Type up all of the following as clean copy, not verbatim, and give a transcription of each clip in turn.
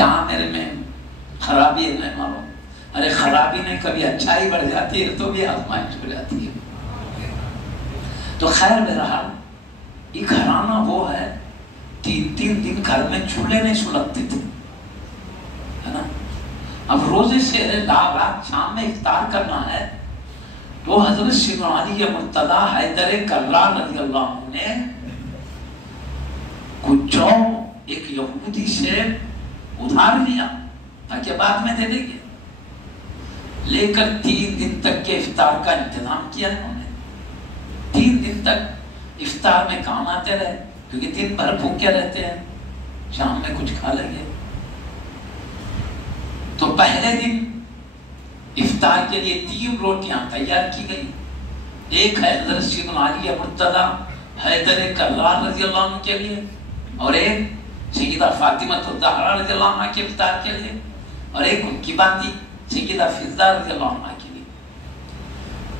کیا میرے میں خرابی ہے؟ نہیں معلوم. ارے خرابی نہیں، کبھی اچھائی بڑھ جاتی ہے تو بھی آزمائش ہو جاتی ہے. تو خیر بہرحال یہ گھرانہ وہ ہے 3 دن گھر میں چولہے نہیں سلگتے تھے، ہے نا. اب روزے سے رات شام میں افطار کرنا ہے تو حضرت سیدنا علی مرتضیٰ حیدر کرار رضی اللہ عنہ نے کچھ جو ایک یہودی سے ادھار لیا تاکہ بعد میں دے دیں گے، لے کر 3 دن تک کے افطار کا انتظام کیا انہوں نے. 3 دن تک افطار میں کام آتے رہے کیونکہ دن بھر بھوکے رہتے ہیں، شام میں کچھ کھا لیں گے. تو پہلے دن افطار کے لیے 3 روٹیاں تیار کی گئی. ایک ہے حضرت سیدنا علی مرتضیٰ حیدر کرار رضی اللہ عنہ کے لیے، اور ایک سیدہ فاطمہ الزہرا رضی اللہ عنہ کے افطار کے لیے، اور ایک ان کی باتی سیدہ فضہ رضی اللہ عنہ کے لیے.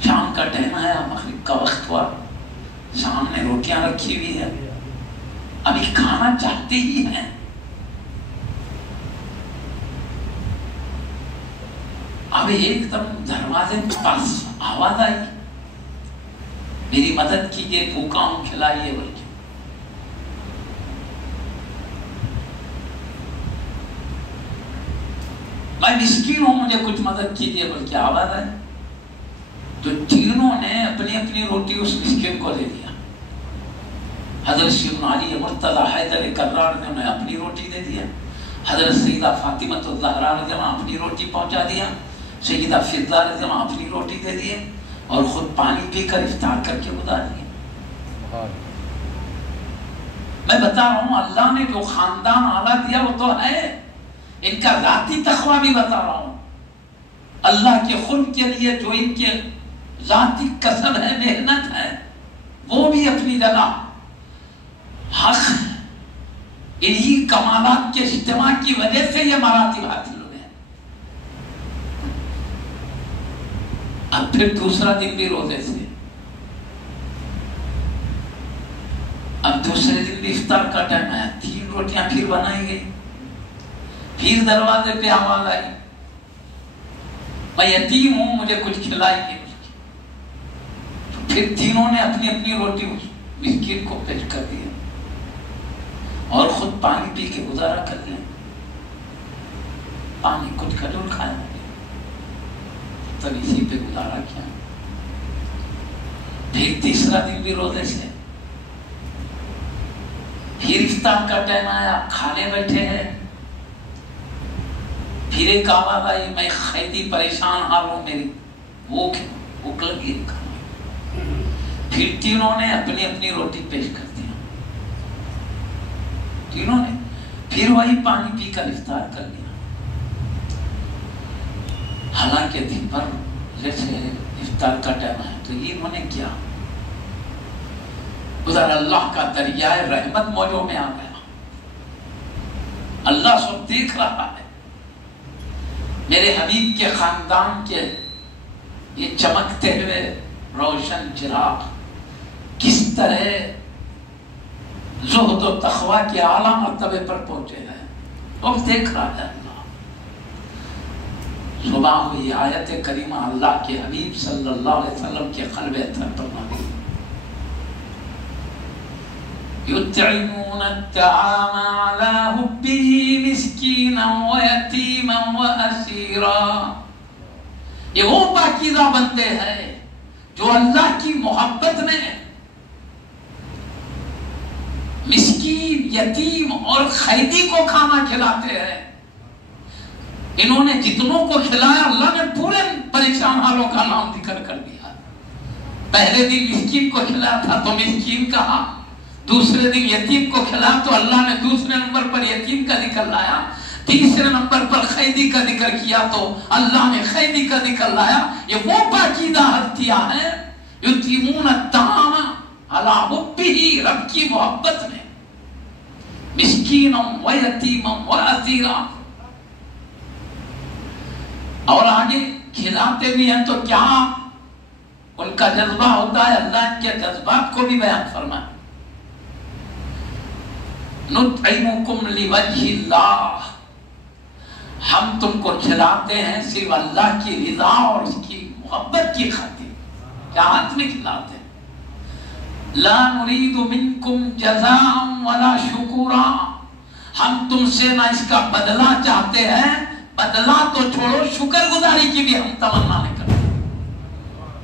شام کا ٹائم آیا، مغرب کا وقت ہوا، سامنے روٹیاں رکھی ہوئی ہیں، ابھی کھانا چاہتے ہی ہیں. اب ایک دم دروازے کے پاس آواز آئی، میری مدد کیجیے، بھوکا ہوں، کھلائیے. بول کے میں مسکین ہوں، مجھے کچھ مدد کیجیے بول کے آواز آئی. تو تینوں نے اپنی اپنی روٹی اس مسکین کو دے دیا. حضرت سیدنا علی مرتضیٰ حیدر کرار نے انہیں اپنی روٹی دے دیا، حضرت سیدہ فاطمہ الزہرا رضی اللہ عنہ اپنی روٹی پہنچا دیا، سیدہ فضہ رضی اللہ عنہ اپنی روٹی دے دیے، اور خود پانی پی کر افطار کر کے گزار دیے. میں بتا رہا ہوں اللہ نے جو خاندان اعلیٰ دیا وہ تو ہے، ان کا ذاتی تقویٰ بھی بتا رہا ہوں. اللہ کے خلق کے لیے جو ان کے ذاتی کسب ہے، محنت ہے، وہ بھی اپنی جگہ حق. انہی کمالات کے اجتماع کی وجہ سے یہ مراتب حاصل ہوئے ہیں. اب پھر دوسرا دن بھی روزے سے، اب دوسرے دن بھی افطار کا ٹائم آیا، 3 روٹیاں پھر بنائی گئی. پھر دروازے پہ آواز آئی، میں یتیم ہوں، مجھے کچھ کھلائیے. پھر تینوں نے اپنی اپنی روٹی مسکین کو پیش کر دیا اور خود پانی پی کے گزارا کر لیا. پانی کچھ کھجور کھایا، تب اسی پہ گزارا کیا. پھر تیسرا دن بھی روزے سے، پھر افطار کا ٹائم آیا، کھانے بیٹھے ہیں. پھر ایک آواز آئی، میں قیدی پریشان حال ہوں، میری بھوک لگی ہے. پھر تینوں نے اپنی اپنی روٹی پیش کر دیا. تینوں نے پھر وہی پانی پی کر افطار کر لیا. حالانکہ دن بھر جیسے افطار کا ٹائم ہے تو یہ انہوں نے کیا. ادھر اللہ کا دریائے رحمت موجوں میں آ گیا. اللہ سب دیکھ رہا ہے. میرے حبیب کے خاندان کے یہ چمکتے ہوئے روشن چراغ کس طرح زہد و تقویٰ کے اعلیٰ مرتبے پر پہنچے ہیں، وہ دیکھ رہا ہے اللہ. صبح ہوئی، آیت کریمہ اللہ کے حبیب صلی اللہ علیہ وسلم کے قلب اطہر پر نازل. یطعمون الطعام علی حبہ مسکینا ویتیما واسیرا. یہ وہ پاکیزہ بندے ہیں جو اللہ کی محبت میں مسکین، یتیم اور قیدی کو کھانا کھلاتے ہیں. انہوں نے جتنوں کو کھلایا اللہ نے پورے پریشان حالوں کا نام ذکر کر دیا. پہلے دن مسکین کو کھلایا تھا تو مسکین کہا، دوسرے دن یتیم کو کھلایا تو اللہ نے دوسرے نمبر پر یتیم کا ذکر لایا، تیسرے نمبر پر قیدی کا ذکر کیا تو اللہ نے قیدی کا ذکر لایا. یہ وہ پاکیزہ ہستیاں ہیں یطعمون الطعام علی حبہ، رب کی محبت میں، مسکینا و یتیما و اسیرا. اور آگے کھلاتے بھی ہیں تو کیا ان کا جذبہ ہوتا ہے، اللہ کے جذبات کو بھی بیان فرمائے. نطعمکم لوجہ اللہ، کھلاتے ہیں صرف اللہ کی رضا اور اس کی محبت کی خاطر. کیا ہاتھ میں کھلاتے ہیں؟ لا نريد منکم جزاء ولا شکورا. ہم تم سے نہ اس کا بدلہ چاہتے ہیں، بدلہ تو چھوڑو شکر گزاری کی بھی ہم تمنا نہیں کرتے.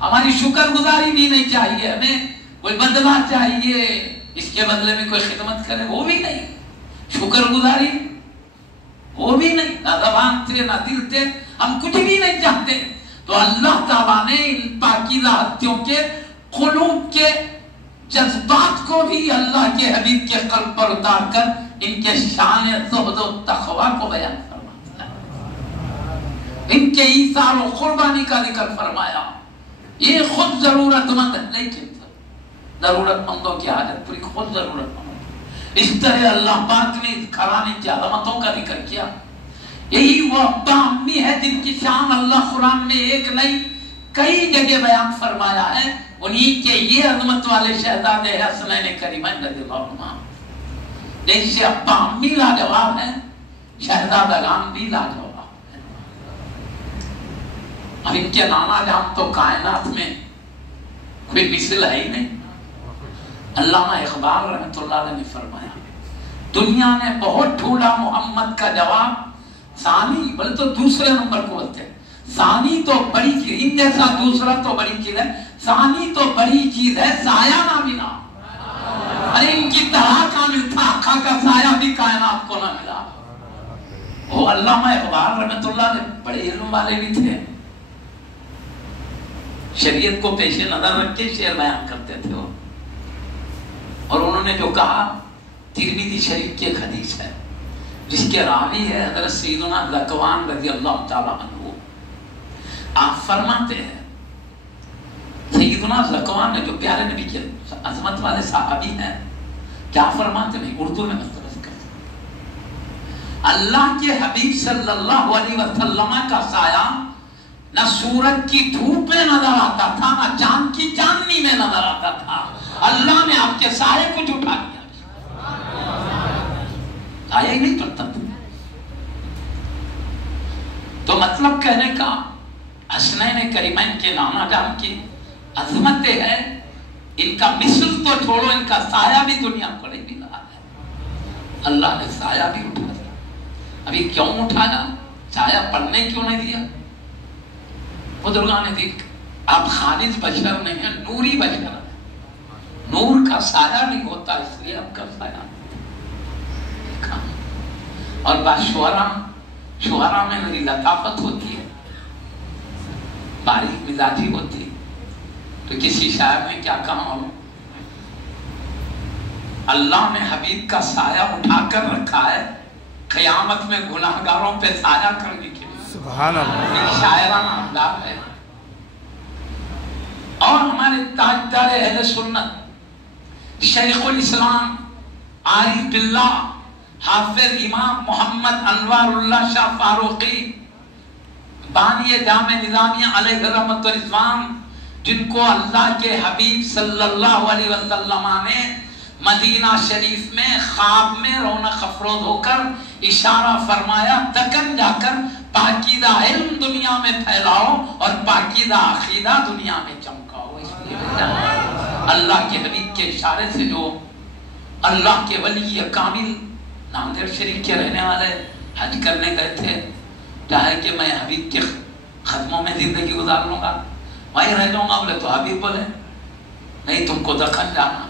ہماری شکر گزاری بھی نہیں چاہیے، ہمیں کوئی بدلہ چاہیے اس کے بدلے میں کوئی خدمت کرے وہ بھی نہیں، شکر گزاری وہ بھی نہیں، نہ زبان سے نہ دل سے ہم کچھ بھی نہیں چاہتے. تو اللہ تعالیٰ نے ان پاکیزہ ہستیوں کے قلوب کے جذبات کو بھی اللہ کے حبیب کے قلب پر اتار کر ان کے شان زہد و تقوی کو بیان فرماتا ہے، ان کے ایثار و قربانی کا ذکر فرمایا. یہ خود ضرورت مند ہے، لیکن ضرورت مندوں کی حاجت پوری خود ضرورت مند. اس طرح اللہ پاک نے اس گھرانے کی علامتوں کا ذکر کیا. یہی وہ ابا امی ہے جن کی شان اللہ قرآن میں ایک نہیں کئی جگہ بیان فرمایا ہے. انہی کے یہ عظمت والے شہزادے حسنین کریمین رضی اللہ عنہ، جیسے ابا امی لاجواب ہیں، شہزادگان بھی لاجواب ہیں. اب ان کے نانا جان تو کائنات میں کوئی مثل ہے ہی نہیں. علامہ اقبال رحمۃ اللہ علیہ نے فرمایا دنیا نے بہت ڈھونڈا محمد کا جواب، ثانی بلے تو دوسرے نمبر کو بولتے ہیں. ثانی تو بڑی چیز، ان جیسا دوسرا تو بڑی چیز ہے، ثانی تو بڑی چیز ہے سایہ نہ ملا. ارے ان کی طرح کامل تھا، آقا کا سایہ بھی کائنات کو نہ ملا. وہ علامہ اقبال رحمۃ اللہ علیہ بڑے علم والے بھی تھے، شریعت کو پیش نظر رکھ کے شعر بیان کرتے تھے وہ. اور انہوں نے جو کہا ترمذی شریف کی ایک حدیث ہے جس کے راوی ہے حضرت سیدنا ذکوان رضی اللہ تعالی عنہ. آپ فرماتے ہیں سیدنا ذکوان نے جو پیارے نبی کے عظمت والے صحابی ہیں، کیا فرماتے ہیں؟ اردو میں مسترد کرتے ہیں اللہ کے حبیب صلی اللہ علیہ وسلم کا سایہ نہ سورج کی دھوپ میں نظر آتا تھا، نہ چاند کی چاندنی میں نظر آتا تھا. اللہ نے آپ کے سائے کو اٹھا دیا، سایہ ہی نہیں پڑتا تھا. تو مطلب کہنے کا حسنین کریمین کے نانا جان کی عظمت ہے، ان کا مثل تو چھوڑو، ان کا سایہ بھی دنیا کو نہیں ملا ہے. اللہ نے سایہ بھی اٹھا دیا. ابھی کیوں اٹھایا؟ سایہ پڑھنے کیوں نہیں دیا؟ بزرگان نے دیکھ آپ خالص بشر نہیں ہیں، نوری بشر ہیں. نور کا سایہ نہیں ہوتا، اس لیے آپ کا سایہ. اور بات شعرا میں میری لطافت ہوتی ہے، باریک مزاجی ہوتی ہے. تو کسی شاعر نے کیا کہا ہو، اللہ نے حبیب کا سایہ اٹھا کر رکھا ہے قیامت میں گناہگاروں پہ سایہ کرنے کے لیے. سبحان اللہ. شاعرانہ انداز ہے. اور ہمارے تاجدار اہل سنت شیخ الاسلام عارف باللہ حافظ امام محمد انوار اللہ شاہ فاروقی بانی جامع نظامیہ علیہ رحمت و رضوان، جن کو اللہ کے حبیب صلی اللہ علیہ وسلم نے مدینہ شریف میں خواب میں رونق افروز ہو کر اشارہ فرمایا دکن جا کر پاکیزہ علم دنیا میں پھیلاؤ اور پاکیزہ عقیدہ دنیا میں چمکاؤ. اس لیے اللہ کے حبیب کے اشارے سے جو اللہ کے ولی کامل ناندیڑ شریف کے رہنے والے حج کرنے گئے تھے، چاہے کہ میں حبیب کے قدموں میں زندگی گزار لوں گا، وہیں رہ جاؤں گا. بولے تو حبیب بولے نہیں، تم کو دکن جانا.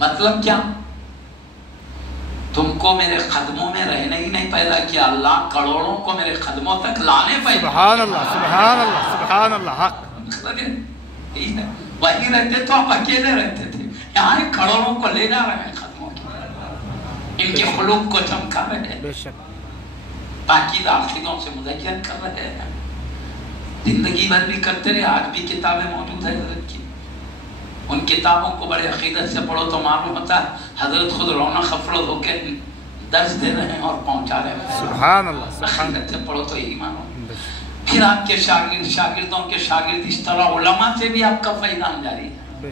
مطلب کیا؟ تم کو میرے قدموں میں رہنے ہی نہیں پیدا کیا، اللہ کروڑوں کو میرے قدموں تک لانے پیدا. سبحان اللہ سبحان اللہ سبحان اللہ. وہی رہتے تو آپ اکیلے رہتے تھے، یہاں کروڑوں کو لے جا رہے ہیں قدموں کی، ان کے قلوب کو چمکا رہے ہیں، پاکیزہ عقیدوں سے مزین کر رہے ہیں. زندگی بھر بھی کرتے رہے. آج بھی کتابیں موجود ہیں حضرت کی، ان کتابوں کو بڑے عقیدت سے پڑھو تو معلوم ہوتا ہے حضرت خود رونق افروز ہو کے درس دے رہے ہیں اور پہنچا رہے ہیں. سبحان اللہ. عقیدت سے پڑھو تو یہی مانو. پھر آپ کے شاگردوں کے شاگرد اس طرح علماء سے بھی آپ کا فیضان جاری ہے.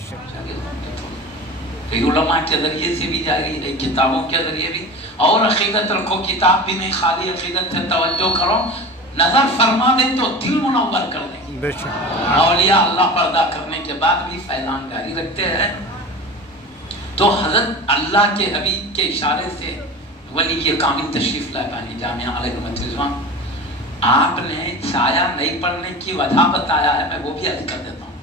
علماء کے ذریعے سے بھی جاری ہے، کتابوں کے ذریعے بھی. اور عقیدت رکھو، کتاب بھی نہیں، خالی عقیدت سے توجہ کرو. نظر فرما دیں تو دل منور کر دیں. اولیاء اللہ پردہ کرنے کے بعد بھی فیضان جاری رکھتے ہیں. تو حضرت اللہ کے حبیب کے اشارے سے ولی کامل تشریف لائے بانی جامعہ علیہ رضوان. آپ نے سایہ نہیں پڑھنے کی وجہ بتایا ہے، میں وہ بھی عرض کر دیتا ہوں.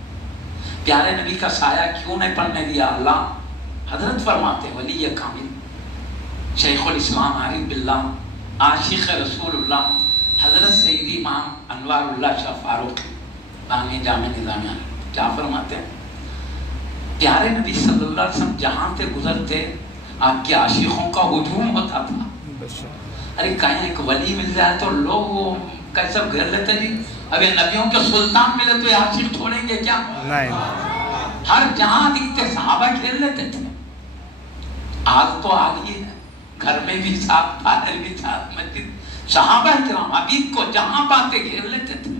پیارے نبی کا سایہ کیوں نہیں پڑھنے دیا اللہ؟ حضرت فرماتے ولی کامل شیخ الاسلام عارف باللہ عاشق رسول اللہ حضرت سیدی امام انوار اللہ شاہ فاروق بانی جامع نظامیہ کیا فرماتے ہیں؟ پیارے نبی صلی اللہ علیہ وسلم جہاں سے گزرتے آپ کے عاشقوں کا ہجوم ہوتا تھا. ارے کہیں ایک ولی مل جائے تو لوگ وہ کیسے گھر لیتے جی. اب یہ نبیوں کے سلطان ملے تو یہ عاشق چھوڑیں گے کیا؟ ہر جہاں دکھتے صحابہ گھیر لیتے تھے. آج تو آ گئی ہے، گھر میں بھی ساتھ، باہر بھی ساتھ، مسجد. صحابہ کرام حبیب کو جہاں پاتے گھیر لیتے تھے،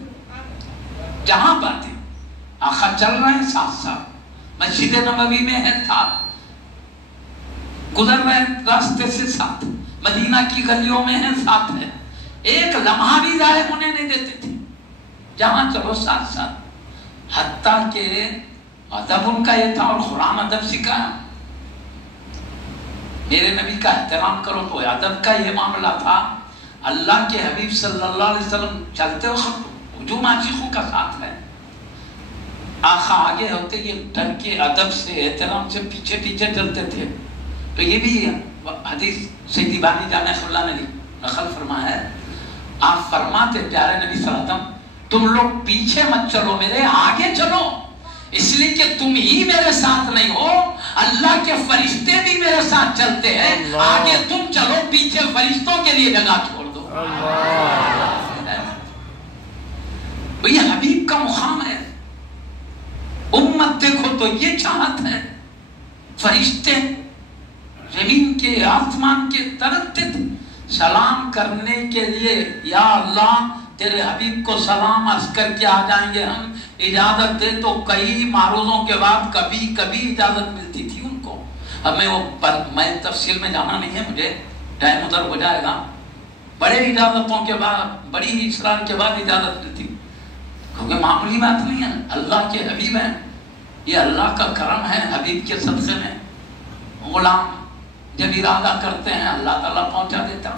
جہاں پاتے. آقا چل رہے ہیں ساتھ ساتھ، مسجد نبوی میں ہے ساتھ، گزر رہے ہیں راستے سے ساتھ، مدینہ کی گلیوں میں ہیں ساتھ ہے. ایک لمحہ بھی ضائع ہونے نہیں دیتے تھے، جہاں چلو ساتھ ساتھ. حتیٰ کہ ادب ان کا یہ تھا اور قرآن ادب سکھایا. میرے نبی کا احترام کرو تو ادب کا یہ معاملہ تھا. اللہ کے حبیب صلی اللہ علیہ وسلم چلتے وقت ہجوم عاشقوں کا ساتھ ہے. آقا آگے ہوتے یہ ڈر کے ادب سے احترام سے پیچھے پیچھے چلتے تھے. تو یہ بھی حدیث سیدی بانی جامع اللہ نے نقل فرمایا ہے. آپ فرماتے پیارے نبی صلی اللہ علیہ وسلم تم لوگ پیچھے مت چلو، میرے آگے چلو، اس لیے کہ تم ہی میرے ساتھ نہیں ہو، اللہ کے فرشتے بھی میرے ساتھ چلتے ہیں. آگے تم چلو، پیچھے فرشتوں کے لیے جگہ چھوڑ دو. یہ حبیب کا مقام ہے. امت دیکھو تو یہ چاہت ہے. فرشتے زمین کے آسمان کے ترتے تھے سلام کرنے کے لیے، یا اللہ تیرے حبیب کو سلام عرض کر کے آ جائیں گے ہم، اجازت دے. تو کئی معروضوں کے بعد کبھی کبھی اجازت ملتی تھی ان کو. اب میں تفصیل میں جانا نہیں ہے، مجھے ٹائم ادھر ہو جائے گا. بڑے اجازتوں کے بعد، بڑی اصرار کے بعد اجازت ملتی، کیونکہ معمولی بات نہیں ہے. اللہ کے حبیب ہیں، یہ اللہ کا کرم ہے. حبیب کے صدقے میں غلام جب ارادہ کرتے ہیں اللہ تعالیٰ پہنچا دیتا.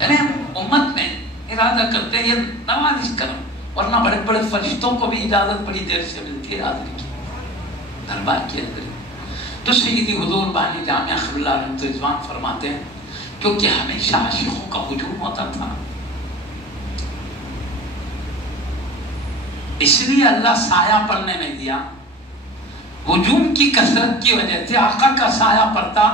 یعنی امت میں ارادہ کرتے ہیں یہ نوازش کرم، ورنہ بڑے بڑے فرشتوں کو بھی اجازت بڑی دیر سے ملتی ہے حاضری کی دربار کے اندر. تو سیدی حضور بانی جامعہ خبر اللہ رضوان فرماتے ہیں کیونکہ ہمیشہ عاشقوں کا ہجوم ہوتا تھا، اس لیے اللہ سایہ پڑھنے نہیں دیا. ہجوم کی کثرت کی وجہ سے آقا کا سایہ پڑتا،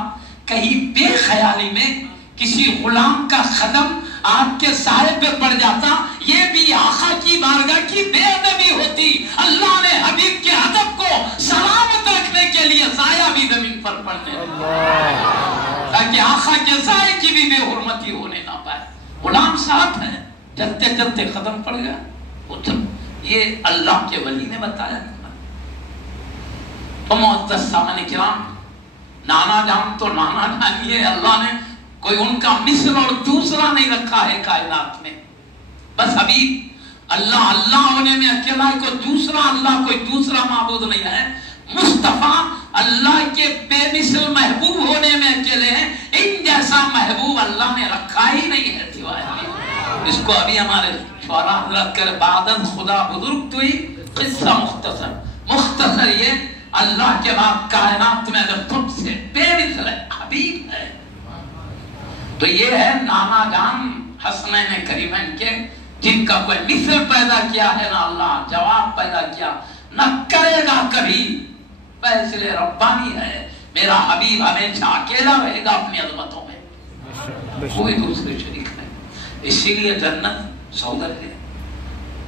کہیں بے خیالی میں کسی غلام کا قدم آپ کے سائے پہ پڑ جاتا، یہ بھی آقا کی بارگاہ کی بے ادبی ہوتی. اللہ نے حبیب کے ادب کو سلامت رکھنے کے لیے سایہ بھی زمین پر پڑنے تاکہ آقا کے سائے کی بھی بے حرمتی ہونے نہ پائے. غلام ساتھ ہے، چلتے چلتے قدم پڑ گیا، یہ اللہ کے ولی نے بتایا. تو معزز سامعین کرام، نانا جان تو نانا جان یہ اللہ نے کوئی ان کا مثل اور دوسرا نہیں رکھا ہے کائنات میں. بس حبیب اللہ اللہ ہونے میں اکیلا ہے، کوئی دوسرا اللہ، کوئی دوسرا معبود نہیں ہے. مصطفیٰ اللہ کے بے مثل محبوب ہونے میں اکیلے ہیں. ان جیسا محبوب اللہ نے رکھا ہی نہیں ہے سوائے. اس کو ابھی ہمارے شعراء حضرت کر بعدن خدا بزرگ تو ہی قصہ مختصر یہ اللہ کے بعد کائنات میں اگر تم سے بے مثل حبیب ہے تو یہ ہے نانا جان حسنین کریمین کے، جن کا کوئی مثل پیدا کیا ہے نہ اللہ جواب پیدا کیا نہ کرے گا کبھی. فیصلے ربانی ہے. میرا حبیب ہمیشہ اکیلا رہے گا اپنی عظمتوں میں، کوئی دوسرے شریک نہیں. اسی لیے جنت سودر ہے.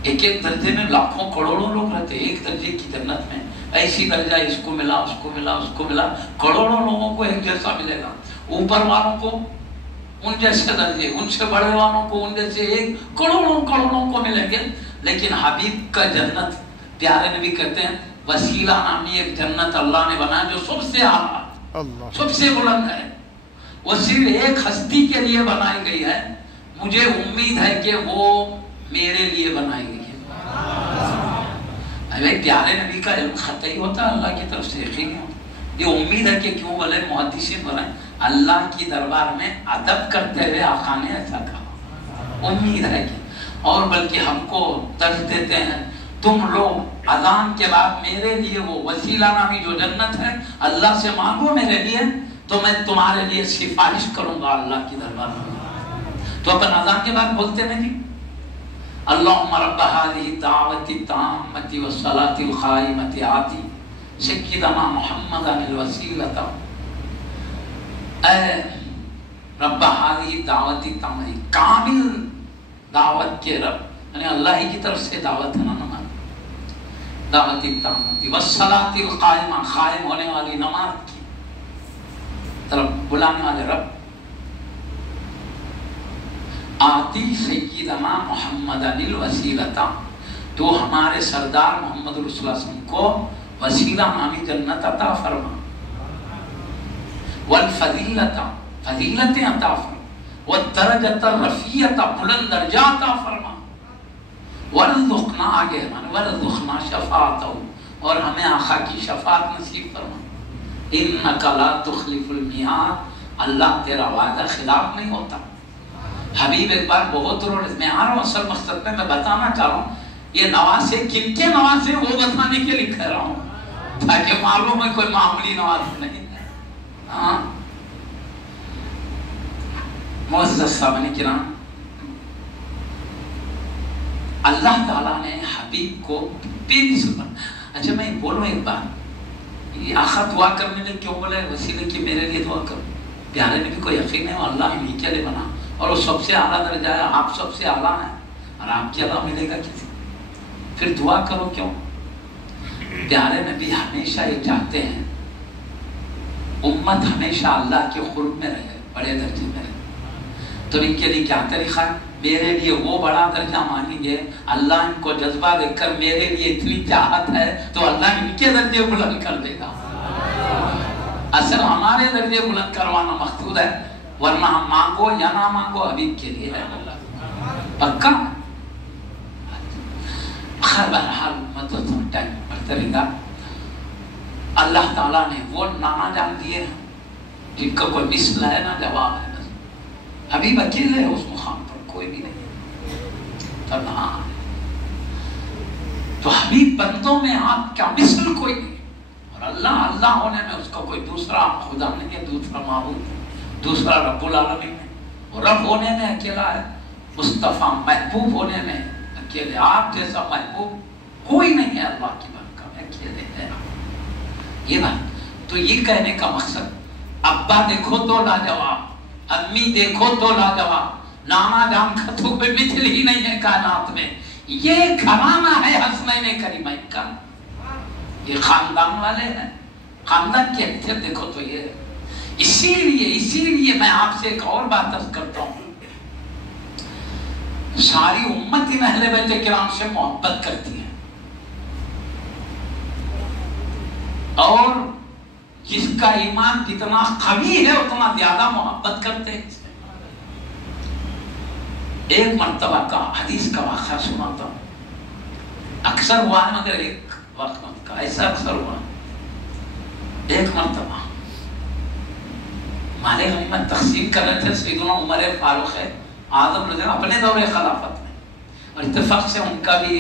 ایک ایک درجے میں لاکھوں کروڑوں لوگ رہتے، ایک درجے کی جنت میں ایسی درجہ اس کو ملا، اس کو ملا، اس کو ملا. کروڑوں لوگوں کو ایک جیسا ملے گا. اوپر والوں کو ان جیسے درجے، ان سے بڑے والوں کو ان جیسے ایک کروڑوں کروڑوں کو ملیں گے. لیکن حبیب کا جنت، پیارے نبی کہتے ہیں وسیلہ نامی ایک جنت اللہ نے بنایا جو سب سے اعلیٰ، سب سے بلند ہے. وہ صرف ایک ہستی کے لیے بنائی گئی ہے. مجھے امید ہے کہ وہ میرے لیے بنائی گئی ہے. ارے پیارے نبی کا علم خطئی ہوتا ہے، اللہ کی طرف سے یقین ہوتا. یہ امید ہے کہ کیوں بولے محدثین بولے اللہ کی دربار میں ادب کرتے ہوئے آقا نے ایسا کہا، امید ہے کہ. اور بلکہ ہم کو درس دیتے ہیں تم لوگ اذان کے بعد میرے لیے وہ وسیلہ نامی جو جنت ہے اللہ سے مانگو میرے لیے، تو میں تمہارے لیے سفارش کروں گا اللہ کی دربار میں. تو اپن اذان کے بعد بولتے نہیں اللہم رب هذه الدعوة التامة والصلاة القائمة آتی سیدنا محمدا الوسیلۃ. اے رب هذه الدعوة التامة، کامل دعوت کے رب، یعنی اللہ ہی کی طرف سے دعوت ہے نا نماز، دعوت التامة والصلاة القائمة، قائم ہونے والی نماز کی طرف بلانے والے رب. آتی سیدنا محمد الوسیلۃ، تو ہمارے سردار محمد رسول اللہ صلی اللہ علیہ وسلم کو وسیلہ نامی جنت عطا فرما، والفضیلۃ، فضیلتیں عطا فرما، والدرجۃ الرفیعۃ، بلند درجہ عطا فرما، ورزقنا، آگے ورزقنا شفاعتہ، اور ہمیں آقا کی شفاعت نصیب فرما. انک لا تخلف المیعاد، اللہ تیرا وعدہ خلاف نہیں ہوتا. حبیب ایک بار بہت رو رہے، میں آ رہا ہوں اصل مقصد میں بتانا چاہ رہا ہوں یہ نواسے کن کے نواسے وہ بتانے کے لیے کہہ رہا ہوں تاکہ معلوم ہے کوئی معمولی نواز نہیں ہے. ہاں معزز صاحبان کرام، اللہ تعالیٰ نے حبیب کو بے نسبت. اچھا میں بولوں ایک بات، یہ آخر دعا کرنے لئے کیوں بولے وسیلے کہ میرے لیے دعا کرو؟ پیارے نبی کو یقین ہے وہ اللہ ہی کے لیے بنا اور وہ سب سے اعلیٰ درجہ ہے، آپ سب سے اعلیٰ ہیں اور آپ کے علاوہ ملے گا کسی. پھر دعا کرو کیوں؟ پیارے نبی ہمیشہ یہ چاہتے ہیں امت ہمیشہ اللہ کے قرب میں رہے، بڑے درجے میں رہے. تو ان کے لیے کیا طریقہ ہے؟ میرے لیے وہ بڑا درجہ مانیں گے، اللہ ان کو جذبہ دیکھ کر میرے لیے اتنی چاہت ہے تو اللہ ان کے درجے بلند کر دے گا. اصل ہمارے درجے بلند کروانا مقصود ہے، ورنہ ہم مانگو یا نہ مانگو حبیب کے لیے ہے پکا. خیر بہرحال امت و ٹائم بڑھتا رہے گا. اللہ تعالیٰ نے وہ نانا جان دیے جن کا کوئی مثل ہے نہ جواب ہے. حبیب اکیلے ہے اس مقام پر، کوئی بھی نہیں تنہا. تو حبیب بندوں میں آپ کا مثل کوئی نہیں، اور اللہ اللہ ہونے میں اس کا کوئی دوسرا خدا نہیں ہے، دوسرا معبود نہیں، دوسرا رب العالمین ہے. وہ رب ہونے میں اکیلا ہے، مصطفیٰ محبوب ہونے میں اکیلے. آپ جیسا محبوب کوئی نہیں ہے اللہ کی بات کا، اکیلے ہے. یہ بات تو یہ کہنے کا مقصد، ابا دیکھو تو لاجواب، امی دیکھو تو لاجواب، نانا جان کا تو کوئی مثل ہی نہیں ہے کائنات میں. یہ گھرانہ ہے حسنین کریمین کا، یہ خاندان والے ہیں، خاندان کی حیثیت دیکھو تو یہ. اسی لیے میں آپ سے ایک اور بات عرض کرتا ہوں، ساری امت ان اہل بیت کرام سے محبت کرتی ہے، اور جس کا ایمان جتنا قوی ہے اتنا زیادہ محبت کرتے ہیں. ایک مرتبہ کا حدیث کا واقعہ سناتا ہوں، اکثر ہوا ہے مگر ایک وقت کا ایسا اکثر ہوا. ایک مرتبہ مال غنیمت تقسیم کر رہے تھے سیدنا عمر فاروق اعظم رضی اللہ اپنے دور خلافت میں، اور اتفاق سے ان کا بھی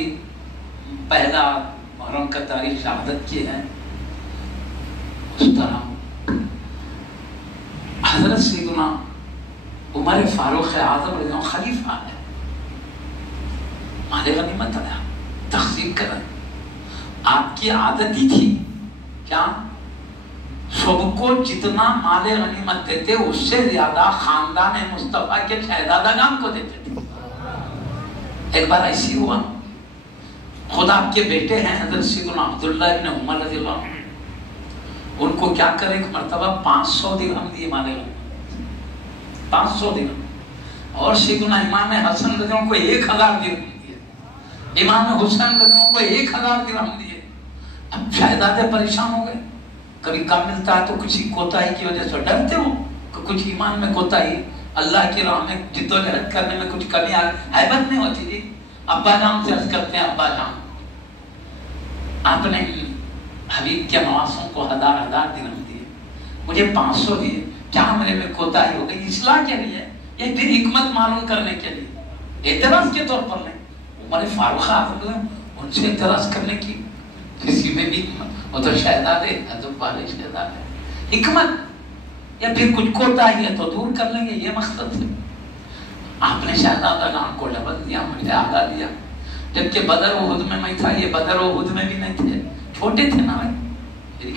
پہلا محرم کا تاریخ شہادت کی ہے. اس طرح حضرت سیدنا عمر فاروق اعظم رضی اللہ خلیفہ ہے، مال غنیمت تقسیم کر رہے. آپ کی عادت ہی تھی کیا؟ سب کو جتنا مال غنیمت دیتے اس سے زیادہ خاندان مصطفیٰ کے شہزادگان کو دیتے تھے. ایک بار ایسی ہوا، خود آپ کے بیٹے ہیں حضرت سیدنا عبداللہ ابن عمر رضی اللہ عنہ، ان کو کیا کرے ایک مرتبہ 500 درہم دیے مال غنیمت، 500 درہم. اور سیدنا امام حسن رضی اللہ عنہ کو 1000 درہم دیے، امام حسین رضی اللہ عنہ کو 1000 درہم دیے. اب شہزادے پریشان ہو گئے، کبھی کم ملتا ہے تو کچھ کوتاہی کی وجہ سے ڈرتے ہو کہ کچھ ایمان میں کوتاہی، اللہ کی راہ میں جدوجہد کرنے میں کچھ کمی آ، ہیبت نہیں ہوتی جی. ابا جان سے عرض کرتے ہیں ابا جان آپ نے حبیب کے نواسوں کو 1000 درہم دیے، مجھے 500 دیے، کیا میرے میں کوتاہی ہو گئی؟ اصلاح کے لیے، یہ پھر حکمت معلوم کرنے کے لیے، اعتراض کے طور پر نہیں۔ عمر فاروق اعظم ان سے اعتراض کرنے کی کسی میں بھی، وہ تو شہزادے حضرت والے شہزادے، حکمت یا پھر کچھ کوتاہی ہے تو دور کر لیں گے، یہ مقصد ہے۔ آپ نے شہزادہ نام کو ڈبل دیا، مجھے آدھا دیا، جبکہ بدر و احد میں میں تھا، یہ بدر و احد میں بھی نہیں تھے، چھوٹے تھے نا بھائی،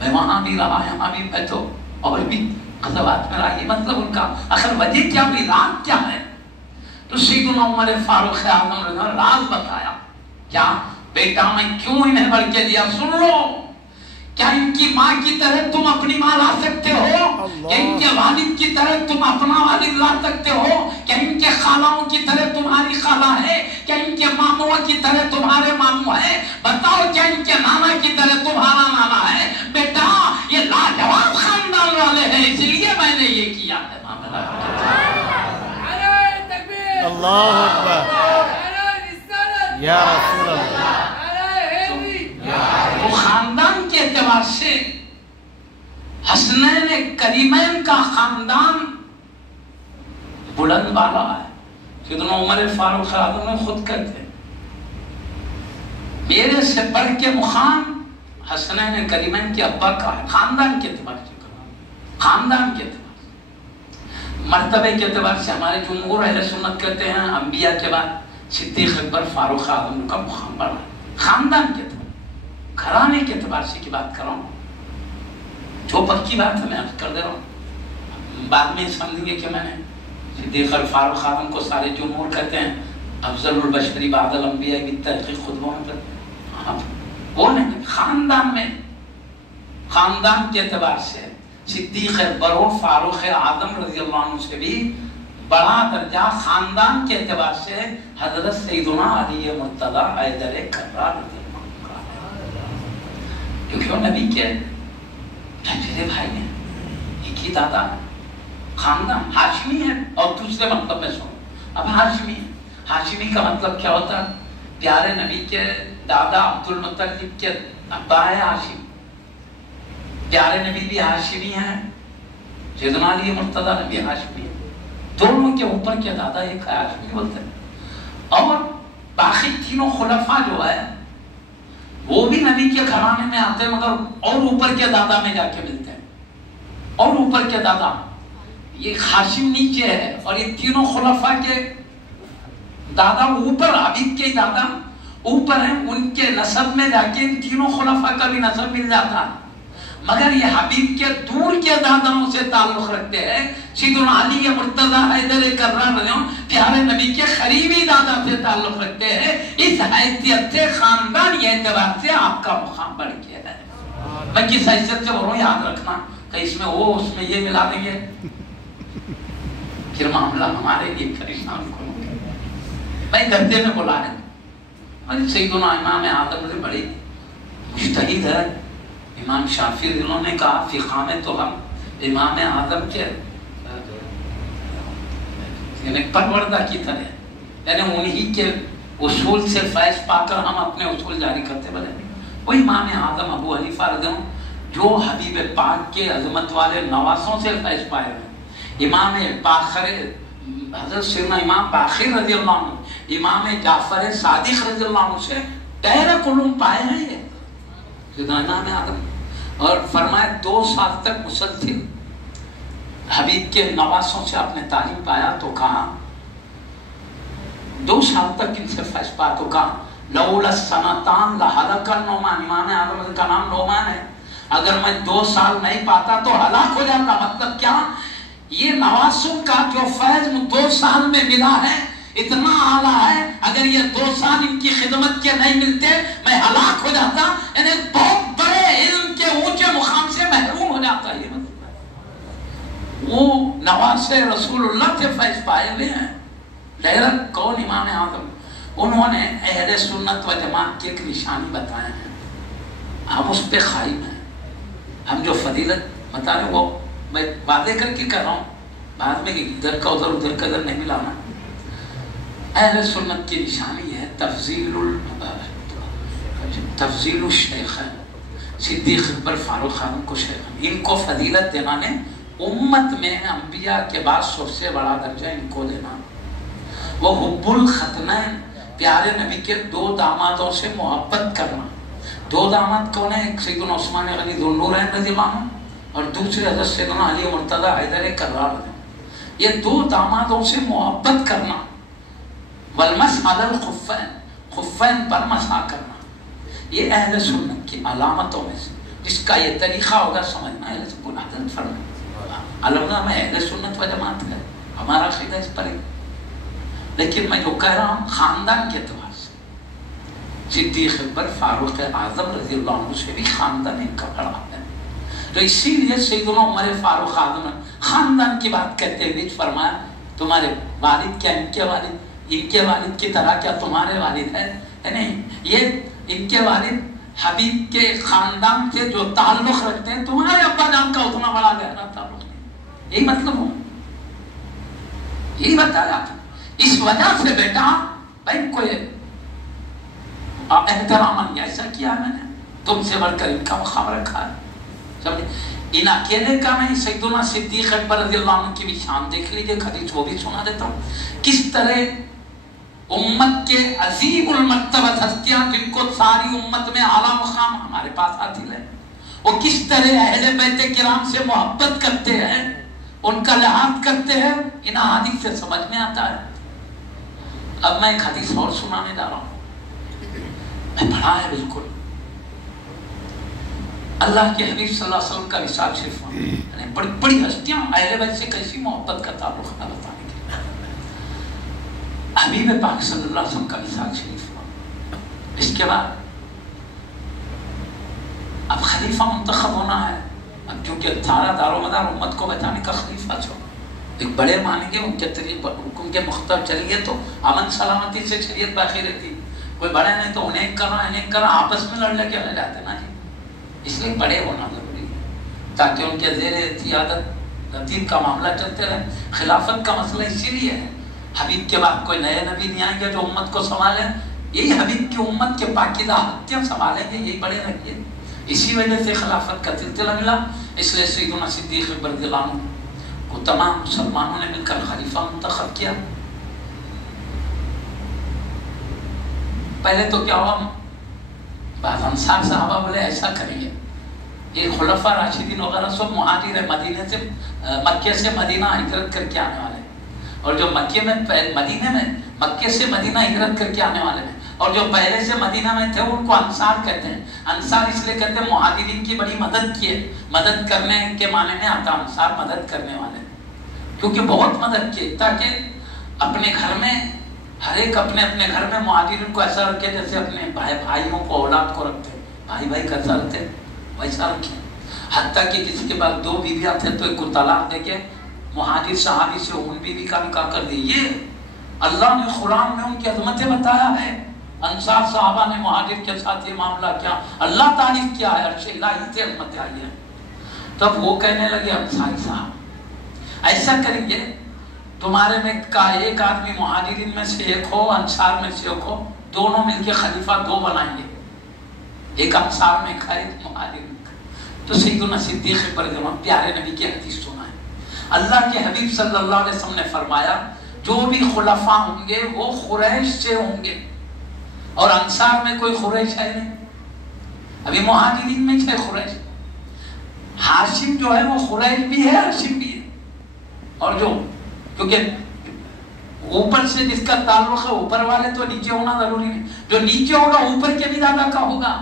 میں وہاں بھی رہا، یہاں بھی میں تو اور بھی غزوات میں رہا، یہ مطلب ان کا اصل وجہ کیا بھی، راز کیا ہے؟ تو سیدنا عمر فاروق اعظم نے راز بتایا، کیا بیٹا میں کیوں انہیں بڑھ کے دیا؟ سن لو، کیا ان کی ماں کی طرح تم اپنی ماں لا سکتے ہو؟ کیا ان کے والد کی طرح تم اپنا والد لا سکتے ہو؟ کیا ان کے خالاؤں کی طرح تمہاری خالہ ہے؟ کیا ان کے ماموں کی طرح تمہارے ماموں ہے؟ بتاؤ کیا ان کے نانا کی طرح تمہارا نانا ہے؟ بیٹا یہ لاجواب خاندان والے ہیں، اس لیے میں نے یہ کیا ہے۔ اللہ اکبر یا رسول اللہ۔ وہ خاندان کے اعتبار سے حسنین کریمین کا خاندان بلند بالا ہے۔ سیدنا عمر فاروق اعظم نے خود کہتے ہیں میرے سے بڑھ کے مقام حسنین کریمین کے ابا کا ہے، خاندان کے اعتبار سے، خاندان کے اعتبار سے، مرتبے کے اعتبار سے ہمارے جمہور اہل سنت کہتے ہیں انبیاء کے بعد صدیق اکبر فاروق اعظم کا مقام بڑا ہے، خاندان کے اعتبار، گھرانے کے اعتبار سے کی بات کر رہا ہوں، جو پکی بات ہے میں عرض کر دے رہا ہوں، بعد میں سمجھیں گے کہ میں نے صدیق فاروق اعظم کو سارے جمہور کہتے ہیں افضل البشری بعد الانبیاء بالتحقیق، خطبوں میں کرتے ہیں، وہ نہیں، خاندان میں، خاندان کے اعتبار سے صدیق اکبر و فاروق اعظم رضی اللہ عنہ سے بھی بڑا درجہ خاندان کے اعتبار سے حضرت سیدنا علی مرتضی حیدر کرار رضی اللہ عنہ کا ہے، کیونکہ وہ نبی کے چچیرے بھائی ہیں، ایک ہی دادا ہے، خاندان ہاشمی ہے۔ اور دوسرے مطلب میں سنو، اب ہاشمی ہے، ہاشمی کا مطلب کیا ہوتا ہے؟ پیارے نبی کے دادا عبد المطلب کے ابا ہے ہاشم، پیارے نبی بھی ہاشمی ہیں، سیدنا علی مرتضی نبی ہاشمی ہے، دونوں کے اوپر کے دادا ایک ہاشمی بولتے ہیں۔ اور باقی تینوں خلفاء جو ہے وہ بھی نبی کے گھرانے میں آتے ہیں، مگر اور اوپر کے دادا میں جا کے ملتے ہیں، اور اوپر کے دادا، یہ ہاشم نیچے ہے اور یہ تینوں خلفاء کے دادا اوپر، حبیب کے دادا اوپر ہیں، ان کے نسب میں جا کے ان تینوں خلفاء کا بھی نسب مل جاتا ہے، مگر یہ حبیب کے دور کے داداؤں سے تعلق رکھتے ہیں۔ سیدنا علی مرتضی حیدر کرار پیارے نبی کے قریبی دادا سے تعلق رکھتے ہیں، اس حیثیت سے خاندانی اعتبار سے آپ کا مقام بڑھ گیا ہے۔ میں کس حیثیت سے بولوں یاد رکھنا کہ اس میں وہ اس میں یہ ملا دیں گے پھر معاملہ ہمارے لیے پریشان کروں گے۔ میں گردے میں بلا رہے سیدنا امام اعظم سے بڑی مجتہد ہے، امام شافعی انہوں نے کہا فقہ میں تو ہم امام اعظم کے یعنی پروردہ کی طرح، یعنی انہی کے اصول سے فیض پا کر ہم اپنے اصول جاری کرتے بلے۔ وہ امام اعظم ابو حنیفہ رضی اللہ عنہ جو حبیب پاک کے عظمت والے نواسوں سے فیض پائے ہیں، امام باقر حضرت سیدنا امام باقر رضی اللہ عنہ، امام جعفر صادق رضی اللہ عنہ سے ڈائریکٹ علوم پائے ہیں یہ سیدنا امام اعظم۔ اور فرمائے 2 سال تک مسلسل حبیب کے نواسوں سے آپ نے تعلیم پایا، تو کہا 2 سال تک ان سے فیض پایا، تو کہا لولا السنتان لہلک النعمان، امام اعظم کا نام نعمان ہے، اگر میں 2 سال نہیں پاتا تو ہلاک ہو جاتا۔ مطلب کیا؟ یہ نواسوں کا جو فیض 2 سال میں ملا ہے اتنا اعلیٰ ہے، اگر یہ 2 سال ان کی خدمت کے نہیں ملتے میں ہلاک ہو جاتا، یعنی بہت بڑے علم کے اونچے مقام سے محروم ہو جاتا ہے۔ وہ نواز رسول اللہ سے فیض پائے ہوئے ہیں، ڈائریکٹ کون؟ امام اعظم۔ انہوں نے اہل سنت و جماعت کی ایک نشانی بتایا ہے، ہم اس پہ قائم ہیں، ہم جو فضیلت بتا رہے وہ میں وعدے کر کے کر رہا ہوں، بعد میں ادھر کا ادھر ادھر کا ادھر نہیں ملانا۔ اہل سنت کی نشانی ہے تفضیل الشیخین، صدیق اکبر فاروق خانم کو شیخ، ان کو فضیلت دینا نے امت میں انبیاء کے بعد سب سے بڑا درجہ ان کو دینا۔ وہ حب الختنین، پیارے نبی کے دو دامادوں سے محبت کرنا۔ دو داماد کون ہیں؟ ایک سیدنا عثمان غنی ذو النورین رضی اللہ عنہ اور دوسرے حضرت سیدنا علی مرتضی حیدر کرار رضی اللہ۔ یہ دو دامادوں سے محبت کرنا۔ والمسح علی الخفین، خفین پر مسح کرنا، یہ اہل سنت کی علامتوں میں سے، جس کا یہ طریقہ ہوگا سمجھنا اہل سنت فرمائے علمنا میں اہل سنت و جماعت ہے، ہمارا عقیدہ اس پر ہے۔ لیکن میں جو کہہ رہا ہوں خاندان کے اعتبار سے، صدیق اکبر فاروق اعظم رضی اللہ عنہ سے بھی خاندان ان کا بڑا ہے، تو اسی لیے سیدنا عمر فاروق اعظم خاندان کی بات کرتے ہوئے فرمایا تمہارے والد کیا ان کے والد کی طرح کیا تمہارے والد ہے؟ نہیں، یہ ان کے والد حبیب کے خاندان سے جو تعلق رکھتے ہیں تمہارے ابا جان کا اتنا بڑا گہرا تعلق نہیں، یہی مطلب ہو، یہی بتایا تھا۔ اس وجہ سے بیٹا بھائی کوئی احترام ایسا کیا میں نے، تم سے بڑھ کر ان کا مقام رکھا ہے، سمجھے؟ ان اکیلے کا نہیں، سیدنا صدیق اکبر رضی اللہ عنہ کی بھی شان دیکھ لیجئے، حدیث وہ بھی سنا دیتا ہوں، کس طرح امت کے عظیم المرتبت ہستیاں جن کو ساری امت میں اعلیٰ مقام ہمارے پاس حاصل ہے، وہ کس طرح اہل بیت کرام سے محبت کرتے ہیں، ان کا لحاظ کرتے ہیں، ان حدیث سے سمجھ میں آتا ہے۔ اب میں ایک حدیث اور سنانے جا رہا ہوں، میں پڑھا ہے بالکل، اللہ کے حبیب صلی اللہ علیہ وسلم کا وصال شریف، یعنی بڑی بڑی ہستیاں اہل بیت سے کیسی محبت کا تعلق ہے بتانے کے لیے۔ حبیب پاک صلی اللہ علیہ وسلم کا وصال شریف، اس کے بعد اب خلیفہ منتخب ہونا ہے، اب کیونکہ سارا دار و مدار امت کو بچانے کا خلیفہ چھو، ایک بڑے مانیں گے ان کے حکم کے مختار چلیے تو امن سلامتی سے شریعت باقی رہتی، کوئی بڑے نہیں تو انہیں کرنا آپس میں لڑ لے کے لے جاتے نا جی، اس لیے بڑے ہونا ضروری ہے تاکہ ان کے زیر قیادت دین کا معاملہ چلتے رہے۔ خلافت کا مسئلہ اسی لیے ہے، حبیب کے بعد کوئی نئے نبی نہیں آئیں گے جو امت کو سنبھالیں، یہی حبیب کی امت کے پاکیزہ ہستیاں سنبھالیں گے، یہی بڑے رہیے، اسی وجہ سے خلافت کا سلسلہ ملا۔ اس لیے سیدنا صدیق اکبر رضی اللہ عنہ کو تمام مسلمانوں نے مل کر خلیفہ منتخب کیا۔ پہلے تو کیا ہوا، بعض انصار صحابہ بولے ایسا کریں گے، یہ خلفاء راشدین وغیرہ سب مہاجر مدینے سے مکے سے مدینہ ہجرت کر کے آنے والے، اور جو مکے سے مدینہ ہجرت کر کے آنے والے ہیں، اور جو پہلے سے مدینہ میں تھے ان کو انصار کہتے ہیں۔ انصار اس لیے کہتے ہیں مہاجرین کی بڑی مدد کی ہے، مدد کرنے کے معنی میں آتا انصار مدد کرنے والے، کیونکہ بہت مدد کی تاکہ اپنے گھر میں ہر ایک اپنے گھر میں مہاجرین کو ایسا رکھے جیسے اپنے بھائیوں کو اولاد کو رکھتے، بھائی کیسا رکھتے ویسا رکھے۔ حتیٰ کہ کسی کے پاس دو بیویاں تھے تو ایک کو طلاق دے کے مہاجر صحابی سے ان بیوی کا نکاح کر دی۔ یہ اللہ نے قرآن میں ان کی عظمتیں بتایا ہے، انصار صحابہ نے مہاجر کے ساتھ یہ معاملہ کیا، اللہ تعریف کیا ہے، عرش الہی سے عظمتیں آئی ہیں۔ تب وہ کہنے لگے انصاری صاحب ایسا کریں گے، تمہارے میں کا ایک آدمی مہاجرین میں سے ایک ہو، انصار میں سے ایک ہو، دونوں مل کے خلیفہ دو بنائیں گے، ایک انصار میں کا ایک مہاجرین کا۔ تو سیدنا صدیق اکبر پیارے نبی کی حدیث سنا ہے، اللہ کے حبیب صلی اللہ علیہ وسلم نے فرمایا جو بھی خلفاء ہوں گے وہ قریش سے ہوں گے، اور انصار میں کوئی قریش ہے نہیں، ابھی مہاجرین میں ہے قریش، ہاشم جو ہے وہ قریش بھی ہے ہاشم بھی ہے، اور جو کیونکہ اوپر سے جس کا تعلق ہے اوپر والے تو نیچے ہونا ضروری نہیں، جو نیچے ہوگا اوپر کے بھی دادا کا ہوگا،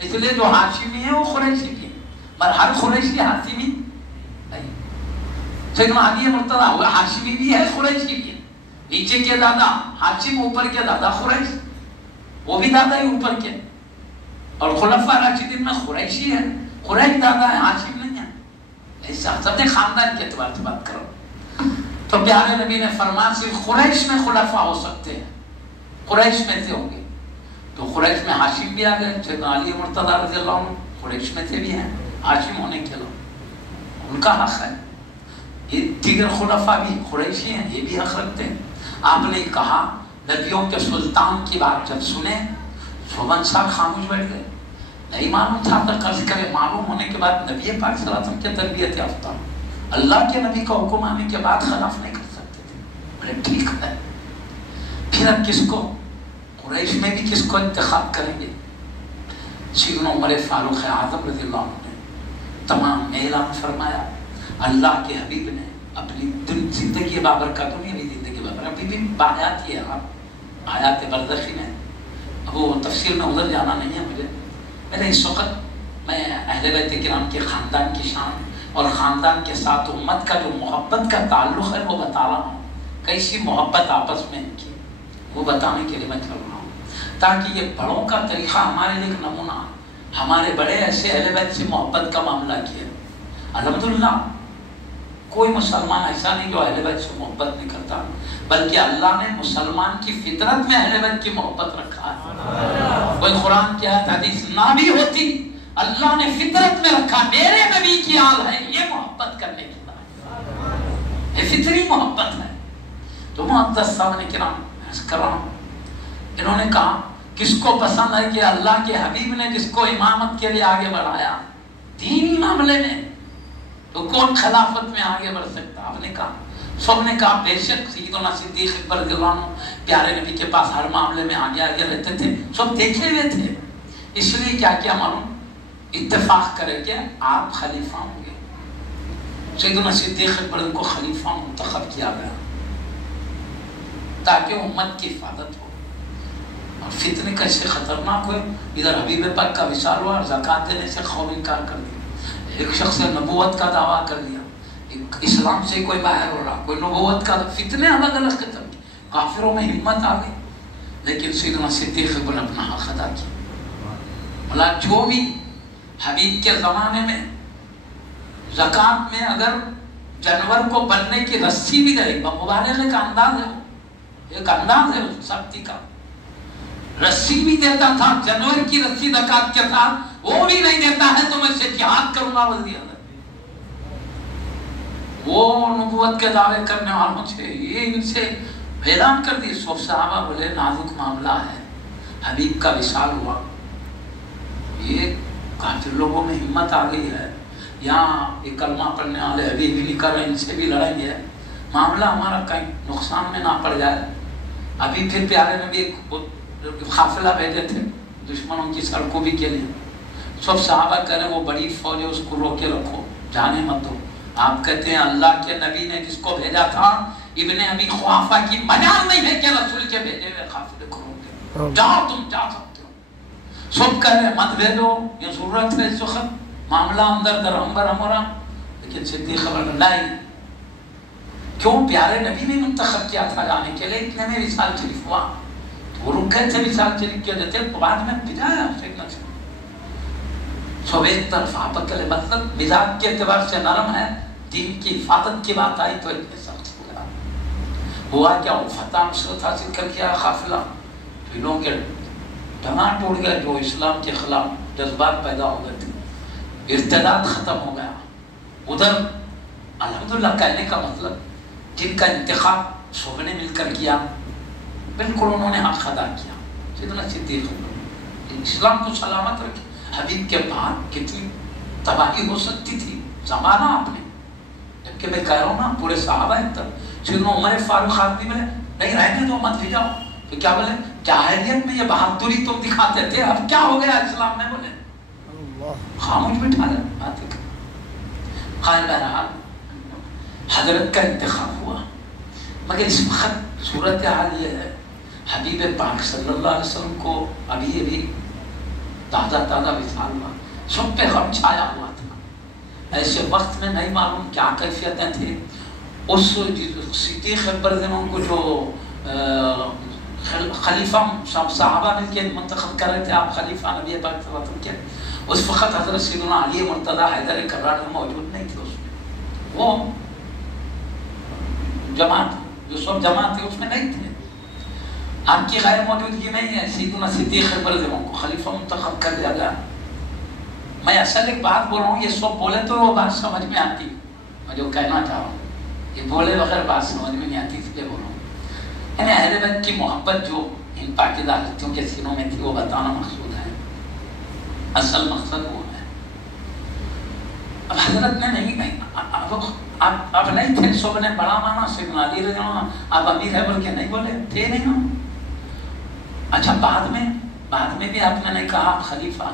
اس لیے جو ہاشمی ہے وہ قریشی بھی ہے، پر ہر قریشی ہاشمی نہیں۔ سیدنا علی مرتضیٰ وہ ہاشمی بھی ہے قریشی بھی ہے، نیچے کے دادا ہاشم، اوپر کے دادا قریش، وہ بھی دادا ہی اوپر کے، اور خلفاء راشدین میں قریشی ہے، قریش دادا ہے ہاشم نہیں ہے، ایسا سب نے خاندان کے اعتبار سے بات کرو۔ تو پیارے نبی نے فرمایا صرف قریش میں خلفاء ہو سکتے ہیں، قریش میں سے ہوں گے، تو قریش میں ہاشم بھی آ گئے، سیدنا علی مرتضیٰ رضی اللہ عنہ قریش میں سے بھی ہیں، ہاشم ہونے کے لوگ ان کا حق ہے، یہ دیگر خلفاء بھی قریشی ہیں، یہ بھی حق رکھتے ہیں۔ آپ نے کہا نبیوں کے سلطان کی بات جب سنے شوبھن صاحب خاموش بیٹھ گئے. نہیں معلوم تھا تو قرض کرے. معلوم ہونے کے بعد نبی پاک صلی اللہ علیہ وسلم کی تربیت یافتہ اللہ کے نبی کا حکم آنے کے بعد خلاف نہیں کر سکتے تھے. بڑے ٹھیک ہے. پھر اب کس کو قریش میں بھی کس کو انتخاب کریں گے؟ سیدنا عمر فاروق اعظم رضی اللہ عنہ نے تمام اعلان فرمایا. اللہ کے حبیب نے اپنی زندگی بابرکت دنیاوی زندگی بابر ابھی بھی آیات یہ ہے آیات برزخی میں. اب وہ تفسیر میں ادھر جانا نہیں ہے مجھے. میرے اس وقت میں اہل بیت کرام کے خاندان کی شان اور خاندان کے ساتھ امت کا جو محبت کا تعلق ہے وہ بتا رہا ہوں. کیسی محبت آپس میں ان کی وہ بتانے کے لیے میں چل رہا ہوں تاکہ یہ بڑوں کا طریقہ ہمارے لیے ایک نمونہ. ہمارے بڑے ایسے اہل بیت سے محبت کا معاملہ کیا. الحمدللہ کوئی مسلمان ایسا نہیں جو اہل بیت سے محبت نہیں کرتا بلکہ اللہ نے مسلمان کی فطرت میں اہل بیت کی محبت رکھا ہے. کوئی قرآن کی آیت حدیث نہ بھی ہوتی اللہ نے فطرت میں رکھا. میرے نبی کی آل ہے یہ محبت کرنے کی بات یہ فطری محبت ہے. تو محدث صاحب نے کرام کر رہا ہوں انہوں نے کہا کس کو پسند ہے کہ اللہ کے حبیب نے جس کو امامت کے لیے آگے بڑھایا دینی معاملے میں تو کون خلافت میں آگے بڑھ سکتا. آپ نے کہا سب نے کہا بے شک سیدنا صدیق اکبر رضی اللہ عنہ پیارے نبی کے پاس ہر معاملے میں آگے آگے رہتے تھے. سب دیکھے ہوئے تھے. اس لیے کیا کیا معلوم اتفاق کرے کہ آپ خلیفہ ہوں گے. سیدنا صدیق اکبر کو خلیفہ منتخب کیا گیا تاکہ امت کی حفاظت ہو. اور فتنے کیسے خطرناک ہوئے. ادھر حبیب پاک کا وصال ہوا اور زکات دینے سے قوم انکار کر دیا. ایک شخص نے نبوت کا دعویٰ کر دیا. اسلام سے کوئی باہر ہو رہا کوئی نبوت کا فتنے الگ الگ قسم کے. کافروں میں ہمت آ گئی لیکن سیدنا صدیق اکبر نے اپنا حق ادا کیا. بولا جو بھی حبیب کے زمانے میں زکات میں اگر جانور کو بننے کی رسی بھی دے مبالغے کا انداز ہے ایک انداز ہے سختی کا. رسی بھی دیتا تھا جانور کی رسی زکات کے ساتھ وہ بھی نہیں دیتا ہے تو میں سے جہاد کروں گا وزیر. وہ نبوت کے دعوے کرنے والوں سے یہ ان سے اعلان کر دی. سب صحابہ بولے نازک معاملہ ہے حبیب کا وصال ہوا یہ کافر لوگوں میں ہمت آ گئی ہے. یہاں یہ کلمہ پڑھنے والے ابھی بھی نہیں کر رہے ان سے بھی لڑیں گے معاملہ ہمارا کہیں نقصان میں نہ پڑ جائے. ابھی پھر پیارے نبی ایک قافلہ بھیجے تھے دشمنوں کی سڑکوں بھی کے لیے. سب صحابہ کہہ رہے وہ بڑی فوج ہے اس کو روکے رکھو جانے مت دو. آپ کہتے ہیں اللہ کے نبی نے جس کو بھیجا تھا ابن ابی قحافہ کی مجال نہیں ہے کہ رسول کے بھیجے ہوئے قافلے کو روکے. جاؤ تم جا سکتے ہو. سب کہہ رہے مت بھیجو یہ ضرورت ہے اس وقت معاملہ اندر درہم برہم ہو رہا. لیکن صدیق خبر نہیں کیوں پیارے نبی نے منتخب کیا تھا جانے کے لیے. اتنے میں وصال شریف ہوا وہ رک گئے تھے وصال شریف کے دیتے بعد میں بھیجایا سیدنا سے. سب ایک طرف آپ کے مطلب مزاج کے اعتبار سے نرم ہے دین کی حفاظت کی بات آئی تو اتنے سخت ہو گیا. ہوا کیا وہ فتح نصرت حاصل کر کیا قافلہ پھروں کے ڈھماٹ ٹوٹ گئے جو اسلام کے خلاف جذبات پیدا ہو گئے تھے. ارتداد ختم ہو گیا. ادھر الحمدللہ کہنے کا مطلب جن کا انتخاب سب نے مل کر کیا بالکل انہوں نے حق ادا کیا. سیدنا صدیق اسلام کو سلامت رکھے. حبیب کے بعد کتنی تباہی ہو سکتی تھی زمانہ آپ نے جبکہ میں کہہ رہا ہوں نا پورے صحابہ ایک طرف. سیدنا عمر فاروق آدمی میں نہیں رہنے دو مت بھیجاؤ. تو کیا بولے جاہلیت میں یہ بہادری تم دکھاتے تھے اب کیا ہو گیا اسلام میں. بولے خاموش بٹھا لیں باتیں کر. خیر بہرحال حضرت کا انتخاب ہوا مگر اس وقت صورتحال یہ ہے حبیب پاک صلی اللہ علیہ وسلم کو ابھی تازہ وصال ہوا. سب پہ غم چھایا ہوا تھا. ایسے وقت میں نہیں معلوم کیا کیفیتیں تھیں. اس صدیق اکبر کو جو خلیفہ صحابہ مل کے منتخب کر رہے تھے آپ خلیفہ نبی پاک صلی اللہ علیہ وسلم کے اس وقت حضرت سیدنا علی مرتضیٰ حیدر کرار موجود نہیں تھے. اس میں وہ جماعت جو سب جماعت تھے اس میں نہیں تھے. آپ کی غیر موجودگی نہیں ہے. سیدنا صدیق اکبر کو خلیفہ منتخب کر دیا گیا. میں اصل ایک بات بول رہا ہوں یہ سب بولے تو وہ بات سمجھ میں آتی میں جو کہنا چاہ رہا ہوں. یہ بولے بغیر بات سمجھ میں نہیں آتی اس لیے بول رہا ہوں. یعنی اہل بیت کی محبت جو ان پاکیزہ ہستیوں کے سینوں میں تھی وہ بتانا مقصود ہے، اصل مقصد وہ ہے۔ اب حضرت نے نہیں، اب نہیں تھے، سب نے بڑا مانا سیدنا علی رضی اللہ عنہ آپ امیر ہے بول کے نہیں بولے تھے، نہیں ہم۔ اچھا بعد میں بھی آپ نے کہا آپ خلیفہ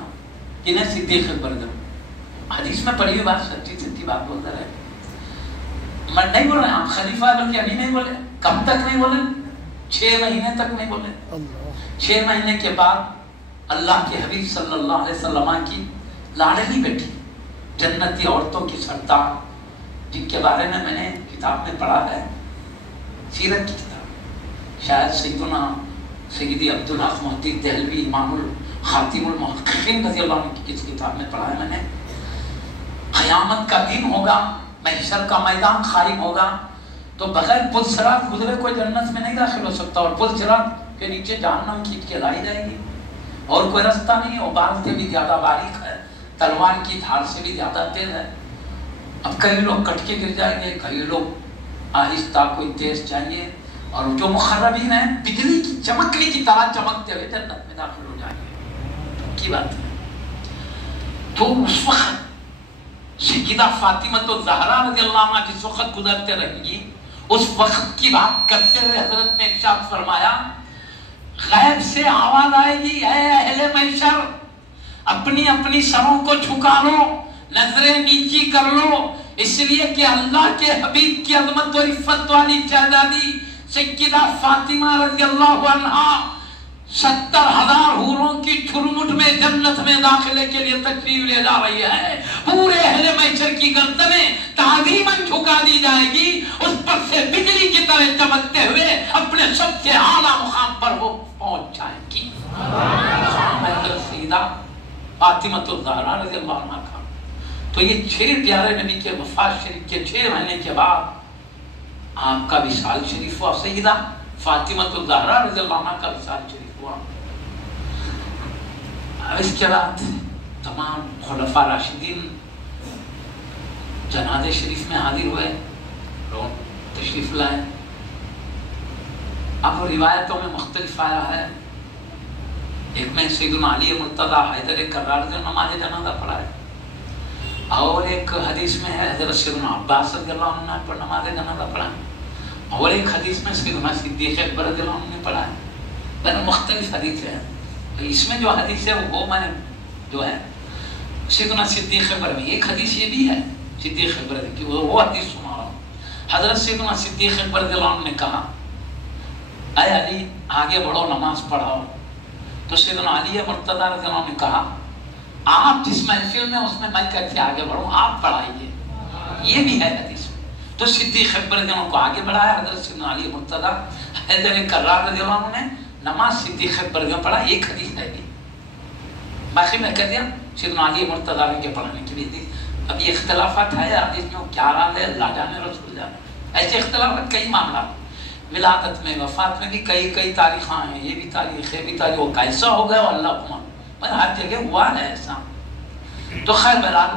جنہیں صدیق اکبر دو، حدیث میں پڑھی ہوئی بات سچی سچی بات بولتا رہے، میں نہیں بول رہے آپ خلیفہ بول کے ابھی نہیں بولے، کب تک نہیں بولے؟ 6 مہینے تک نہیں بولے۔ 6 مہینے کے بعد اللہ کے حبیب صلی اللہ علیہ وسلم کی لاڈلی بیٹی جنتی عورتوں کی سردار، جن کے بارے میں نے کتاب میں پڑھا ہے، سیرت کی کتاب، شاید سیدنا سیدی عبدالحق محدث دہلوی امام خاتم المحققین رضی اللہ عنہ کی کس کتاب میں پڑھا ہے میں نے، قیامت کا دن ہوگا، محشر کا میدان قائم ہوگا تو بغیر پل صراط گزرے کوئی جنت میں نہیں داخل ہو سکتا، اور پل صراط کے نیچے جہنم کھینچ کے لائی جائے گی، اور کوئی رستہ نہیں ہے، وہ بال سے بھی زیادہ باریک ہے، تلوار کی دھار سے بھی زیادہ تیز ہے۔ اب کئی لوگ کٹ کے گر جائیں گے، کئی لوگ آہستہ کوئی تیز چاہیے، اور جو مقربین ہیں بجلی کی چمکنے کی طرح چمکتے ہوئے جنت میں داخل ہو جائیں گے کی بات ہے۔ تو اس وقت سیدہ فاطمہ الزہرا رضی اللہ عنہ جس وقت گزرتے رہیں گی، اس وقت کی بات کرتے ہوئے حضرت نے ارشاد فرمایا غیب سے آواز آئے گی، اے اہل محشر اپنی اپنی سروں کو جھکا لو، نظریں نیچی کر لو، اس لیے کہ اللہ کے حبیب کی عظمت و عفت والی شہزادی سیدہ فاطمہ رضی اللہ عنہا 70,000 حوروں کی جھرمٹ میں جنت میں داخلے کے لیے تشریف لے جا رہی ہے۔ پورے اہل محشر کی گردنیں تعظیماً جھکا دی جائے گی، اس پر سے بجلی کی طرح چمکتے ہوئے اپنے سب سے اعلیٰ مقام پر وہ پہنچ جائے گی۔ سیدہ فاطمہ الزہرا رضی اللہ عنہ کا تو یہ 6 پیارے نبی کے وفات شریف کے 6 مہینے کے بعد آپ کا وصال شریف ہوا، سیدہ فاطمہ الزہرا رضی اللہ عنہ کا وصال شریف ہوا۔ اس کے بعد تمام خلفاء راشدین جنازے شریف میں حاضر ہوئے، لوگ تشریف لائے۔ اب روایتوں میں مختلف آیا ہے، ایک میں سیدنا علی مرتضیٰ حیدر کرار نے نماز جنازہ پڑھا ہے، اور ایک حدیث میں ہے حضرت سیدنا عباس رضی اللہ عنہ پر نماز جنازہ پڑھا ہے، اور ایک حدیث میں سیدنا صدیق اکبر رضی اللہ عنہ نے پڑھا ہے۔ میں مختلف حدیث ہے، اس میں جو حدیث ہے وہ میں نے جو ہے سیدنا صدیق اکبر میں ایک حدیث یہ بھی ہے صدیق اکبر کی، وہ حدیث سنا رہا ہوں۔ حضرت سیدنا صدیق اکبر رضی اللہ عنہ نے کہا اے علی آگے بڑھو نماز پڑھاؤ، تو سیدنا علی مرتضیٰ رضی اللہ عنہ نے کہا آپ جس محفل میں اس میں کیسے آگے بڑھوں، آپ پڑھائیے، یہ بھی ہے حدیث میں۔ تو صدیق اکبر رضی اللہ عنہ کو آگے بڑھایا، حضرت سیدنا علی مرتضیٰ حیدر کرار رضی اللہ عنہ نے نماز صدیق اکبر رضی اللہ عنہ پڑھا، ایک حدیث ہے یہ، باقی میں کہہ دیا سیدنا علی مرتضیٰ کے پڑھانے کے لیے۔ اب یہ اختلافات ہے حدیث میں، کیا رات ہے اللہ جانے رسول جانے، ایسے اختلافات کئی معاملات، ولادت میں وفات میں بھی کئی تاریخاں ہیں، یہ بھی تاریخ ہے بھی تاریخ، وہ کیسا ہو گیا اللہ کو مان، پر ہر جگہ ہوا ہے ایسا۔ تو خیر بہرحال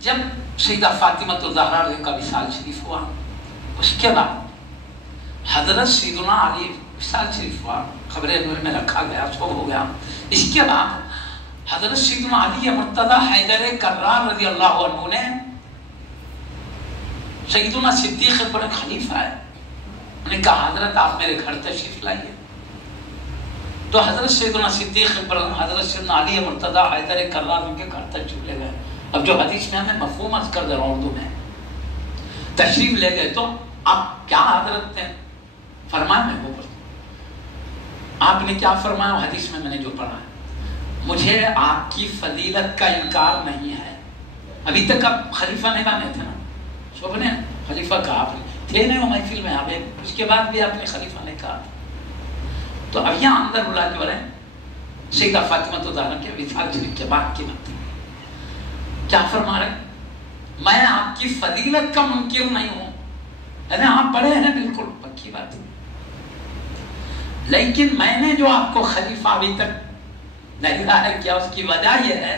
جب سیدہ فاطمہ الزہرا کا وصال شریف ہوا، اس کے بعد حضرت سیدنا علی وصال شریف ہوا، قبر نور میں رکھا گیا، سب ہو گیا۔ اس کے بعد حضرت سیدنا علی مرتضیٰ حیدر کرار رضی اللہ عنہ نے سیدنا صدیق اکبر خلیفہ ہے، انہوں نے کہا حضرت آپ میرے گھر تشریف لائیے، تو حضرت سیدنا صدیق اکبر حضرت سیدنا علی مرتضیٰ حیدر کرار ان کے گھر تشریف لے گئے۔ اب جو حدیث میں ہمیں مفہوم عرض کر دے رہا ہوں اردو میں، تشریف لے گئے تو آپ کیا حضرت نے فرمایا، میں وہ آپ نے کیا فرمایا حدیث میں نے جو پڑھا ہے، مجھے آپ کی فضیلت کا انکار نہیں ہے۔ ابھی تک آپ خلیفہ نہیں بنے تھے نا، سب نے خلیفہ کہا، آپ نے تھے نہیں وہ محفل میں، آپ اس کے بعد بھی آپ نے خلیفہ نہیں کہا۔ تو اب یہاں اندر اللہ جو ہے سیدہ فاطمہ الزہرا کے وصال شریف کے بعد کی بات کیا فرما رہے، میں آپ کی فضیلت کا منکر نہیں ہوں، یعنی آپ بڑے ہیں بالکل پکی بات، لیکن میں نے جو آپ کو خلیفہ ابھی تک نہیں ظاہر کیا، اس کی وجہ یہ ہے،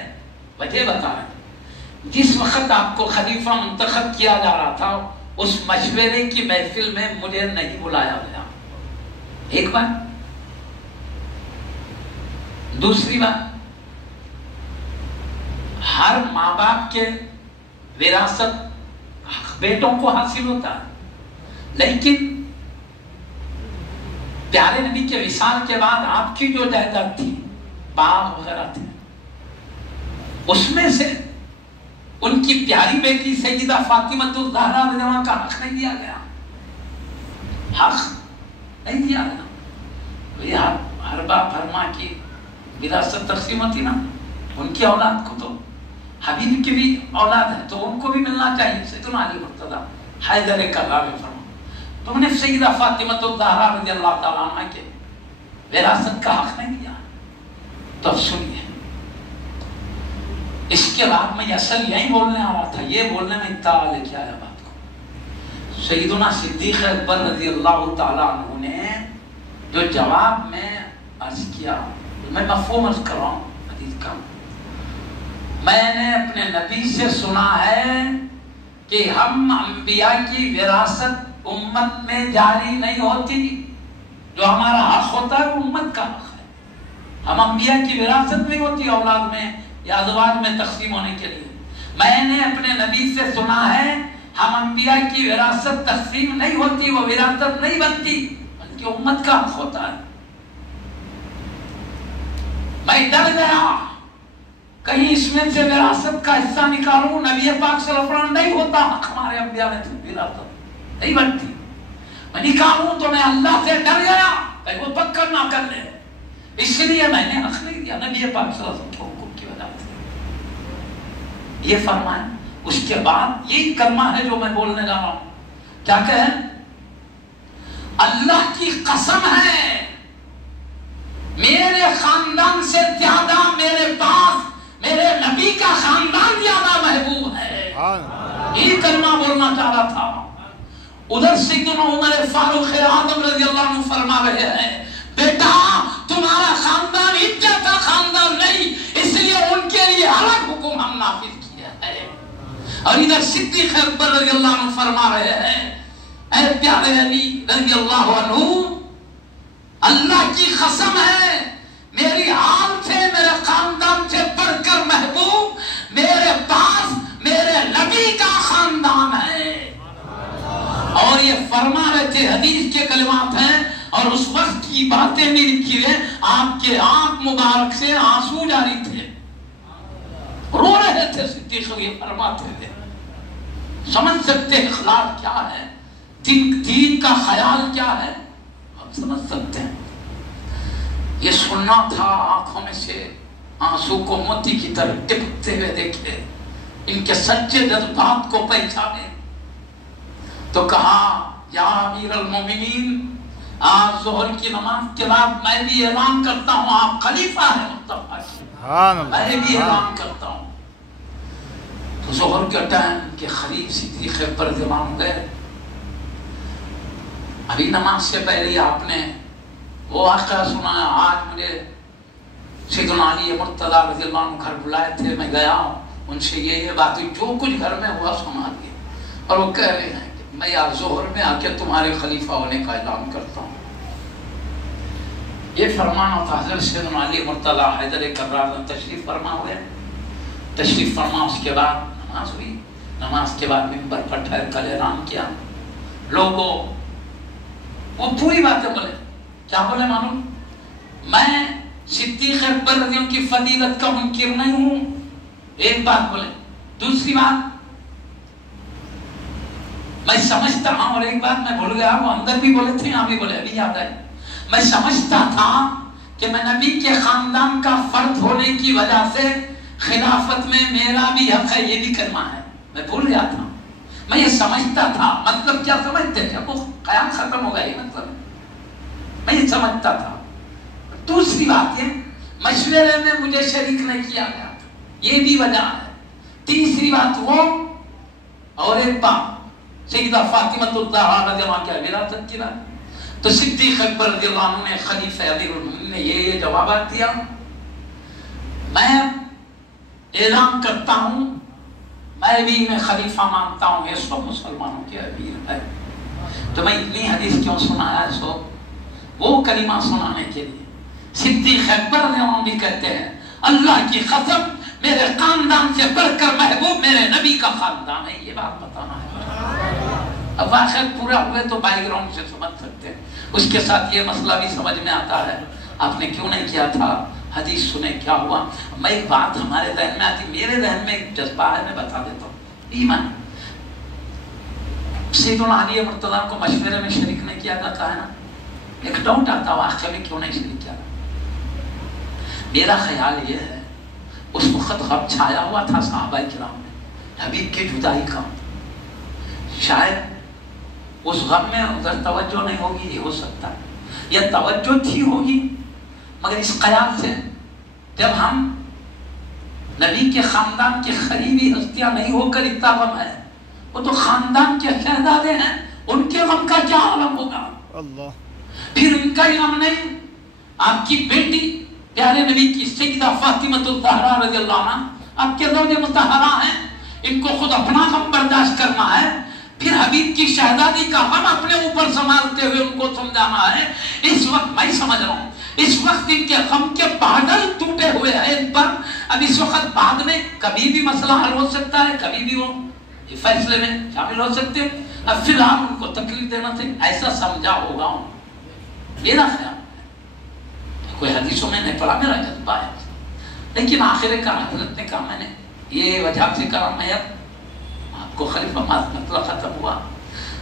وجہ بتا رہے ہیں، جس وقت آپ کو خلیفہ منتخب کیا جا رہا تھا اس مشورے کی محفل میں مجھے نہیں بلایا گیا، ایک بات. دوسری بات، ہر ماں باپ کے وراثت بیٹوں کو حاصل ہوتا ہے، لیکن پیارے نبی کے وصال کے بعد آپ کی جو جائیداد تھی، باغ وغیرہ تھے، اس میں سے ان کی پیاری بیٹی سیدہ فاطمہ الزہرا رضی اللہ عنہا کا حق نہیں دیا گیا. حق نہیں دیا گیا. ہر باپ ہر ماں کی وراثت تقسیم ہوتی نا. ان کی اولاد کو تو، حبیب کی بھی اولاد ہے تو ان کو بھی ملنا چاہیے. سیدنا علی مرتضیٰ حیدر کرار میں فرما تو انہیں سیدہ فاطمہ الزہرا رضی اللہ تعالیٰ عنہ کے وراثت کا حق نہیں دیا. تو اب سنیے، اس کے بعد میں اصل یہی بولنے آ رہا تھا، یہ بولنے میں اتنا لے کے آیا بات کو. سیدنا صدیق اکبر رضی اللہ تعالیٰ عنہ نے جو جواب میں عرض کیا، میں مفہوم عرض کر رہا ہوں حدیث کا. میں نے اپنے نبی سے سنا ہے کہ ہم انبیاء کی وراثت امت میں جاری نہیں ہوتی. جو ہمارا حق ہوتا ہے وہ امت کا حق ہے. ہم انبیاء کی وراثت نہیں ہوتی اولاد میں یا ازواج میں تقسیم ہونے کے لیے. میں نے اپنے نبی سے سنا ہے ہم انبیاء کی وراثت تقسیم نہیں ہوتی، وہ وراثت نہیں بنتی بلکہ امت کا حق ہوتا ہے. میں ڈر گیا کہیں اس میں سے وراثت کا حصہ نکالوں. نبی پاک صلی اللہ علیہ وسلم نہیں ہوتا حق ہمارے انبیاء میں وراثت نہیں بنتی. میں نکالوں تو میں اللہ سے ڈر گیا کہ وہ پکڑ نہ کر لے، اس لیے میں نے حق نہیں دیا نبی پاک صلی اللہ علیہ وسلم کے حکم کی وجہ سے. یہ فرمائیں. اس کے بعد یہی کلمہ ہے جو میں بولنے جا رہا ہوں. کیا کہیں؟ اللہ کی قسم ہے میرے خاندان سے زیادہ میرے پاس میرے نبی کا خاندان زیادہ محبوب ہے. یہ کلمہ بولنا چاہ رہا تھا. ادھر سیدنا عمر فاروق اعظم رضی اللہ عنہ فرما رہے ہیں، بیٹا تمہارا خاندان عزت کا خاندان نہیں، اس لیے ان کے لیے الگ حکم ہم نافذ کیا ہے. اور ادھر صدیق اکبر رضی اللہ عنہ فرما رہے ہیں، اے پیارے علی رضی اللہ عنہ، اللہ کی قسم ہے میری آل سے میرے خاندان سے بڑھ کر محبوب میرے پاس میرے نبی کا خاندان ہے. اور یہ فرما رہے تھے، حدیث کے کلمات ہیں اور اس وقت کی باتیں بھی لکھی ہیں. آپ کے آنکھ مبارک سے آنسو جاری تھے، رو رہے تھے. صدیق یہ فرماتے تھے. سمجھ سکتے اخلاق کیا ہے، دین کا خیال کیا ہے، ہم سمجھ سکتے ہیں. یہ سننا تھا. آنکھوں میں سے آنسو کو موتی کی طرح ٹپکتے ہوئے دیکھے، ان کے سچے جذبات کو پہچانے. تو کہا، یا امیر المومنین، آج ظہر کی نماز کے بعد میں بھی اعلان کرتا ہوں آپ خلیفہ ہیں مصطفیٰ کی. میں بھی اعلان کرتا ہوں. تو ظہر کے ٹائم کے خلیف صدیق اکبر زمان گئے. ابھی نماز سے پہلے آپ نے وہ واقعہ سنا. آج مجھے سیدنا علی مرتضیٰ رضی اللہ عنہ گھر بلائے تھے، میں گیا ہوں. ان سے یہ بات ہوئی، جو کچھ گھر میں ہوا سنا دیے. اور وہ کہہ رہے ہیں کہ میں آج ظہر میں آ کے تمہارے خلیفہ ہونے کا اعلان کرتا ہوں. یہ فرمانا تھا. حضرت سیدنا علی مرتضیٰ حیدر کرار تشریف فرما ہوئے. تشریف فرما، اس کے بعد نماز ہوئی. نماز کے بعد منبر پر ٹھہر کر اعلان کیا. لوگوں وہ پوری باتیں بولے. کیا بولے معلوم؟ میں صدیق اکبر رضی اللہ کی فضیلت کا منکر نہیں ہوں. ایک بات بولے. دوسری بات میں سمجھتا ہوں، اور ایک بات میں بھول گیا، وہ اندر بھی بولے تھے یہاں بھی بولے، ابھی یاد آئے. میں سمجھتا تھا کہ میں نبی کے خاندان کا فرد ہونے کی وجہ سے خلافت میں میرا بھی حق ہے. یہ بھی کلمہ ہے، میں بھول گیا تھا. میں یہ سمجھتا تھا. مطلب کیا سمجھتے تھے؟ وہ قیام ختم ہو گیا. یہ مطلب میں یہ سمجھتا تھا. دوسری بات یہ، مشورے میں مجھے شریک نہیں کیا گیا تھا، یہ بھی وجہ ہے. تیسری بات وہ، اور ایک بات سیدہ فاطمہ الزہرا رضی اللہ عنہا کی وراثت کی بات. تو صدیق اکبر رضی اللہ عنہ نے خلیفہ امیر المومنین نے یہ جوابات دیا. میں اعلان کرتا ہوں میں بھی انہیں خلیفہ مانتا ہوں، یہ سب مسلمانوں کے امیر ہے. تو میں اتنی حدیث کیوں سنایا ہے؟ سو وہ کلمہ سنانے کے لیے صدیق اکبر بھی کہتے ہیں اللہ کی قسم میرے خاندان سے بڑھ کر محبوب میرے نبی کا خاندان ہے، یہ بات بتانا ہے۔ اب آخر پورا ہوئے تو بیک گراؤنڈ سے سمجھ سکتے ہیں، اس کے ساتھ یہ مسئلہ بھی سمجھ میں آتا ہے آپ نے کیوں نہیں کیا تھا، حدیث سنے کیا ہوا۔ میں ایک بات ہمارے ذہن میں آتی، میرے ذہن میں ایک جذبہ ہے، میں بتا دیتا ہوں۔ ایمان سیدنا علی مرتضیٰ کو مشورے میں شریک نہیں کیا جاتا ہے نا، ایک ڈاؤٹ آتا واقعہ میں کیوں نہیں شریک کیا۔ میرا خیال یہ ہے اس وقت غم چھایا ہوا تھا صحابہ کرام میں حبیب کی جدائی کا، شاید اس غم میں ادھر توجہ نہیں ہوگی، یہ ہو سکتا ہے، یا توجہ تھی ہوگی مگر اس خیال سے جب ہم نبی کے خاندان کے قریبی ہستیاں نہیں ہو کر اتنا غم ہے، وہ تو خاندان کے شہزادے ہیں، ان کے غم کا کیا عالم ہوگا۔ اللہ پھر ان کا غم نہیں، آپ کی بیٹی پیارے نبی کی سیدہ فاطمہ الزہرا رضی اللہ عنہ آپ کے زوج مطہرہ ہیں، ان کو خود اپنا غم برداشت کرنا ہے، پھر حبیب کی شہزادی کا غم اپنے اوپر سنبھالتے ہوئے ان کو سمجھانا ہے۔ اس وقت میں سمجھ رہا ہوں اس وقت ان کے غم کے بادل ٹوٹے ہوئے ہیں ان پر، اب اس وقت بعد میں کبھی بھی مسئلہ حل ہو سکتا ہے، کبھی بھی وہ فیصلے میں شامل ہو سکتے ہیں، اب فی الحال ان کو تکلیف دینا تھے، ایسا سمجھا ہوگا میرا خیال۔ کوئی حدیثوں میں نہیں پڑھا، میرا جذبہ ہے، لیکن آخر کا حضرت نے کہا میں نے یہ وجہ سے کرا، میں آپ کو خلیفہ مطلب ختم ہوا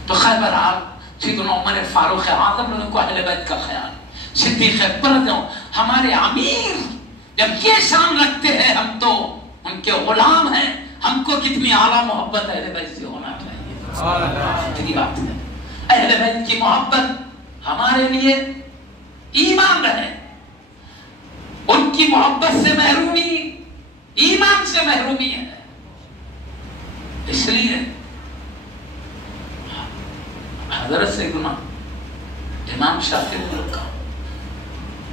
تو خیر بہرحال سیدنا عمر فاروق اعظم نے کو اہل بیت کا خیال، صدیق اکبر ہمارے امیر جب یہ شان رکھتے ہیں ہم تو ان کے غلام ہیں، ہم کو کتنی اعلیٰ محبت اہل بیت سے ہونا چاہیے۔ اتنی بات ہے، اہل بیت کی محبت ہمارے لیے ایمان رہے، ان کی محبت سے محرومی ایمان سے محرومی ہے، اس لیے حضرت سیدنا امام شافعی نے کہا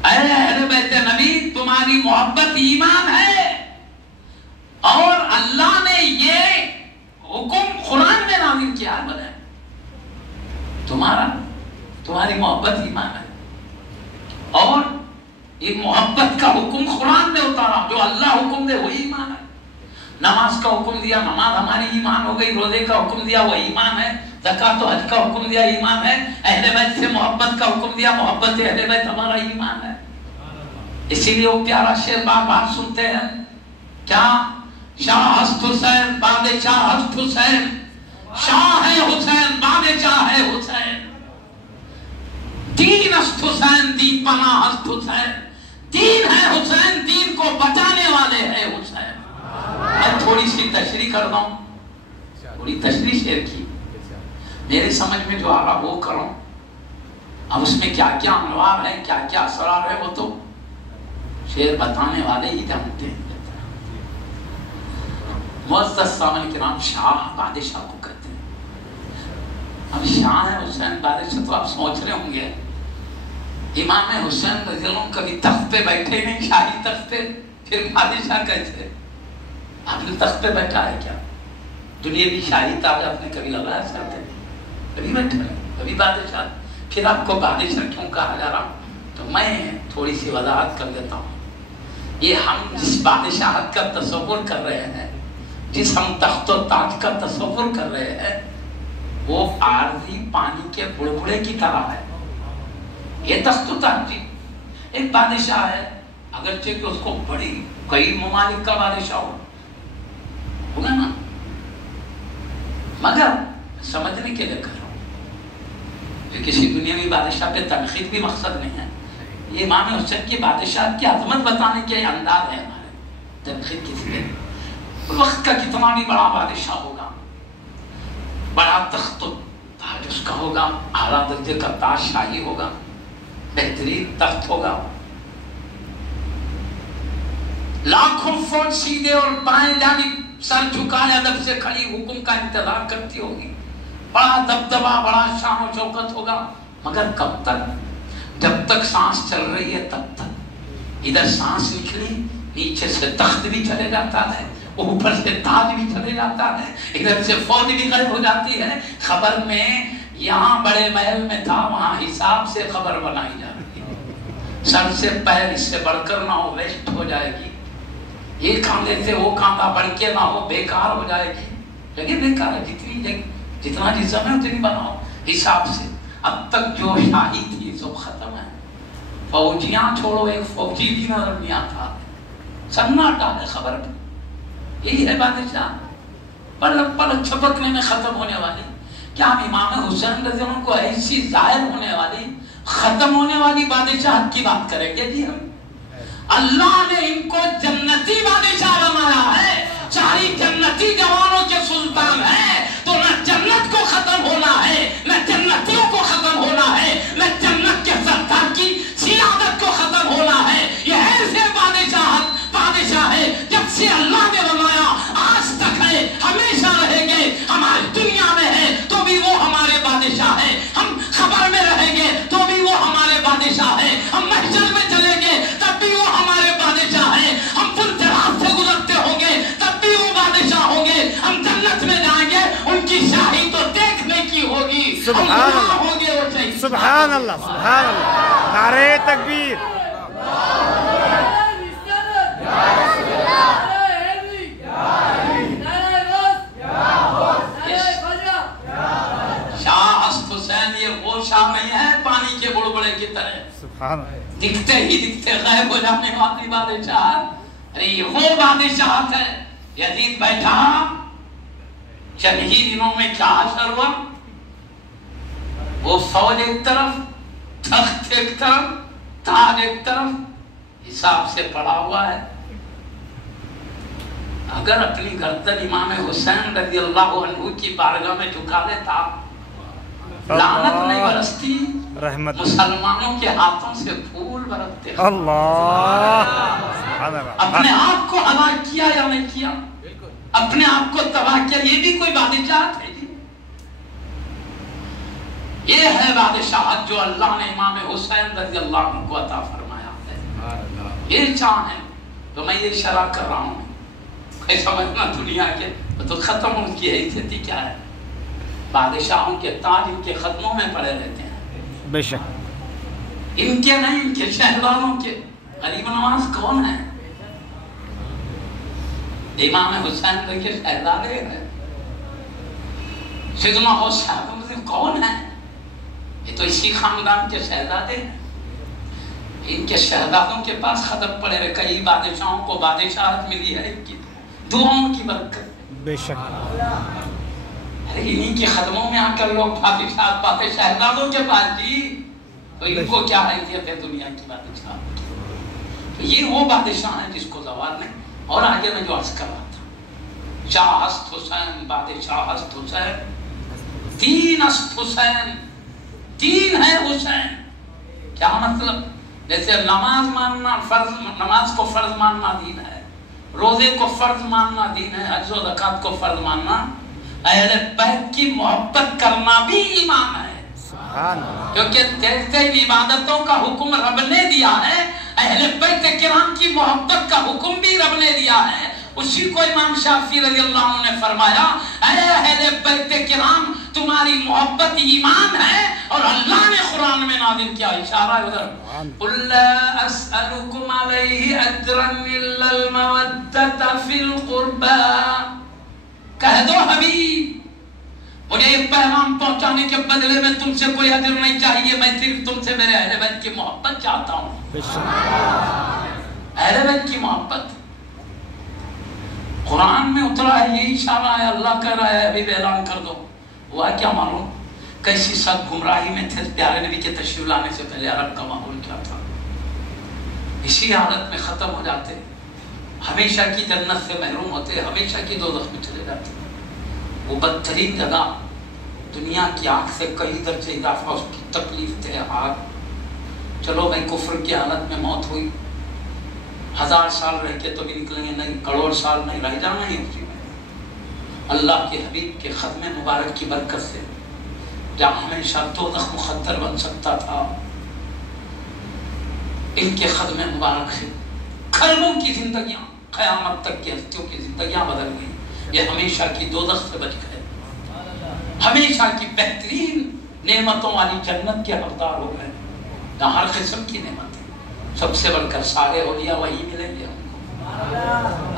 اے اہل بیت نبی تمہاری محبت ایمان ہے، اور اللہ نے یہ حکم قرآن میں نازل کیا ہے، تمہاری محبت ایمان ہے، اور یہ محبت کا حکم قرآن میں اتارا، جو اللہ حکم دے وہی ایمان ہے۔ نماز کا حکم دیا، نماز ہماری ایمان ہو گئی، روزے کا حکم دیا وہ ایمان ہے، زکوٰۃ و حج کا حکم دیا ایمان ہے، اہل بیت سے محبت کا حکم دیا، محبت اہل بیت ہمارا ایمان ہے۔ اسی لیے وہ پیارا شعر بار بار سنتے ہیں، کیا شاہ ہست حسین بادشاہ ہست حسین، شاہ ہے حسین بادشاہ ہے حسین، دین ہست حسین دین پناہ ہست حسین، دین ہے حسین دین کو بچانے والے ہیں حسین۔ میں تھوڑی سی تشریح کر دوں، تھوڑی تشریح شعر کی، میرے سمجھ میں جو آ رہا وہ کروں، اب اس میں کیا کیا انوار ہے، کیا کیا اسرار ہے، وہ تو شعر بتانے والے ہی جانتے ہیں۔ معزز سامعین کرام، شاہ بادشاہ کو کہتے ہیں، اب شاہ ہے حسین بادشاہ، تو آپ سوچ رہے ہوں گے امام حسین رضی اللہ عنہ کبھی تخت پہ بیٹھے نہیں، شاہی تخت پہ، پھر بادشاہ کیسے؟ آپ نے تخت پہ بیٹھا ہے کیا؟ دنیاوی شاہی تاج آپ نے کبھی لگایا سر پہ؟ کبھی بیٹھا ہے؟ کبھی بادشاہ؟ پھر آپ کو بادشاہ کیوں کہا جا رہا؟ تو میں تھوڑی سی وضاحت کر دیتا ہوں۔ یہ ہم جس بادشاہت کا تصور کر رہے ہیں، جس ہم تخت و تاج کا تصور کر رہے ہیں، وہ عارضی پانی کے بڑبڑے کی طرح ہے۔ یہ تخت و تاج جی ایک بادشاہ ہے، اگرچہ کہ اس کو بڑی کئی ممالک کا بادشاہ ہوگا نا، مگر سمجھنے کے لیے کر رہا ہوں کہ کسی دنیاوی بادشاہ پہ تنقید بھی مقصد نہیں ہے، یہ امام حسین کی بادشاہ کی عظمت بتانے کے انداز ہے ہمارے، تنقید کسی لیے وقت کا کتنا بھی بڑا بادشاہ ہوگا، بڑا تخت و تاج اس کا ہوگا، اعلیٰ درجے کا تاج شاہی ہوگا، بہترین تخت ہوگا، لاکھوں فوج سیدھے اور بائیں جانب سر جھکائے ادب سے کھڑی حکم کا انتظار کرتی ہوگی، بڑا دبدبا، بڑا شان و شوکت ہوگا، مگر کب تک؟ جب تک سانس چل رہی ہے تب تک۔ ادھر سانس نکلی، نیچے سے تخت بھی چلے جاتا ہے، اوپر سے تاج بھی چلے جاتا ہے، ادھر سے فوج بھی غائب ہو جاتی ہے، خبر میں یہاں بڑے محل میں تھا، وہاں حساب سے خبر بنائی جا رہی سر سے پیر اس سے بڑھ کر نہ ہو، ویسٹ ہو جائے گی. یہ کاندھے سے وہ کاندھا بڑھ کے نہ ہو، بیکار ہو جائے گی. جگہ بیکار ہے، جتنا جسم ہے اتنی بناؤ حساب سے. اب تک جو شاہی تھی سب ختم ہے. فوجیاں چھوڑو، ایک فوجی بھی نظر نہیں آتا، سناٹا ہے. خبر یہی ہے بادشاہ، پل چھپکنے میں ختم ہونے والی. کیا امام حسین رضی اللہ عنہ کو ایسی ظاہر ہونے والی ختم ہونے والی بادشاہت کی بات کریں گے جی ہم؟ اللہ نے ان کو جنتی بادشاہ بنایا ہے، ساری جنتی جوانوں کے سلطان ہیں. تو نہ جنت کو ختم ہونا ہے، نہ جنتیوں کو ختم ہونا ہے، نہ جنت کے سردار کی سیادت کو ختم ہونا ہے. یہ ایسے بادشاہ ہے جب سے اللہ نے بنایا آج تک ہے، ہمیشہ رہیں گے. ہماری دنیا میں ہے تو بھی وہ ہمارے بادشاہ ہے، ہم خبر میں رہیں گے تو بھی وہ ہمارے بادشاہ ہے، ہم محشر میں چلیں گے تب بھی وہ ہمارے بادشاہ ہے، ہم فلسفات سے گزرتے ہوں گے تب بھی وہ بادشاہ ہوں گے. ہم جنت میں جائیں گے، ان کی شاہی تو دیکھنے کی ہوگی. سبحان اللہ، ہوں گے وہ چاہیے. سبحان اللہ، سبحان اللہ. نعرہ تکبیر. شاہ ہست حسین یہ وہ شاہ نہیں ہے پانی کے بڑبڑے کی طرح سبحان اللہ. دکھتے ہی دکھتے غائب ہو جانے والی بادشاہ. ارے یہ وہ بادشاہت ہے. یزید بیٹھا، چند ہی دنوں میں کیا حشر ہوا. وہ فوج ایک طرف، تخت ایک طرف، تاج ایک طرف، حساب سے پڑا ہوا ہے. اگر اپنی گردن امام حسین رضی اللہ عنہ کی بارگاہ میں جھکا دیتا، لعنت نہیں برستی، رحمت مسلمانوں کے ہاتھوں سے پھول برستے. اللہ. سبحان اللہ. اپنے آپ کو ہلاک کیا یا نہیں کیا، اپنے آپ کو تباہ کیا. یہ بھی کوئی بادشاہت ہے جی؟ یہ ہے بادشاہت جو اللہ نے امام حسین رضی اللہ عنہ کو عطا فرمایا ہے. یہ چاہ ہے تو میں یہ شرح کر رہا ہوں. سمجھنا دنیا کے تو ختم ان کی حیثیت کیا ہے. بادشاہوں کے تاج ان کے ختموں میں پڑے رہتے ہیں. بے شک ان کے نہیں، ان کے شہزادوں کے. غریب نواز کون ہے؟ امام حسین کے شہزادے ہیں. سیدنا حسین کون ہے؟ یہ تو اسی خاندان کے شہزادے ہیں. ان کے شہزادوں کے پاس ختم پڑے رہے. کئی بادشاہوں کو بادشاہت ملی ہے ان کی دعاؤں کی برکت. بے شک. ارے انہی کے قدموں میں آ کر لوگ بادشاہت پاتے شہزادوں کے پاس جی. تو ان کو کیا حیثیت ہے دنیا کی بادشاہ. تو یہ وہ بادشاہ ہیں جس کو زوال نہیں. اور آگے میں جو عرض کر رہا تھا، شاہ ہست حسین، بادشاہ ہست حسین، دین ہست حسین. دین ہے حسین. کیا مطلب؟ جیسے نماز ماننا فرض، نماز کو فرض ماننا دین ہے، روزے کو فرض ماننا دین ہے، حج و زکات کو فرض ماننا، اہل بیت کی محبت کرنا بھی ایمان ہے. سبحان اللہ. کیونکہ جیسے عبادتوں کا حکم رب نے دیا ہے، اہل بیت کرام کی محبت کا حکم بھی رب نے دیا ہے. اسی کو امام شافعی رضی اللہ عنہ نے فرمایا، اے اہل بیت کرام تمہاری محبت ایمان ہے. اور اللہ نے قرآن میں نازل کیا، اشارہ ادھر، قُلْ لَا أَسْأَلُكُمْ عَلَيْهِ أَجْرًا إِلَّا الْمَوَدَّةَ فِي الْقُرْبَى. کہہ دو حبیب، مجھے ایک پیغام پہنچانے کے بدلے میں تم سے کوئی اجر نہیں چاہیے، میں صرف تم سے میرے اہل بیت کی محبت چاہتا ہوں. اہل بیت کی محبت قرآن میں اترا ہے، یہ اشارہ ہے. اللہ کہہ رہا ہے حبیب اعلان کر دو. ہوا کیا معلوم؟ کیسی سب گمراہی میں تھے. پیارے نبی کے تشریف لانے سے پہلے عرب کا ماحول کیا تھا؟ اسی حالت میں ختم ہو جاتے، ہمیشہ کی جنت سے محروم ہوتے، ہمیشہ کی دوزخ میں چلے جاتے. وہ بدترین جگہ دنیا کی آنکھ سے کئی درجے اضافہ، اس کی تکلیف تھے آگ. چلو بھائی کفر کی حالت میں موت ہوئی، 1000 سال رہ کے تو بھی نکلیں گے نہیں، کروڑ سال نہیں، رہ جانا ہی اسی میں. اللہ کے حبیب کے ختم مبارک کی برکت سے جہاں ہمیشہ دوزخ مخدر بن سکتا تھا، ان کے ختم مبارک سے کھربوں کی زندگیاں، قیامت تک کی ہستیوں کی زندگیاں بدل گئی. یہ ہمیشہ کی دوزخ سے بچ گئے، ہمیشہ کی بہترین نعمتوں والی جنت کے حقدار ہو گئے، جہاں ہر قسم کی نعمت ہے. سب سے بڑھ کر سارے اولیاء وہی ملیں گے ہم کو.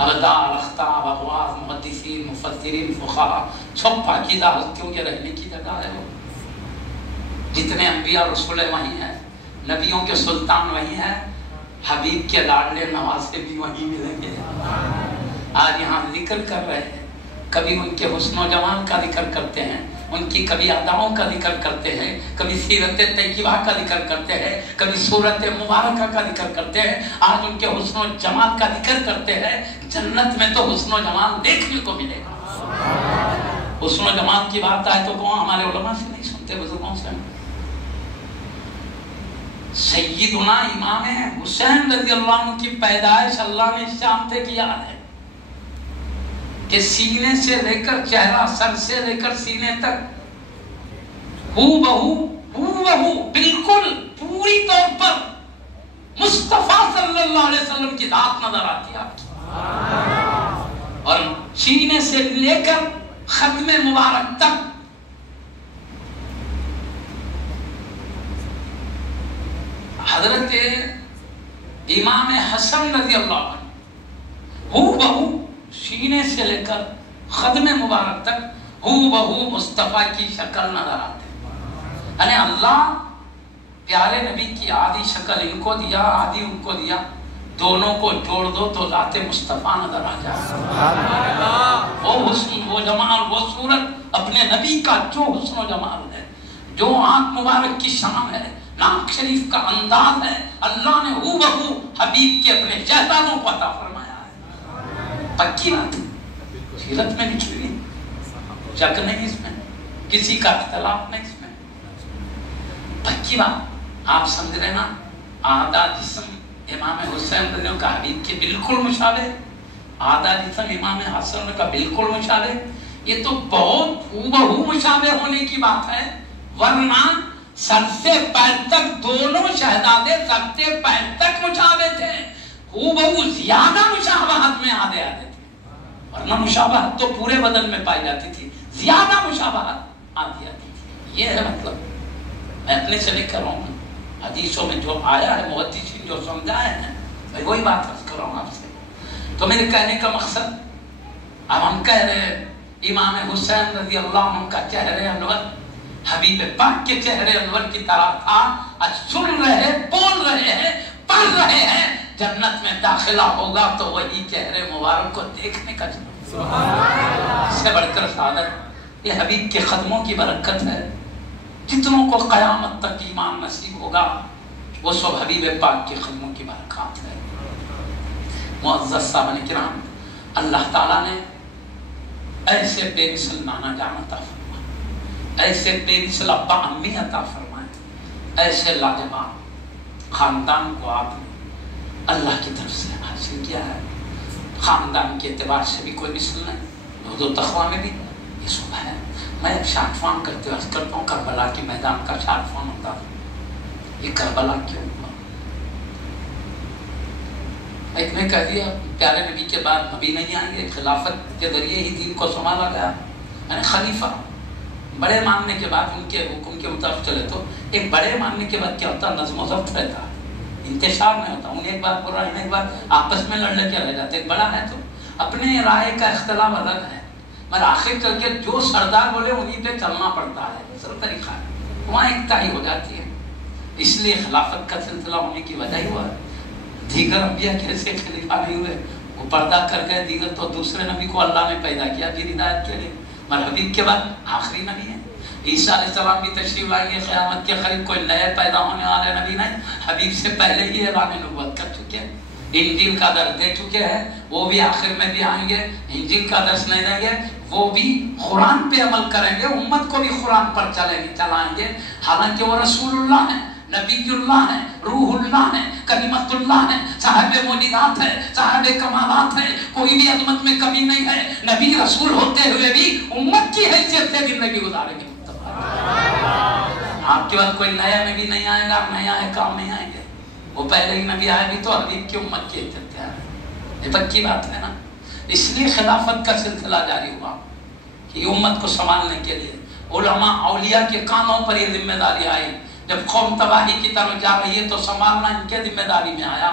ابدال، اختاب، اغواث، محدثین، مفسرین، فقہا، سب پاکیزہ ہستیوں کے رہنے کی جگہ ہے. وہ جتنے انبیاء رسول وہی ہیں، نبیوں کے سلطان وہی ہیں، حبیب کے لاڈلے نواسے بھی وہی ملیں گے. آج یہاں ذکر کر رہے ہیں، کبھی ان کے حسن و جمال کا ذکر کرتے ہیں، ان کی کبھی اداؤں کا ذکر کرتے ہیں، کبھی سیرت طیبہ کا ذکر کرتے ہیں، کبھی سورت مبارکہ کا ذکر کرتے ہیں. آج ان کے حسن و جمال کا ذکر کرتے ہیں. جنت میں تو حسن و جمال دیکھنے کو ملے گا. حسن و جمال کی بات آئے تو کون ہمارے علماء سے نہیں سنتے، بزرگوں سے. سیدنا امام حسین رضی اللہ عنہ کی پیدائش اللہ نے شام سے کیا ہے کہ سینے سے لے کر چہرہ، سر سے لے کر سینے تک ہو بہو بالکل پوری طور پر مصطفیٰ صلی اللہ علیہ وسلم کی ذات نظر آتی ہے. اور سینے سے لے کر ختم مبارک تک حضرت امام حسن رضی اللہ عنہ ہو بہو سینے سے لے کر ختم مبارک تک ہو بہو مصطفیٰ کی شکل نظر آتے. یعنی اللہ پیارے نبی کی آدھی شکل ان کو دیا، آدھی ان کو دیا، دونوں کو جوڑ دو تو ذات مصطفیٰ نظر آ جائے. وہ حسن، وہ جمال، وہ صورت اپنے نبی کا جو حسن و جمال ہے، جو آنکھ مبارک کی شان ہے، ناک شریف کا انداز ہے، اللہ نے ہو بہو حبیب کے اپنے شہزادوں کو عطا فرمایا ہے. پکی بات سیرت میں لکھی ہوئی، شک نہیں اس میں، کسی کا اختلاف نہیں اس میں. پکی بات آپ سمجھ رہے نا. آدھا جسم امام حسین رضی اللہ عنہ کا حبیب کے بالکل مشابہ، آدھا جسم امام حسن کا بالکل مشابہ. یہ تو بہت ہو بہو مشابہ ہونے کی بات ہے، ورنہ سر سے پیر تک دونوں شہزادے سر سے پیر تک مشابہ تھے. ہو بہو زیادہ مشابہت میں آدھے تھے، ورنہ مشابہت تو پورے بدن میں پائی جاتی تھی، زیادہ مشابہت آدھی تھی. یہ ہے مطلب. میں اپنے سے نہیں کر رہا ہوں، حدیثوں میں جو آیا ہے، محدثین جو سمجھائے ہیں، میں وہی بات عرض کر رہا ہوں آپ سے. تو میرے کہنے کا مقصد، اب ہم کہہ رہے ہیں امام حسین رضی اللہ عنہ کا چہرے انور حبیب پاک کے چہرے انور کی طرح تھا. آج سن رہے، بول رہے ہیں، پڑھ رہے ہیں. جنت میں داخلہ ہوگا تو وہی چہرے مبارک کو دیکھنے کا اس سے بڑھ کر سعادت یہ حبیب کے قدموں کی برکت ہے. جتنوں کو قیامت تک ایمان نصیب ہوگا وہ سب حبیب پاک کے قدموں کی برکات ہے. معزز صاحبان کرام، اللہ تعالیٰ نے ایسے بے مثل نانا جان عطا فرمائے، ایسے بے مثل ابا امی عطا فرمائے، ایسے لاجواب خاندان کو آپ نے اللہ کی طرف سے حاصل کیا ہے. خاندان کے اعتبار سے بھی کوئی مثل نہیں، روز و تقویٰ میں بھی یہ سب ہے. میں ایک شارٹ فارم کرتے ہوئے کرتا ہوں، کربلا کے میدان کا شارٹ فارم ہوتا ہے. یہ کربلا کیوں ہوا؟ ایک نے کہہ دیا پیارے نبی کے بعد نبی نہیں آئیں گے، خلافت کے ذریعے ہی دین کو سنبھالا گیا. یعنی خلیفہ بڑے ماننے کے بعد ان کے حکم کے مطابق چلے تو ایک بڑے ماننے کے بعد کیا ہوتا؟ نظم و ضبط رہتا، انتشار نہیں ہوتا. انہیں ایک بات بول رہا ہے، ایک بات آپس میں لڑ کے رہ جاتے. ایک بڑا ہے تو اپنے رائے کا اختلاف الگ ہے، مگر آخر کر کے جو سردار بولے انہیں پہ چلنا پڑتا ہے. سر طریقہ ہے، وہاں اکتائی ہو جاتی ہے. اس لیے خلافت کا سلسلہ ہونے کی وجہ ہی ہوا ہے. دیگر انبیاء کیسے خلیفہ نہیں ہوئے؟ وہ پردہ کر گئے. دیگر تو دوسرے نبی کو اللہ نے پیدا کیا جی ہدایت کے لیے، مگر حبیب کے بعد آخری نبی ہے. عیسیٰ علیہ السلام بھی تشریف لائیں گے قیامت کے قریب، کوئی نئے پیدا ہونے والے نبی نہیں، حبیب سے پہلے ہی اعلان نبوت کر چکے ہیں. انجیل کا درس دے چکے ہیں، وہ بھی آخر میں بھی آئیں گے. انجیل کا درس نہیں دیں گے، وہ بھی قرآن پہ عمل کریں گے، امت کو بھی قرآن پر چلائیں گے. حالانکہ وہ رسول اللہ ہیں، نبی اللہ ہیں، روح اللہ ہیں، کلمت اللہ ہیں، صاحب موجزات ہے، صاحب کمالات ہے، کوئی بھی عظمت میں کمی نہیں ہے. نبی رسول ہوتے ہوئے بھی امت کی حیثیت سے زندگی گزاریں گے. آپ کے بعد کوئی نیا نبی نہیں آئے گا، نیا ہے کام نہیں آئیں گے. وہ پہلے ہی نبی آئے بھی تو حبیب کی امت کی حیثیت سے آئے. یہ پکی بات ہے نا. اس لیے خلافت کا سلسلہ جاری ہوا کہ امت کو سنبھالنے کے لیے علماء اولیاء کے کانوں پر یہ ذمہ داری آئی جب قوم تباہی کی طرف جا رہی ہے تو سنبھالنا ان کے ذمہ داری میں آیا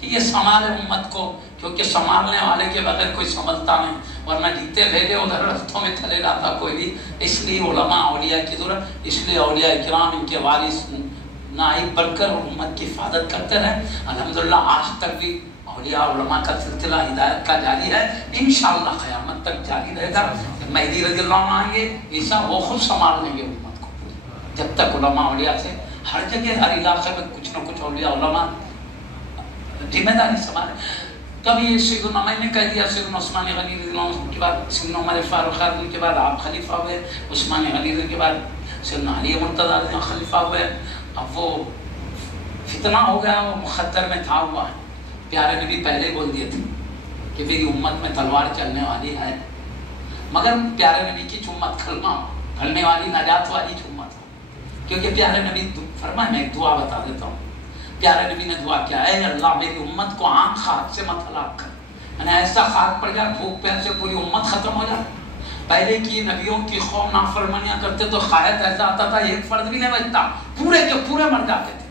کہ یہ سنبھالے امت کو، کیونکہ سنبھالنے والے کے بغیر کوئی سنبھلتا نہیں، ورنہ جیتے بھیجے ادھر رستوں میں چلے جاتا کوئی بھی۔ اس لیے علماء اولیاء کی ضرورت، اس لیے اولیاء کرام ان کے وارث نائب بن کر امت کی حفاظت کرتے رہے۔ الحمدللہ آج تک بھی اولیاء علماء کا سلسلہ ہدایت کا جاری ہے، انشاءاللہ قیامت تک جاری رہے گا۔ مہدی رضی اللہ عنہ آئیں گے، عیسیٰ وہ خود سنبھال لیں گے امت کو، جب تک علماء اولیاء سے ہر جگہ ہر علاقے میں کچھ نہ کچھ اولیاء علماء ذمہ داری سنبھالے۔ کبھی سیدنا میں نے کہہ دیا سیدنا عثمان غنی رضی اللہ عنہ کے بعد سیدنا عمر فاروق رضی کے بعد آپ خلیفہ ہوئے، عثمان غنی رضی کے بعد سیدنا علی مرتضیٰ رضی خلیفہ ہوئے۔ اب وہ فتنہ ہو گیا، وہ مخدر میں تھا ہوا ہے۔ پیارے نبی پہلے بول دیے تھے کہ میری امت میں تلوار چلنے والی ہے، مگر پیارے نبی کی امت کلمہ پڑھنے والی نجات والی امت ہے، کیونکہ پیارے نبی فرمائے، میں ایک دعا بتا دیتا ہوں۔ پیارے نبی نے دعا کیا، اے اللہ میری امت کو عام خاک سے مت ہلاک کر، یعنی ایسا خاک پڑ جائے بھوک پیاس سے پوری امت ختم ہو جائے۔ پہلے کی نبیوں کی قوم نافرمانیاں کرتے تو خواہد ایسا آتا تھا ایک فرد بھی نہیں بچتا، پورے کے پورے مر جاتے تھے۔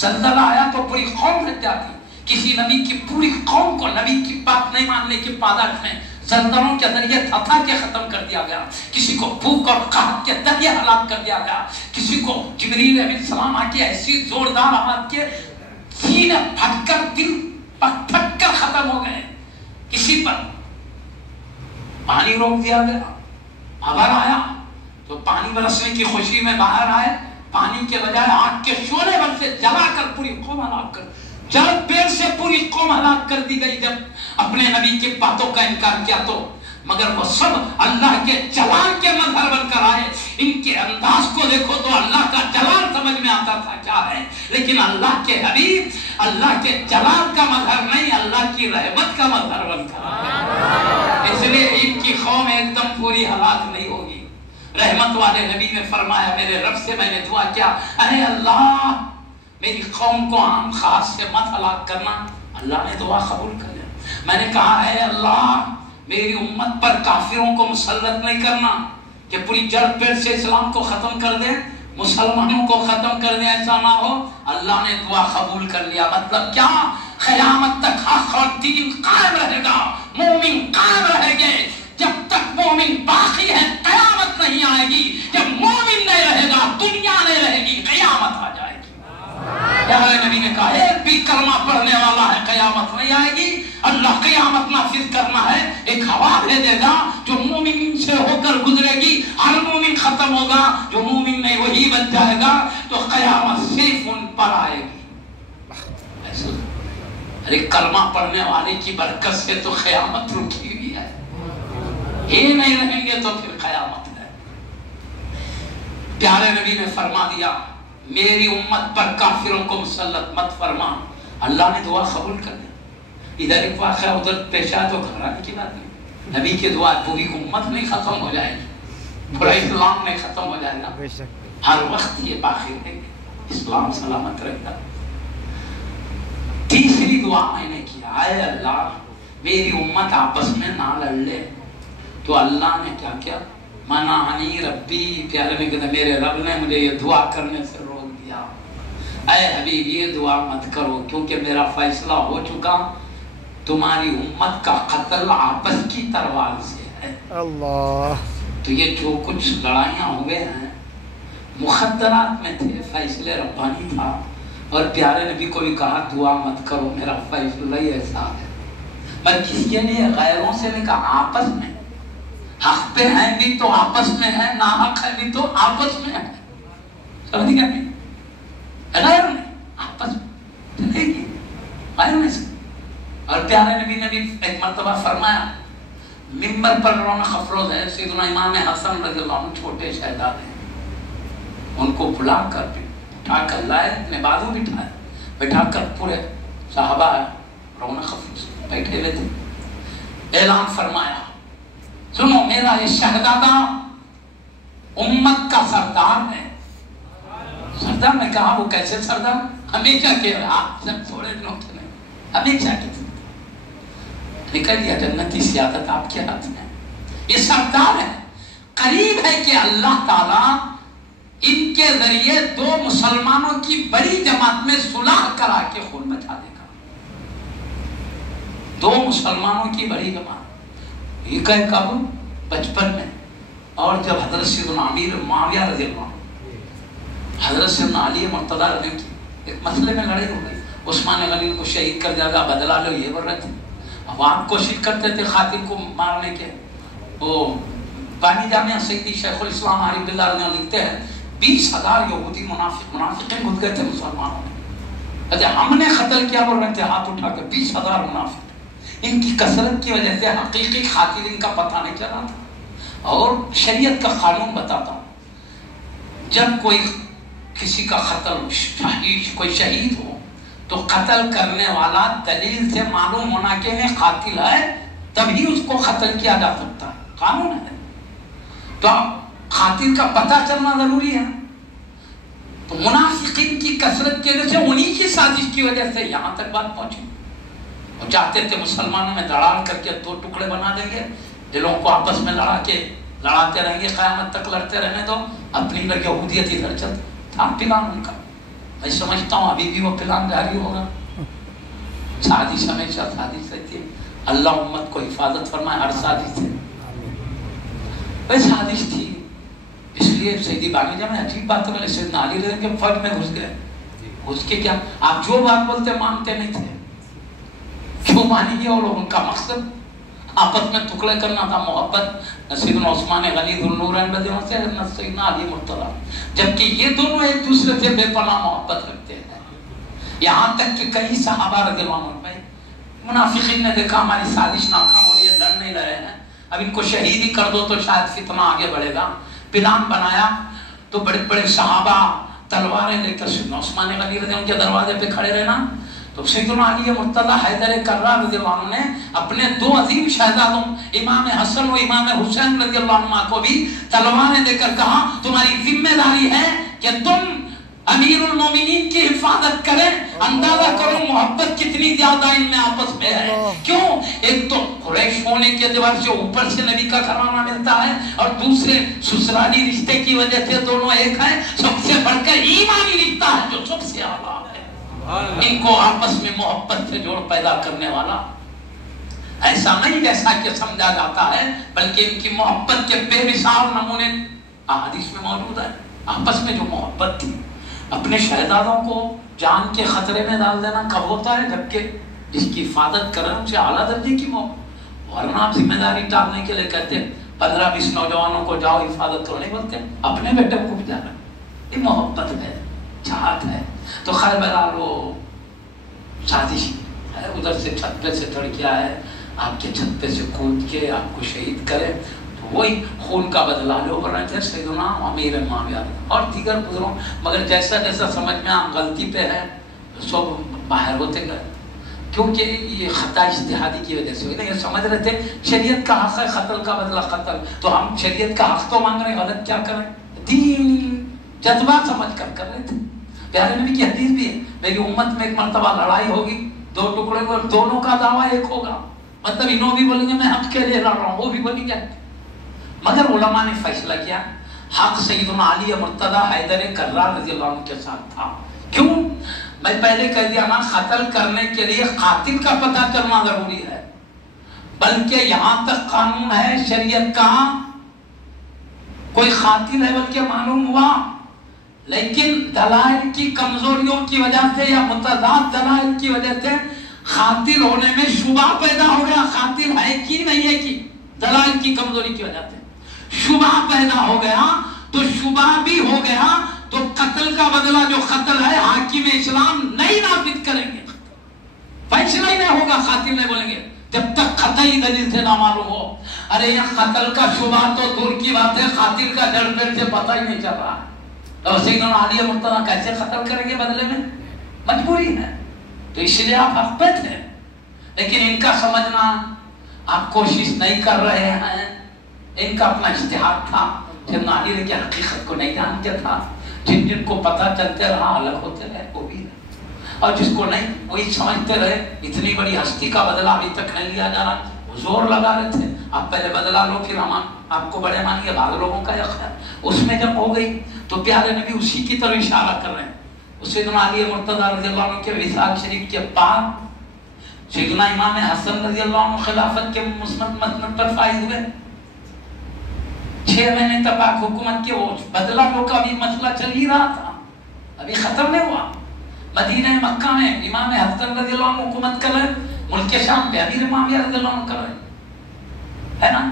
زلزلہ آیا تو پوری قوم مر جاتی۔ کسی نبی کی پوری قوم کو نبی کی بات نہیں ماننے کی پاداش میں زلزلوں کے ذریعے تھا کے ختم کر دیا گیا، کسی کو بھوک اور قحط کے ذریعے ہلاک کر دیا گیا، کسی کو جبریل علیہ السلام آ کے ایسی زوردار آواز کے سینے پھٹ کر دل پھٹ کر ختم ہو گئے، کسی پر پانی روک دیا گیا، ابر آیا تو پانی برسنے کی خوشی میں باہر آئے، پانی کے بجائے آگ کے شعلے بن سے جلا کر پوری قوم ہلاک کر، جل پیر سے پوری قوم ہلاک کر دی گئی جب اپنے نبی کی باتوں کا انکار کیا تو۔ مگر وہ سب اللہ کے جلال کے مظہر بن کر آئے۔ ان کے انداز کو دیکھو تو اللہ کا جلال سمجھ میں آتا تھا کیا ہے، لیکن اللہ کے حبیب اللہ کے جلال کا مظہر نہیں، اللہ کی رحمت کا مظہر بن کر آئے۔ اس لیے ان کی قوم ایک دم پوری ہلاک نہیں ہوگی۔ رحمت والے نبی نے فرمایا، میرے رب سے میں نے دعا کیا، اے اللہ میری قوم کو عام خاص سے مت ہلاک کرنا۔ اللہ نے دعا قبول کر لیا۔ میں نے کہا اے اللہ میری امت پر کافروں کو مسلط نہیں کرنا کہ پوری جڑ پیڑ سے اسلام کو ختم کر دیں، مسلمانوں کو ختم کر دیں، ایسا نہ ہو۔ اللہ نے دعا قبول کر لیا۔ مطلب کیا؟ قیامت تک حق اور دین قائم رہے گا، مومن قائم رہے گے۔ جب تک مومن باقی ہے قیامت نہیں آئے گی، جب مومن نہیں رہے گا دنیا نہیں رہے گی، قیامت آ جائے گی۔ پیارے نبی نے کہا ایک بھی کلمہ پڑھنے والا ہے قیامت نہیں آئے گی۔ اللہ قیامت نافذ کرنا ہے، ایک ہوا بھیجے گا جو مومن سے ہو کر گزرے گی، ہر مومن ختم ہوگا، جو مومن نہیں وہی بچ جائے گا، تو قیامت صرف ان پر آئے گی۔ ارے کلمہ پڑھنے والے کی برکت سے تو قیامت رکی ہوئی ہے، یہ نہیں رہیں گے تو پھر قیامت ہے۔ پیارے نبی نے فرما دیا میری امت پر کافروں کو مسلط مت فرما۔ اللہ نے دعا قبول کر لیا۔ ادھر ایک واقعہ ادھر پیش آئے تو گھبرانے کی بات نہیں، نبی کی دعا پوری امت نہیں ختم ہو جائے گی، پورا اسلام نہیں ختم ہو جائے گا، ہر وقت یہ باقی رہے گا، اسلام سلامت رہے گا۔ تیسری دعا میں نے کیا، اے اللہ میری امت آپس میں نہ لڑ لے، تو اللہ نے کیا کیا، منعنی ربی، پیارے نے کہا میرے رب نے مجھے یہ دعا کرنے سے روک دیا۔ اے حبیب یہ دعا مت کرو کیونکہ میرا فیصلہ ہو چکا، تمہاری امت کا قتل آپس کی تلوار سے ہے۔ اللہ، تو یہ جو کچھ لڑائیاں ہوئے ہیں مخدرات میں تھے، فیصلے ربانی تھا، اور پیارے نبی کو بھی کہا دعا مت کرو میرا فیصلہ ہی ایسا ہے۔ میں کس کے لیے؟ غیروں سے نہیں کہا، آپس میں حق پہ ہیں بھی تو آپس میں ہے، ناحق ہے بھی تو آپس میں ہے، سمجھ گیا نہیں؟ غیر میں آپس میں چلے گی، غیر میں سے۔ اور پیارے نبی نے بھی ایک مرتبہ فرمایا، ممبر پر رونق افروز ہے سیدنا امام حسن رضی اللہ عنہ، چھوٹے شہزادے ہیں، ان کو بلا کر اٹھا کر لائے، اپنے بازو بٹھا کر پورے صحابہ رونق افروز بیٹھے ہوئے تھے، اعلان فرمایا سنو میرا یہ شہزادہ امت کا سردار ہے۔ سردار نے کہا وہ کیسے سردار؟ ہمیشہ کے رہا، سب تھوڑے دنوں کے نہیں، ہمیشہ کے نکل دیا، جنتی سیادت آپ کے ہاتھ میں، یہ سردار ہے۔ قریب ہے کہ اللہ تعالیٰ ان کے ذریعے 2 مسلمانوں کی بڑی جماعت میں صلح کرا کے خون بچا دے گا. 2 مسلمانوں کی بڑی جماعت یہ کہ کب 55 میں. اور جب حضرت سیدنا امیر معاویہ رضی اللہ عنہ حضرت سیدنا علی مرتضیٰ رضی اللہ عنہ ایک مسئلے میں لڑائی ہو گئی. عثمان غنی کو شہید کر دیا گا، بدلا لو، یہ بول رہے تھے. اب آپ کوشش کرتے تھے قاتل کو مارنے کے. وہ بانی جامعہ سیدی شیخ الاسلام عارف باللہ رضی اللہ عنہ لکھتے ہیں 20,000 یہودی منافقین گھس گئے تھے مسلمانوں میں. اچھا ہم نے قتل کیا بول رہے تھے ہاتھ اٹھا کے 20,000 منافق. ان کی کثرت کی وجہ سے حقیقی قاتل ان کا پتہ نہیں چلا تھا. اور شریعت کا قانون بتاتا ہوں، جب کوئی کسی کا قتل کوئی شہید ہو تو قتل کرنے والا دلیل سے معلوم ہونا کہ یہ قاتل ہے تبھی اس کو قتل کیا جا سکتا ہے. قانون ہے. تو قاتل کا پتہ چلنا ضروری ہے. تو منافقین کی کثرت کی وجہ سے انہی کی سازش کی وجہ سے یہاں تک بات پہنچی. وہ چاہتے تھے مسلمانوں میں دڑال کر کے 2 ٹکڑے بنا دیں گے، دلوں کو آپس میں لڑاتے رہیں گے، قیامت تک لڑتے رہنے دو، اپنی یہودیت ادھر چلتی تھا. پلان ان کا میں سمجھتا ہوں ابھی بھی وہ پلان جاری ہوگا. سازش ہمیشہ سازش رہتی ہے. اللہ امت کو حفاظت فرمائے ہر سازش سے. وہ سازش تھی. اس لیے سیدی بانی جان عجیب بات ہے، سیدنا علی رضی اللہ عنہ کے فوج میں گھس گئے. گھس کے کیا آپ جو بات بولتے مانتے نہیں تھے. کیوں مانی گے؟ اور ان کا مقصد آپس میں ٹکڑے کرنا تھا. محبت سیدنا عثمان غنی ذو النورین رضی اللہ عنہ سے سیدنا علی مرتضیٰ، جبکہ یہ دونوں ایک دوسرے سے بے پناہ محبت رکھتے ہیں. یہاں تک کہ کئی صحابہ رضی اللہ عنہ میں منافقین نے دیکھا ہماری سازش ناکام ہو رہی ہے، لڑ نہیں رہے ہیں، اب ان کو شہید ہی کر دو تو شاید فتنہ آگے بڑھے گا. پلان بنایا تو بڑے بڑے صحابہ تلواریں لے کر سیدنا عثمان غنی رضی اللہ عنہ کے دروازے پہ کھڑے رہنا. تو سیدنا علی مرتضیٰ حیدر کرار رضی اللہ عنہ نے اپنے 2 عظیم شہزادوں امام حسن و امام حسین رضی اللہ عنہ کو بھی تلواریں دے کر کہا تمہاری ذمہ داری ہے کہ تم امیر المومنین کی حفاظت کریں. اندازہ کرو محبت کتنی زیادہ ان میں آپس میں ہے. کیوں؟ ایک تو قریش ہونے کے اعتبار سے اوپر سے نبی کا گھرانہ ملتا ہے، اور دوسرے سسرالی رشتے کی وجہ سے دونوں ایک ہیں. سب سے بڑھ کر ایمانی رشتہ ہے جو سب سے اعلیٰ ہے. ان کو آپس میں محبت سے جوڑ پیدا کرنے والا ایسا نہیں جیسا کہ سمجھا جاتا ہے، بلکہ ان کی محبت کے بے مثال نمونے احادیث میں موجود ہے. آپس میں جو محبت تھی، اپنے شہزادوں کو جان کے خطرے میں ڈال دینا کب ہوتا ہے؟ جبکہ جس کی حفاظت کریں ان سے اعلیٰ درجے کی محبت. ورنہ آپ ذمہ داری ٹالنے کے لیے کہتے ہیں 15-20 نوجوانوں کو جاؤ حفاظت کرو، نہیں بولتے اپنے بیٹے کو بھی جانا. یہ محبت ہے، چاہت ہے. تو خیر بہرحال وہ سازش ہے. ادھر سے چھت پہ سے چڑھ کے آئے، آپ کے چھت پہ سے کود کے آپ کو شہید کرے. تو وہی خون کا بدلہ لو کر رہے تھے سیدنا امیر معاویہ اور دیگر بزرگوں. مگر جیسا جیسا سمجھ میں آپ غلطی پہ ہے سب باہر ہوتے گئے، کیونکہ یہ خطا اجتہادی کی وجہ سے ہوئی. یہ سمجھ رہے تھے شریعت کا حق ہے قتل کا بدلہ قتل، تو ہم شریعت کا حق تو مانگ رہے ہیں، غلط کیا کریں؟ دین جذبات سمجھ کر کر رہے تھے. پیارے نبی کی حدیث بھی ہے میری امت میں ایک مرتبہ لڑائی ہوگی، 2 ٹکڑے کو دونوں کا دعویٰ ایک ہوگا. مطلب انہوں بھی بولیں گے میں حق کے لیے لڑ رہا ہوں، وہ بھی بولیں گے. مگر علماء نے فیصلہ کیا حق سیدنا علی مرتضیٰ حیدر کرار رضی اللہ عنہ کے ساتھ تھا. کیوں؟ میں پہلے کہہ دیا نا، قتل کرنے کے لیے قاتل کا پتہ چلنا ضروری ہے. بلکہ یہاں تک قانون ہے شریعت کا، کوئی قاتل ہے بلکہ معلوم ہوا لیکن دلائل کی کمزوریوں کی وجہ سے یا متضاد دلائل کی وجہ سے قاتل ہونے میں شبہ پیدا ہو گیا، قاتل ہے کہ نہیں ہے کہ دلائل کی کمزوری کی وجہ سے شبہ پیدا ہو گیا. تو شبہ بھی ہو گیا تو قتل کا بدلہ جو قتل ہے حاکم اسلام نہیں نافذ کریں گے، فیصلہ ہی نہیں ہوگا. قاتل نہیں بولیں گے جب تک قطعی دلیل سے نہ معلوم ہو. ارے یہ قتل کا شبہ تو دور کی بات ہے، قاتل کا جڑ پیٹ سے پتہ ہی نہیں چل رہا ہے. تو سیدنا علی مرتضیٰ کیسے قتل کریں گے؟ بدلے میں مجبوری ہے. تو اس لیے آپ حق پہ تھے، لیکن ان کا سمجھنا آپ کوشش نہیں کر رہے ہیں. ان کا اپنا اجتہاد تھا. سیدنا علی نے حقیقت کو نہیں جانتے تھا. جن جن کو پتہ چلتے رہا الگ ہوتے رہے وہ بھی، اور جس کو نہیں وہی سمجھتے رہے. اتنی بڑی ہستی کا بدلہ ابھی تک نہیں لیا جا رہا. وہ زور لگا رہے تھے آپ پہلے بدلہ لو پھر ہم آپ کو بڑے مانیے. بعض لوگوں کا یہ خیال اس میں جب ہو گئی تو پیارے نبی اسی کی طرف اشارہ کر رہے ہیں. سیدنا علی مرتضی رضی اللہ عنہ کے وصال شریف کے بعد سیدنا امام حسن رضی اللہ عنہ خلافت کے مسند مسند پر فائز ہوئے. 6 مہینے تک پاک حکومت کے وہ بدلہ لو کا بھی مسئلہ چل ہی رہا تھا, ابھی ختم نہیں ہوا. مدینہ مکہ میں امام حسن رضی اللہ عنہ حکومت کر رہے, ملک شام پہ امیر معاویہ رضی اللہ عنہ کر رہے, ہے نا.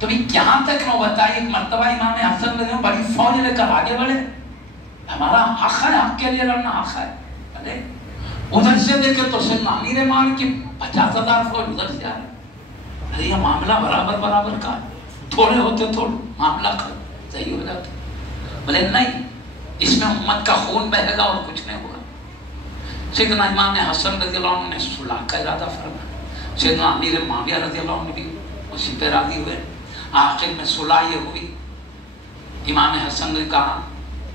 تو بھی کہاں تک نو بتائیے, ایک مرتبہ امام حسن رضی اللہ عنہ بڑی فوج لے کر آگے بڑھے, ہمارا حق ہے, حق کے لیے لڑنا حق ہے. ارے ادھر سے دیکھے تو سیدنا امیر معاویہ کی 50,000 فوج ادھر سے آ رہے. ارے یہ معاملہ برابر برابر کا, تھوڑے ہوتے تھوڑے معاملہ صحیح ہو جاتا. بولے نہیں, اس میں امت کا خون بہے گا اور کچھ نہیں ہوگا. سیدنا امام حسن رضی اللہ عنہ نے صلح کا ارادہ فرمایا, سیدنا امیر معاویہ رضی اللہ عنہ بھی اسی پہ راضی ہوئے. آخر میں صلح یہ ہوئی, امام حسن نے کہا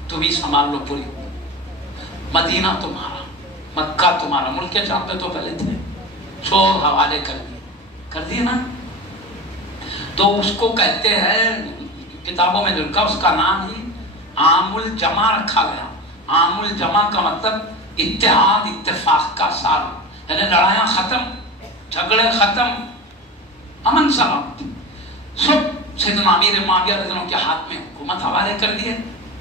تم ہی سنبھال لو پوری, مدینہ تمہارا, مکہ تمہارا, ملک کے شام پہ تو پہلے تھے, سو حوالے کر دیے نا. تو اس کو کہتے ہیں کتابوں میں جو لکھا اس کا نام ہی عام الجمع رکھا گیا. عام الجمع کا مطلب اتحاد اتفاق کا سال, یعنی لڑائیاں ختم, جھگڑے ختم, امن سلامت. سب سیدنا امیر معاویہ رضی اللہ عنہ کے ہاتھ میں حکومت حوالے کر دیے.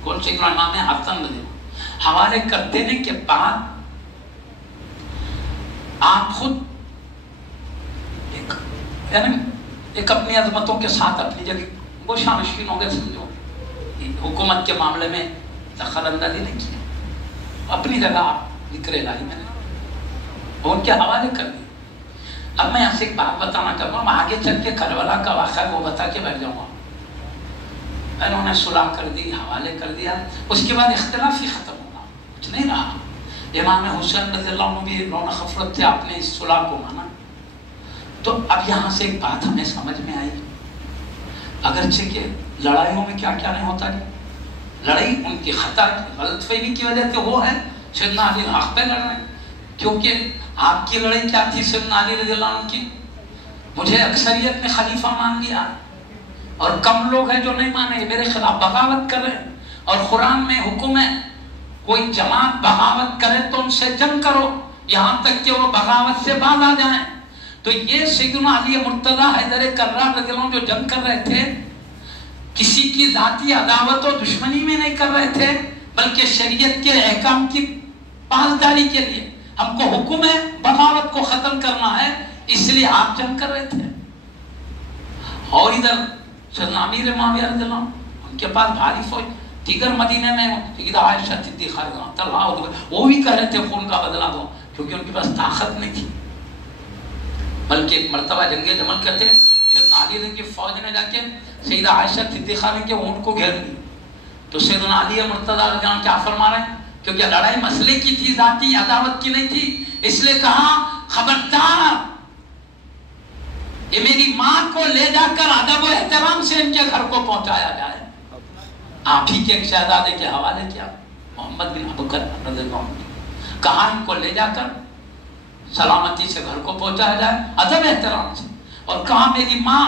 کون سیدنا امام حسن رضی اللہ حوالے کر دینے کے بعد آپ خود ایک اپنی عظمتوں کے ساتھ اپنی جگہ وہ شامشین ہو گئے. سمجھو حکومت کے معاملے میں دخل اندازی نہیں کیا, اپنی جگہ آپ ذکر الہی میں نے ان کے حوالے کر دیے. اب میں یہاں سے ایک بات بتانا چاہوں گا, آگے چل کے کربلا کا واقعہ وہ بتا کے بیٹھ جاؤں گا. انہوں نے صلح کر دی, حوالے کر دیا, اس کے بعد اختلاف ہی ختم ہوگا, کچھ نہیں رہا. امام حسین رضی اللہ عنہ بھی رونق افرت تھے, آپ نے اس صلح کو مانا. تو اب یہاں سے ایک بات ہمیں سمجھ میں آئی, اگرچہ کہ لڑائیوں میں کیا کیا نہیں ہوتا ہے, لڑائی ان کی خطا غلط فہمی کی وجہ سے وہ ہے. سیدنا علی حق پہ لڑ رہے ہیں, کیونکہ آپ کی لڑائی کیا تھی سیدنا علی رضی اللہ عنہ کی, مجھے اکثریت نے خلیفہ مان لیا اور کم لوگ ہیں جو نہیں مانے, میرے خلاف بغاوت کر رہے ہیں. اور قرآن میں حکم ہے کوئی جماعت بغاوت کرے تو ان سے جنگ کرو یہاں تک کہ وہ بغاوت سے باز آ جائیں. تو یہ سیدنا علی مرتضی حیدر کرار رضی اللہ عنہ جو جنگ کر رہے تھے, کسی کی ذاتی عداوت و دشمنی میں نہیں کر رہے تھے, بلکہ شریعت کے احکام کی پاسداری کے لیے. ہم کو حکم ہے بغاوت کو ختم کرنا ہے, اس لیے آپ جنگ کر رہے تھے. اور ادھر سیدنا امیر معاویہ رضی اللہ عنہ, ان کے پاس بھاری فوج, دیگر مدینے میں ادھر عائشہ صدیقہ رضی اللہ عنہ وہ بھی کہہ رہے تھے خون کا بدلہ دو, کیونکہ ان کے پاس طاقت نہیں تھی. بلکہ ایک مرتبہ جنگ جمل کہتے ہیں, سیدنا علی نے کی فوج نے جا کے سیدہ عائشہ صدیقہ نے کے اونٹ کو گھیر لی. تو سیدنا علی مرتضی رضی اللہ عنہ کیا فرما رہے ہیں, کیونکہ لڑائی مسئلے کی تھی, ذاتی عداوت کی نہیں تھی, اس لیے کہا خبردار یہ میری ماں کو لے جا کر ادب و احترام سے ان کے گھر کو پہنچایا جائے. آپ ہی کے ایک شہزادے کے حوالے کیا, محمد بن ابوبکر رضی اللہ عنہ, کہا ان کو لے جا کر سلامتی سے گھر کو پہنچایا جائے ادب احترام سے. اور کہا میری ماں,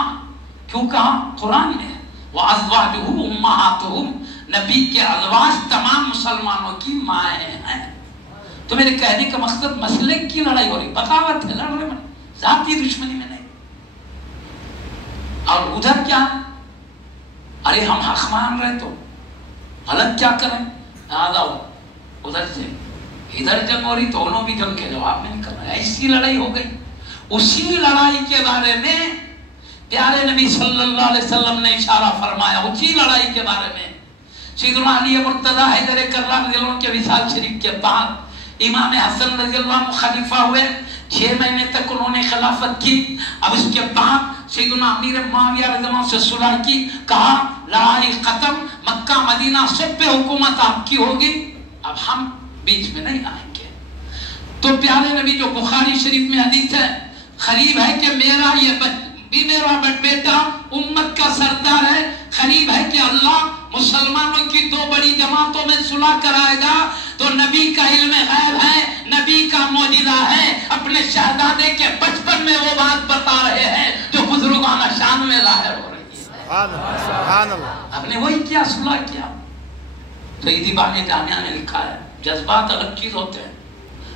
کیوں کہا قرآن میں وَأَزْوَاجُهُ أُمَّهَاتُهُمْ, نبی کے ازواج تمام مسلمانوں کی مائیں ہیں. تو میرے کہنے کا مقصد مسئلے کی لڑائی ہو رہی, بغاوت ہے, لڑ رہے ہیں, ذاتی دشمنی میں نہیں. اور ادھر کیا, ارے ہم حق مان رہے تو غلط کیا کریں, آدھاؤ ادھر سے ادھر جنگ ہو رہی, دونوں بھی جنگ کے جواب میں نہیں کر رہے. ایسی لڑائی ہو گئی. اسی لڑائی کے بارے میں پیارے نبی صلی اللہ علیہ وسلم نے اشارہ فرمایا. اسی لڑائی کے بارے میں سیدنا علی مرتضی حیدر کرار رضی اللہ عنہ کے وصال شریف کے بعد امام حسن رضی اللہ عنہ خلیفہ ہوئے. 6 مہینے تک انہوں نے خلافت کی. اب اس کے بعد سیدنا امیر معاویہ رضی اللہ عنہ سے صلح کی, کہا لڑائی ختم, مکہ مدینہ سب پہ حکومت آپ کی ہوگی, اب ہم بیچ میں نہیں آئیں گے. تو پیارے نبی جو بخاری شریف میں حدیث ہے, قریب ہے کہ میرا یہ بھی میرا بیٹا امت کا سردار ہے, قریب ہے کہ اللہ مسلمانوں کی 2 بڑی جماعتوں میں صلح کرائے گا. تو نبی کا علم غیب ہے, نبی کا معجزہ ہے, اپنے شہزادے کے بچپن میں وہ بات بتا رہے ہیں جو بزرگانہ شان میں ظاہر ہو رہی ہے. سبحان اللہ. آپ نے وہی کیا, صلح کیا. سیدی بانی جامعہ نے لکھا ہے جذبات الگ چیز ہوتے ہیں.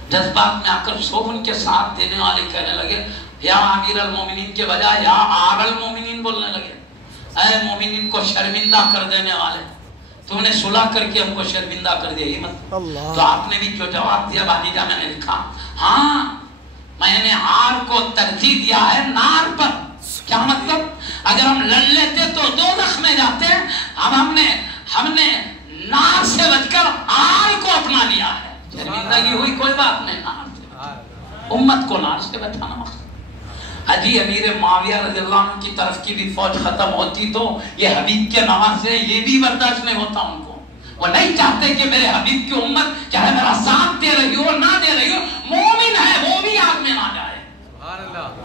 جذبات میں آ کر سب ان کے ساتھ دینے والے کہنے لگے یا امیر المومنین کے بجائے یا آر المومنین بولنے لگے. اے مومنین کو شرمندہ کر دینے والے، تو نے صلح کر کے ہم کو شرمندہ کر دیا. یہ مطلب تو آپ نے بھی جو جواب دیا بانی جامعہ نے لکھا ہاں میں نے آر کو ترجیح دیا ہے نار پر. کیا مطلب؟ اگر ہم لڑ لیتے تو دوزخ میں جاتے، اب ہم نے نار سے بچ کر آر کو اپنا لیا ہے. شرمندگی ہوئی کوئی بات نہیں، نار سے امت کو نار سے بچانا مقصد. حجی امیر معاویہ رضی اللہ عنہ کی طرف کی بھی فوج ختم ہوتی تو یہ حبیب کے نوازے یہ بھی برداشت نہیں ہوتا ان کو. وہ نہیں چاہتے کہ میرے حبیب کی امت چاہے میرا ساتھ دے رہی ہو نہ دے رہی ہو مومن ہے وہ بھی آگ میں نہ جائے.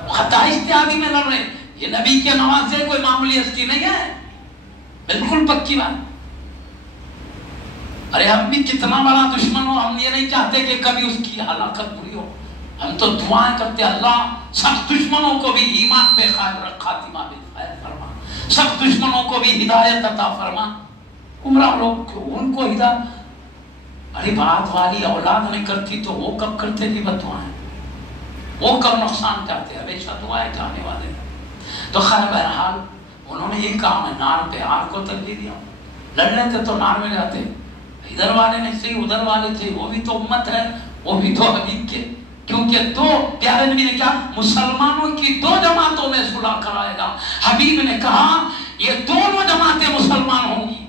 خطا اشتہادی میں لڑ رہے. یہ نبی کے نوازے کوئی معمولی ہستی نہیں ہے، بالکل پکی بات. ارے ہم بھی کتنا بڑا دشمن ہو ہم یہ نہیں چاہتے کہ کبھی اس کی ہلاکت بری ہو. ہم تو دعائیں کرتے اللہ سب دشمنوں کو بھی ایمان پہ قائم رکھ، خاتمہ بھی خیر فرما، سب دشمنوں کو بھی ہدایت عطا فرما. گمراہ لوگ ان کو ہدایت. ارے بات والی اولاد نہیں کرتی تو وہ کب کرتے تھی بددعائیں؟ وہ کب نقصان چاہتے؟ ہمیشہ دعائیں چاہنے والے. تو خیر بہرحال انہوں نے یہ کہا میں نار پہ آگ کو ترجیح دیا. لڑ لیتے تو نار میں جاتے. ادھر والے نہیں صحیح ادھر والے تھے، وہ بھی تو امت ہے، وہ بھی تو حبیب کے. کیونکہ دو پیارے نبی نے کہا مسلمانوں کی دو جماعتوں میں صلح کرائے گا. حبیب نے کہا یہ دونوں جماعتیں مسلمان ہوں گی،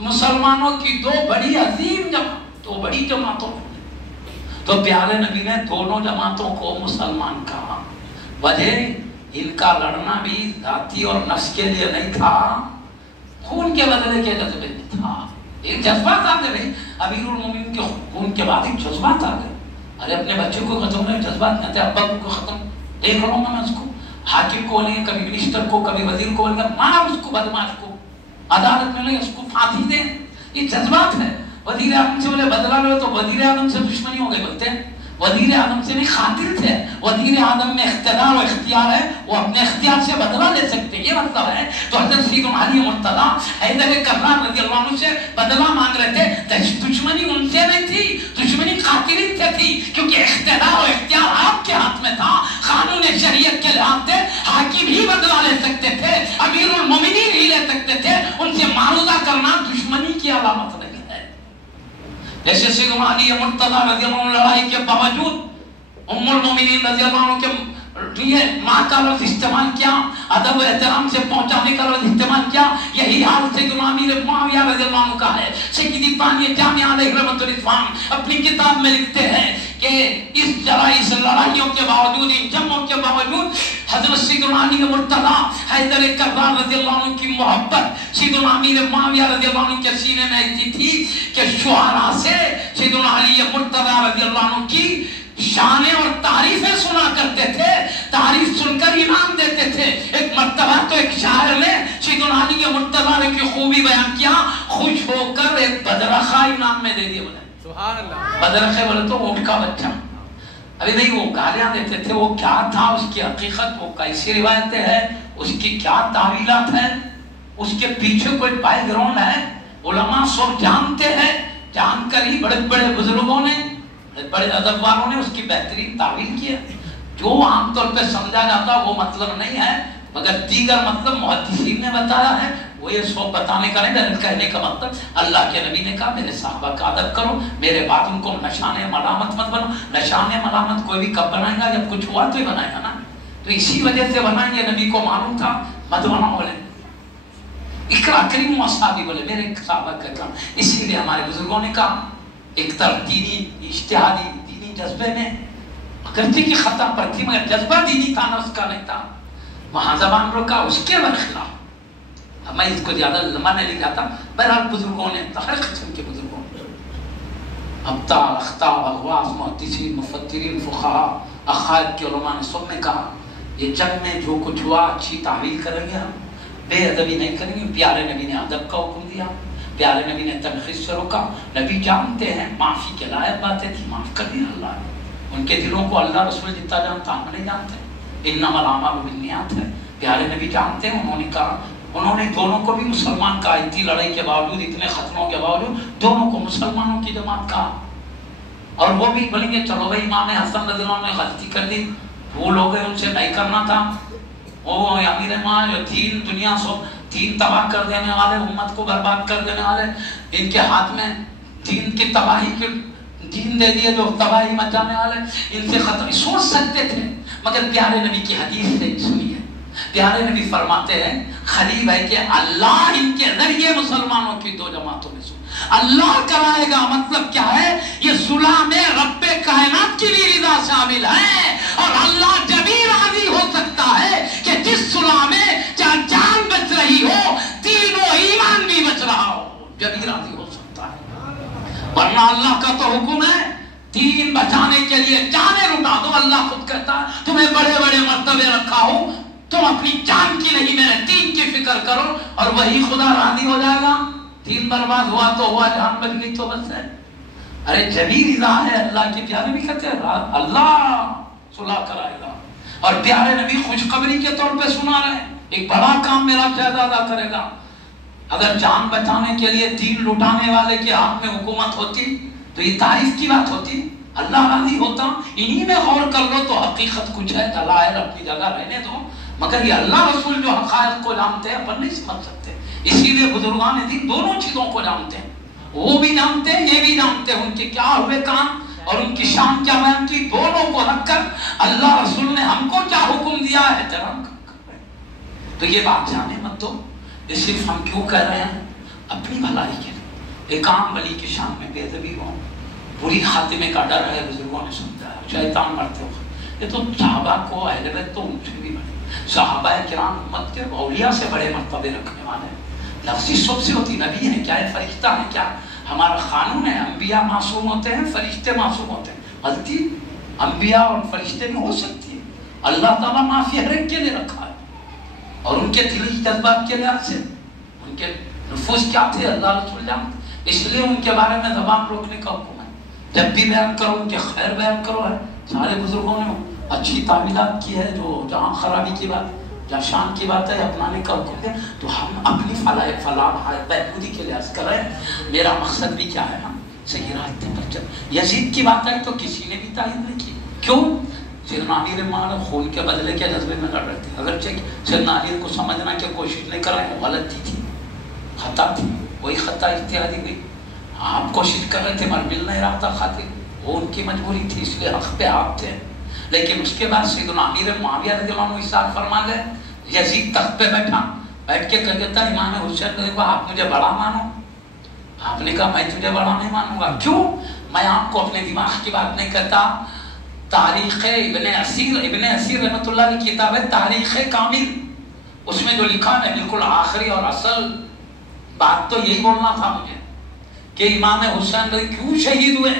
مسلمانوں کی دو بڑی عظیم جماعت، دو بڑی جماعتوں. تو پیارے نبی نے دونوں جماعتوں کو مسلمان کہا. وجہ ان کا لڑنا بھی ذاتی اور نفس کے لیے نہیں تھا، خون کے بدلے کے جذبے میں تھا. ایک جذبات آ گئے امیر المومنین کے خون کے بعد ایک جذبات آ گئے. ارے اپنے بچے کو ختم ہونے جذبات نہ تھے، ابا کو ختم دیکھ لوں گا میں اس کو، حاکم کو لیں کبھی منسٹر کو کبھی وزیر کو لیں مار اس کو بدماش کو، عدالت میں لیں اس کو پھانسی دیں. یہ جذبات ہے. وزیر اعظم سے بولے بدلا لو تو وزیر اعظم سے دشمنی ہو گئی. بولتے ہیں وزیر اعظم سے نہیں خاطر تھے. وزیر اعظم میں اقتدار و اختیار ہے، وہ اپنے اختیار سے بدلا لے سکتے، یہ مطلب ہے. تو حضرت سیدنا علی مرتضیٰ حیدر کرار رضی اللہ عنہ سے بدلا مانگ رہے تھے. دشمنی ان سے نہیں تھی، دشمنی خاطریت سے تھی، کیونکہ اقتدار و اختیار آپ کے ہاتھ میں تھا. قانون شریعت کے لحاظ سے حاکم ہی بدلا لے سکتے تھے، امیر المومنین ہی لے سکتے تھے. ان سے معاوضہ کرنا دشمنی کی علامت نہیں ہے. جیسے سیدنا علی مرتضیٰ رضی اللہ عنہ لڑائی کے باوجود ام المومنین رضی اللہ عنہ کے لیے ماں کا لفظ استعمال کیا، ادب و احترام سے پہنچانے کا لفظ استعمال کیا. یہی حال سیدنا امیر معاویہ رضی اللہ عنہ کا ہے. سیدی بانی جامعہ علیہ رحمۃ الاسلام اپنی کتاب میں لکھتے ہیں کہ اس لڑائیوں کے باوجود، ان جنگوں کے باوجود حضرت سیدنا علی مرتضیٰ حیدر کرار رضی اللہ عنہ کی محبت سیدنا امیر معاویہ رضی اللہ عنہ کے سینے میں ایسی تھی کہ شعراء سے سیدنا علی مرتضیٰ رضی اللہ عنہ کی شانیں اور تعریفیں سنا کرتے تھے، تعریف سن کر انعام دیتے تھے. ایک مرتبہ تو ایک شاعر نے سیدنا علی مرتضیٰ کی خوبی بیان کیا، خوش ہو کر ایک بدرخہ انعام میں دے دیا. سبحان اللہ. بدرخہ بولے تو اونٹ کا بچہ. ابھی نہیں وہ گالیاں دیتے تھے، وہ کیا تھا اس کی حقیقت، وہ کیسی روایتیں ہیں، اس کی کیا تعویلات ہیں، اس کے پیچھے کوئی بیک گراؤنڈ ہے، علماء سب جانتے ہیں. جان کر ہی بڑے بڑے بزرگوں نے، بڑے ادب والوں نے اس کی بہترین تعویل کی ہے. جو عام طور پہ سمجھا جاتا وہ مطلب نہیں ہے، مگر دیگر مطلب محدثین نے بتایا ہے. وہ یہ سو بتانے کا نہیں، کہنے کا مطلب اللہ کے نبی نے کہا میرے صحابہ کا ادب کرو، میرے بعد ان کو نشان ملامت مت بنو. نشان ملامت کوئی بھی کب بنائے گا؟ جب کچھ ہوا تو ہی بنائے گا نا. تو اسی وجہ سے بنائیں گے. نبی کو معلوم تھا مت بناؤ. بولے اقرا کریم اصحابی، بولے میرے صحابہ کا کام. اسی لیے ہمارے بزرگوں نے کہا ایک طرف دینی اشتہادی دینی جذبے میں اگرچہ کی خطا پر تھی مگر جذبہ دینی تھا نہ اس کا نہیں تھا. وہاں زبان روکا اس کے برخلاف. میں اس کو زیادہ لمبا نہیں لے جاتا. بہرحال بزرگوں نے ہر قسم کے بزرگوں نے ابطال، اخطاب، اغواص، محدثین، مفسرین، فقہاء، عقائد کے علماء نے سب نے کہا یہ جنگ میں جو کچھ ہوا اچھی تعویل کریں گے، ہم بے ادبی نہیں کریں گے. پیارے نبی نے ادب کا حکم دیا، پیارے نبی نے تنقید سے روکا. نبی جانتے ہیں معافی کے لائق باتیں تھی، معاف کر دیا اللہ نے. ان کے دلوں کو اللہ رسول جتنا جانتا ہم نہیں جانتے. انما الاعمال بالنیات ہے. پیارے نبی جانتے ہیں. انہوں نے کہا انہوں نے دونوں کو بھی مسلمان کہا، اتنی لڑائی کے باوجود، اتنے خطروں کے باوجود دونوں کو مسلمانوں کی جماعت کہا. اور وہ بھی بولیں گے چلو بھائی امام حسن رضی اللہ عنہ نے غلطی کر دی، وہ لوگ ان سے نہیں کرنا تھا، وہ امیر ماں جو دین دنیا سو دین تباہ کر دینے والے، امت کو برباد کر دینے والے، ان کے ہاتھ میں دین کی تباہی کی دین دے دیے جو تباہی مچانے والے، ان سے ختم. سوچ سکتے تھے مگر پیارے نبی کی حدیث سے سنیے. پیارے نبی فرماتے ہیں قریب ہے کہ اللہ ان کے ذریعے مسلمانوں کی دو جماعتوں میں اللہ کرائے گا. مطلب کیا ہے؟ یہ صلح میں رب کائنات کی بھی رضا شامل ہے، اور اللہ جب ہی راضی ہو سکتا ہے کہ جس صلح میں جان بچ رہی ہو، دین و ایمان بھی بچ رہا ہو، جب ہی راضی ہو سکتا ہے. ورنہ اللہ کا تو حکم ہے دین بچانے کے لیے جانیں لٹا دو. اللہ خود کہتا ہے تمہیں بڑے بڑے مرتبے رکھا ہوں، تم اپنی جان کی نہیں میرے دین کی فکر کرو، اور وہی خدا راضی ہو جائے گا. دین برباد ہوا تو ہوا، جان بچ گئی تو بس ہے. ارے جبھی رضا ہے اللہ کی. پیارے نبی کہتے ہیں اللہ صلح کرائے گا، اور پیارے نبی خوشخبری کے طور پہ سنا رہے ہیں ایک بڑا کام میرا شہزادہ کرے گا. اگر جان بچانے کے لیے دین لٹانے والے کے ہاتھ میں حکومت ہوتی تو یہ تعریف کی بات ہوتی، اللہ راضی ہوتا. انہی میں غور کر لو تو حقیقت کچھ ہے، دلائل اپنی جگہ رہنے دو. مگر یہ اللہ رسول جو حقائق کو جانتے ہیں اپن نہیں سمجھ سکتے. اسی لیے بزرگان دین دونوں چیزوں کو جانتے ہیں، وہ بھی جانتے ہیں یہ بھی جانتے ہیں، ان کے کیا ہوئے کام اور ان کی شان کیا بیان کی. دونوں کو رکھ کر اللہ رسول نے ہم کو کیا حکم دیا ہے احترام کر رہے. تو یہ بات جانے مت دو. یہ صرف ہم کیوں کہہ رہے ہیں؟ اپنی بھلائی کے لیے. ایک عام ولی کی شان میں بے ادبی ہو، بری خاتمے کا ڈر ہے. بزرگوں نے سمجھایا شیطان مرتے ہو. یہ تو صحابہ کو اہل بیت تو ان سے بھی بڑے، صحابہ کرام امت کے اولیاء سے بڑے مرتبے رکھنے والے ہیں. لفظی سب سے ہوتی نبی ہے کیا ہے، فرشتہ ہے کیا؟ ہمارا قانون ہے انبیاء معصوم ہوتے ہیں، فرشتے معصوم ہوتے ہیں. غلطی انبیاء اور فرشتے میں ہو سکتی ہے، اللہ تعالیٰ معافی ہر ایک کے لیے رکھا ہے. اور ان کے دلی جذبات کے لحاظ سے ان کے نفوس کیا تھے اللہ رسول جانتے، اس لیے ان کے بارے میں زبان روکنے کا حکم ہے. جب بھی بیان کرو ان کے خیر بیان کرو ہے. سارے بزرگوں نے اچھی تعمیلات کی ہے، جو جہاں خرابی کی بات جہاں شان کی بات ہے اپنانے کا حکم دے. تو ہم اپنی فلاح بہبودی کے لحاظ کر رہے ہیں. میرا مقصد بھی کیا ہے، ہم صحیح راستے پر چل. یزید کی بات آئی تو کسی نے بھی تائید نہیں کی. کیوں؟ سیدنا امیر ماں خون کے بدلے کے جذبے میں لڑ رہے تھے. اگرچہ سیدنا امیر کو سمجھنا کی کوشش نہیں کر رہے ہیں، غلطی تھی، خطا تھی، وہی خطا اجتہادی ہوئی. آپ کوشش کر رہے تھے مگر مل نہیں رہا تھا خاطر، وہ ان کی مجبوری تھی، اس لیے حق پہ آپ تھے. لیکن اس کے بعد سیدنا امیر معاویہ رضی اللہ عنہ ارشاد فرما گئے. یزید تخت پہ بیٹھ کے کہتا امام حسین نے کہا آپ مجھے بڑا مانو. آپ نے کہا میں تجھے بڑا نہیں مانوں گا. کیوں؟ میں آپ کو اپنے دماغ کی بات نہیں کہتا. تاریخ ابن اسیر رحمۃ اللہ کی کتاب ہے تاریخ کامل، اس میں جو لکھا ہے بالکل آخری اور اصل بات تو یہی بولنا تھا مجھے کہ امام حسین کیوں شہید ہوئے،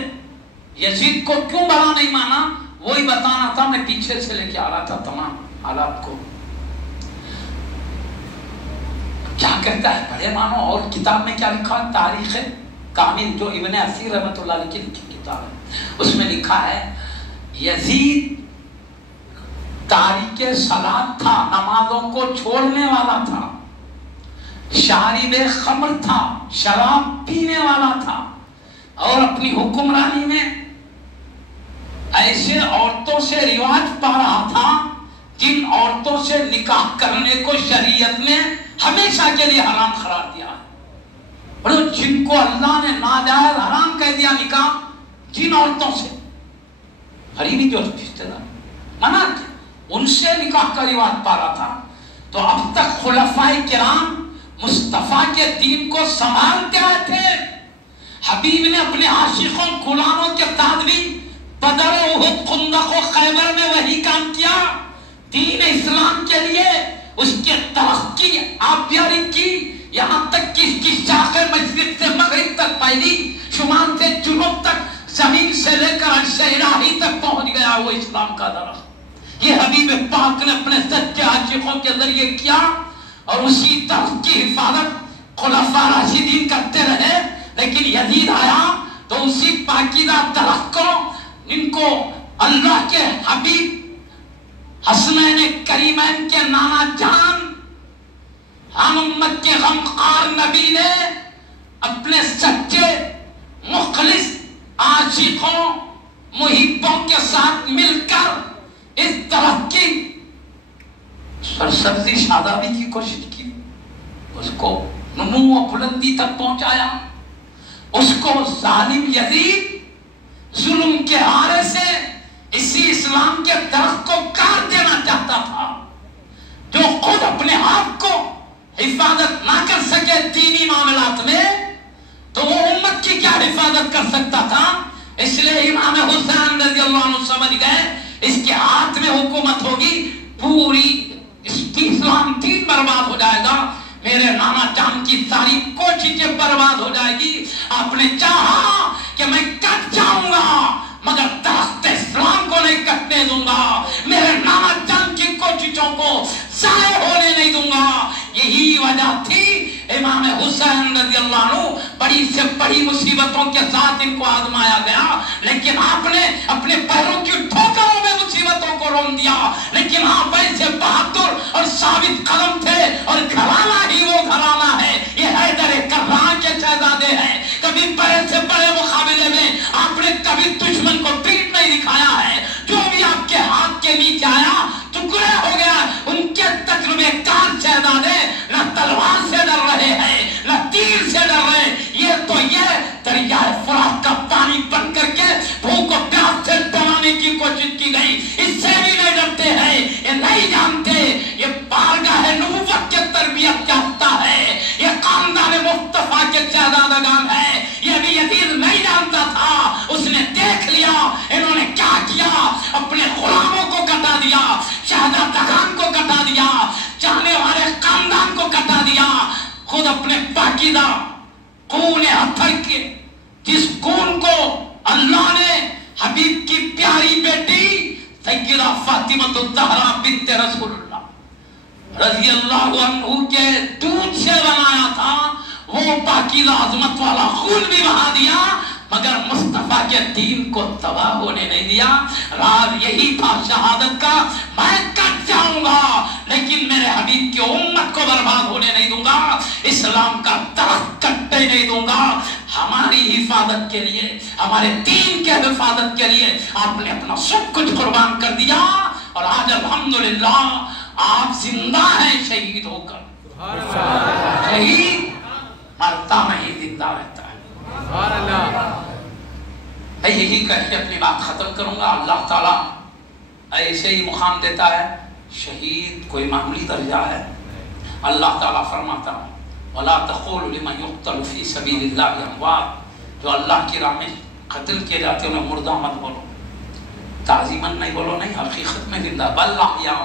یزید کو کیوں بڑا نہیں مانا، وہی بتانا تھا. میں پیچھے سے لے کے آ رہا تھا تمام حالات کو. کیا کہتا ہے بڑے مانو. اور کتاب میں کیا لکھا؟ تاریخ کامل جو ابن اسیر رحمۃ اللہ علیہ کی لکھی کتاب ہے، اس میں لکھا ہے یزید تارک صلاۃ تھا، نمازوں کو چھوڑنے والا تھا، شارب خمر تھا، شراب پینے والا تھا، اور اپنی حکمرانی میں ایسے عورتوں سے رواج پا رہا تھا جن عورتوں سے نکاح کرنے کو شریعت نے ہمیشہ کے لیے حرام قرار دیا ہے. اور جن کو اللہ نے ناجائز حرام کہہ دیا نکاح، جن عورتوں سے غریبی جو رشتے دار منع ان سے نکاح کا رواج پا رہا تھا. تو اب تک خلفائے کرام مصطفیٰ کے دین کو سنبھالتے آئے تھے. حبیب نے اپنے عاشقوں غلاموں کے ساتھ بھی بدر و احد خندق و خیبر میں وہی کام کیا. دین اسلام کے لیے اس کے درخت کی آبیاری کی، یہاں تک کہ اس کی شاخ مشرق سے مغرب تک پھیلی، شمال سے جنوب تک، زمین سے لے کر عرش الہی تک پہنچ گیا وہ اسلام کا درخت. یہ حبیب پاک نے اپنے سچے عاشقوں کے ذریعے کیا، اور اسی درخت کی حفاظت خلفاء راشدین کرتے رہے. لیکن یزید آیا تو اسی پاکیزہ درخت کو، ان کو اللہ کے حبیب حسنین کریمین کے نانا جان ہم امت کے غمخوار نبی نے اپنے سچے مخلص عاشقوں محبوں کے ساتھ مل کر اس طرح کی سرسبزی شادابی کی کوشش کی، اس کو نمو و بلندی تک پہنچایا، اس کو ظالم یزید ظلم کے آرے سے اسی اسلام کے درخت کو کاٹ دینا چاہتا تھا، جو خود اپنے آپ کو حفاظت نہ کر سکے دینی معاملات میں تو وہ امت کی کیا حفاظت کر سکتا تھا؟ اس لیے امام حسین رضی اللہ عنہ سمجھ گئے اس کے ہاتھ میں حکومت ہوگی، پوری اسلام دین برباد ہو جائے گا، میرے نانا جان کی ساری کوششیں برباد ہو جائے گی۔ آپ نے چاہا کہ میں کٹ جاؤں گا مگر درخت اسلام کو نہیں کٹنے دوں گا، میرے نانا جان کی کوششوں کو ضائع ہونے نہیں دوں گا۔ یہی وجہ تھی امام حسین رضی اللہ عنہ بڑی سے بڑی مصیبتوں کے ساتھ ان کو آزمایا گیا، لیکن آپ نے اپنے پیروں کی ٹھوکروں میں مصیبتوں کو روک دیا، لیکن آپ ایسے بہادر اور ثابت قدم تھے، اور گھرانہ ہی وہ گھرانہ ہے، یہ حیدر کرار کے شہزادے ہیں۔ کبھی بڑے سے بڑے مقابلے میں آپ نے کبھی دشمن کو پیٹ نہیں دکھایا ہے، جو بھی آپ کے ہاتھ کے نیچے آیا ٹکڑے ہو گیا۔ ان کے تجربے کار شہزادے نہ تلوار سے ڈر رہے ہیں نہ تیر سے ڈر رہے، یہ دریائے فرات کا پانی بن کر کے بھوک و پیاس سے ڈرانے کی کوشش کی گئی، اس سے بھی نہیں ڈرتے ہیں، یہ نہیں جانتے یہ بارگاہ نبوت کے تربیت یافتہ ہے، یہ خاندان مصطفیٰ کے شہزادگان ہے، یہ بھی یزید نہیں جانتا تھا، اس نے دیکھ لیا انہوں نے کیا کیا، اپنے غلاموں کو کٹا دیا، شہزادگان کو کٹا دیا، چاہنے والے خاندان کو کٹا دیا، خود اپنے پاکیزہ خون اطہر کے جس خون کو اللہ نے حبیب کی پیاری بیٹی سیدہ فاطمہ الزہرا بنت رسول اللہ رضی اللہ عنہ کے دودھ سے بنایا تھا، وہ پاکیزہ عظمت والا خون بھی بہا دیا مگر مصطفیٰ کے دین کو تباہ ہونے نہیں دیا۔ راز یہی تھا شہادت کا، میں کٹ جاؤں گا لیکن میرے حبیب کی امت کو برباد ہونے نہیں دوں گا، اسلام کا درخت کٹنے نہیں دوں گا۔ ہماری حفاظت کے لیے، ہمارے دین کے حفاظت کے لیے آپ نے اپنا سب کچھ قربان کر دیا، اور آج الحمدللہ آپ زندہ ہیں شہید ہو کر۔ شہید مرتا نہیں زندہ رہتا ہے۔ میں یہی کہہ کے اپنی بات ختم کروں گا۔ اللہ تعالیٰ ایسے ہی مقام دیتا ہے، شہید کوئی معمولی درجہ ہے۔ اللہ تعالیٰ فرماتا ہے وَلَا تَقُولُوا لِمَنْ يُقْتَلُ فِي سَبِيلِ اللَّهِ أَمْوَاتٌ، جو اللہ کی راہ میں قتل کیے جاتے انہیں مردہ مت بولو، تعظیماً نہیں بولو، نہیں حقیقت میں زندہ، بل احیاء،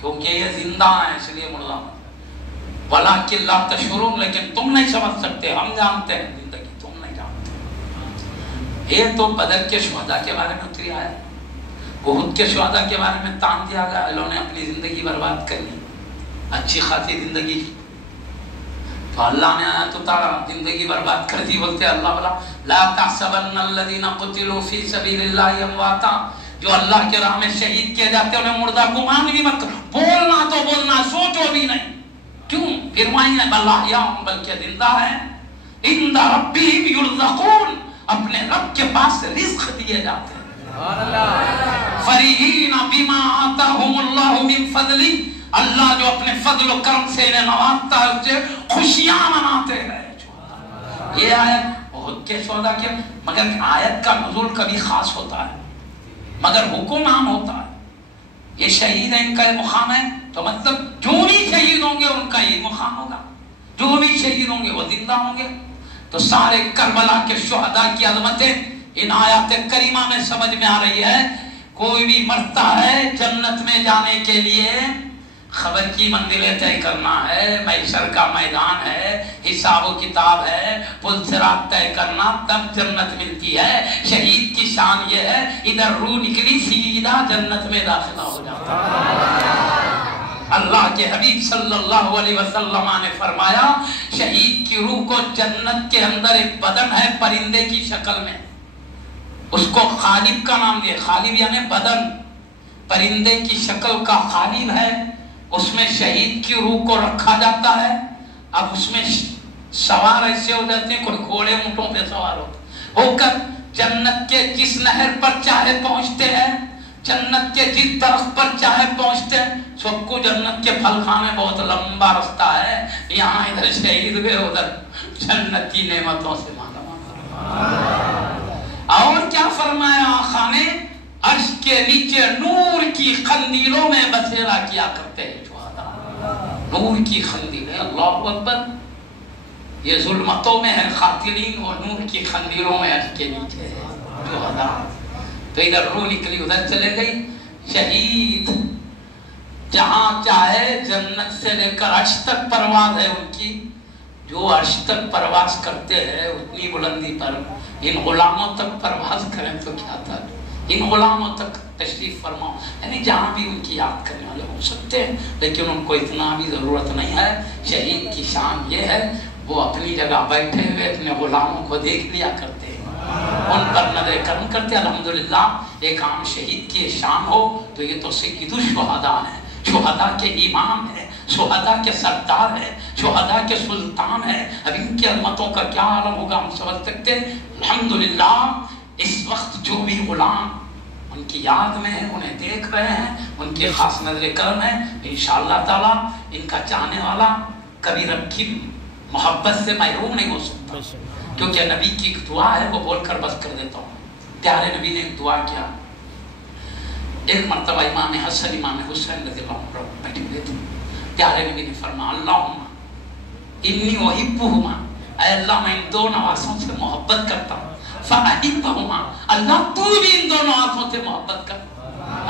کیونکہ یہ زندہ ہیں اس لیے مردہ مت، وَلَٰكِن لَا تَشْعُرُونَ، لیکن تم نہیں سمجھ سکتے، ہم جانتے ہیں زندگی، تم نہیں جانتے۔ یہ تو بدر کے شہداء کے بارے میں اتری آیا، احد کے شہداء کے بارے میں تان دیا گیا، انہوں نے اپنی زندگی برباد کر لی، اچھی خاصی زندگی، تو اللہ نے آیت اتارا زندگی برباد کر دی، بولتے اللہ بلا لا تحسبن الذین قتلوا فی سبیل اللہ امواتا، جو اللہ کے راہ میں شہید کیے جاتے انہیں مردہ گمان بھی مت کرو، بولنا تو بولنا، سوچو بھی نہیں، کیوں؟ فرمائیے بل احیاء، بلکہ زندہ ہیں، عند ربہم یرزقون، اپنے رب کے پاس سے رزق دیے جاتے ہیں، فریحین بما آتاہم اللہ من فضلہ، اللہ جو اپنے فضل و کرم سے انہیں نوازتا ہے اسے خوشیاں مناتے ہیں۔ یہ آیت احد کے شہداء کے، مگر آیت کا نزول کبھی خاص ہوتا ہے مگر حکم عام ہوتا ہے، یہ شہید ہیں ان کا یہ مقام ہے، تو مطلب جو بھی شہید ہوں گے ان کا یہ مقام ہوگا، جو بھی شہید ہوں گے وہ زندہ ہوں گے۔ تو سارے کربلا کے شہداء کی عظمتیں ان آیات کریمہ میں سمجھ میں آ رہی ہے۔ کوئی بھی مرتا ہے جنت میں جانے کے لیے خبر کی منزلیں طے کرنا ہے، محشر کا میدان ہے، حساب و کتاب ہے، پل صراط طے کرنا، تب جنت ملتی ہے۔ شہید کی شان یہ ہے ادھر روح نکلی سیدھا جنت میں داخلہ ہو جاتا ہے۔ اللہ کے حبیب صلی اللہ علیہ وسلم نے فرمایا شہید کی روح کو جنت کے اندر ایک بدن ہے پرندے کی شکل میں، اس کو خالب کا نام دیا، خالب یعنی بدن، پرندے کی شکل کا خالب ہے، اس میں شہید کی روح کو رکھا جاتا ہے. اب اس میں سوار ایسے ہو جاتے ہیں, کوئی گھوڑے اونٹوں پہ سوار ہو کر جنت کے جس نہر پر چاہے پہنچتے ہیں, جنت کے جس درخت پر چاہے پہنچتے ہیں. سب کو جنت کے پھل کھانے بہت لمبا رستہ ہے, یہاں ادھر شہید ہوئے, ادھر جنت کی نعمتوں سے مالا مالا. اور کیا فرمایا آقا نے, عرش کے نیچے نور کی قندیلوں میں بسیرا کیا کرتے ہیں شہداء. نور کی قندیلیں, اللہ اکبر. یہ ظلمتوں میں ہے قاتلین, اور نور کی قندیلوں میں عرش کے نیچے ہے شہداء. تو ادھر روح نکلی, ادھر چلے گئی. شہید جہاں چاہے جنت سے لے کر عرش تک پرواز ہے ان کی. جو عرش تک پرواز کرتے ہیں اتنی بلندی پر ان غلاموں تک پرواز کریں تو کیا تھا. ان غلاموں تک تشریف فرماؤ, یعنی جہاں بھی ان کی یاد کرنے والے ہو سکتے ہیں, لیکن ان کو اتنا بھی ضرورت نہیں ہے. شہید کی شان یہ ہے, وہ اپنی جگہ بیٹھے ہوئے اپنے غلاموں کو دیکھ لیا کرتے ہیں, ان پر نظر کرم کرتے. الحمدللہ ایک عام شہید کی شان ہو تو یہ تو سید الشہداء ہے, شہداء کے امام ہے, شہداء کے سردار ہے, شہداء کے سلطان ہے. اب ان کی عظمتوں کا کیا عالم ہوگا ہم سمجھ سکتے ہیں. الحمدللہ اس وقت جو بھی غلام ان کی یاد میں ہیں, انہیں دیکھ رہے ہیں, ان کی خاص نظر کرم ہے. انشاءاللہ تعالی ان کا چاہنے والا کبھی رب کی محبت سے محروم نہیں ہو سکتا, کیونکہ نبی کی ایک دعا ہے, وہ بول کر بس کر دیتا ہوں. پیارے نبی نے ایک دعا کیا. ایک مرتبہ امام حسن امام حسین رضی اللہ عنہ بیٹھے ہوئے تھے. پیارے نبی نے فرمایا, اللہم انی احبہما, اے اللہ میں ان دو نواسوں سے محبت کرتا ہوں. فاحبہما, اللہ تو بھی ان دو نواسوں سے محبت کر.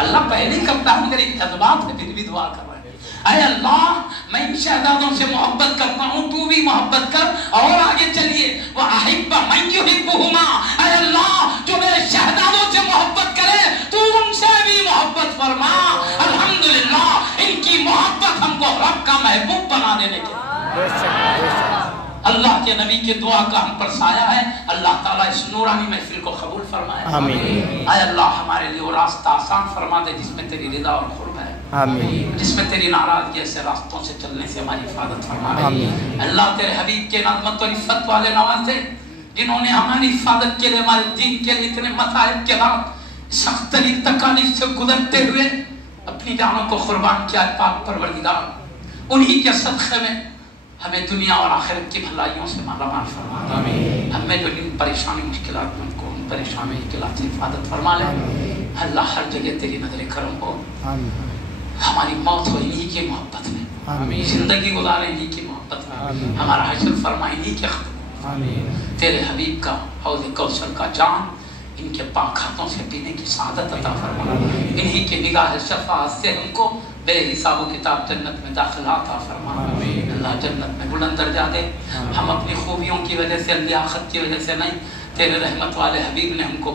اللہ پہلے کرتا ہے, میرے جذبات ہے, پھر بھی دعا کر رہے ہیں. اے اللہ میں ان شہدادوں سے محبت کرتا ہوں, تو بھی محبت کر. اور آگے چلیے, وَأَحِبَّ مَنْ يُحِبُّهُمَا, اے اللہ جو میرے شہدادوں سے محبت کرے تو ان سے بھی محبت فرما. الحمدللہ ان کی محبت ہم کو رب کا محبوب بنا دینے کے اللہ کے نبی کے دعا کا ہم پر سایہ ہے. اللہ تعالیٰ اس نورانی محفل کو قبول فرمائے. آمین. اے اللہ ہمارے لیے وہ راستہ آسان فرما دے جس میں تیری رضا اور قرب ہے. آمین. جس میں تیری ناراضگی ایسے راستوں سے چلنے سے ہماری حفاظت فرما دے. آمین. اللہ تیرے حبیب کے عظمت اور عفت والے نوازے جنہوں نے ہماری حفاظت کے لیے, ہمارے دین کے لیے اتنے مصائب کے بعد سخت ترین تکالیف سے گزرتے ہوئے اپنی جانوں کو قربان کیا. پاک پروردگار انہی کے صدقے میں ہمیں دنیا اور آخرت کی بھلائیوں سے مالا مال فرما دے. ہمیں جو ان پریشانی مشکلات میں ان کو ان پریشانی مشکلات سے حفاظت فرما لے. اللہ ہر جگہ تیری نظر کرم ہو. ہماری موت ہو انہی کی محبت میں, زندگی گزارے انہی کی محبت میں, ہمارا حشر فرما انہی کے ختم. تیرے حبیب کا حوض کوثر کا جام ان کے پاک ہاتھوں سے پینے کی سعادت عطا فرما. انہی کی نگاہ شفاعت سے ہم کو بے حساب و کتاب جنت میں داخلہ عطا فرما. اللہ جنت میں بلند درجہ دے. ہم اپنی خوبیوں کی وجہ سے, لیاقت کی وجہ سے نہیں, تیرے رحمت والے حبیب نے ہم کو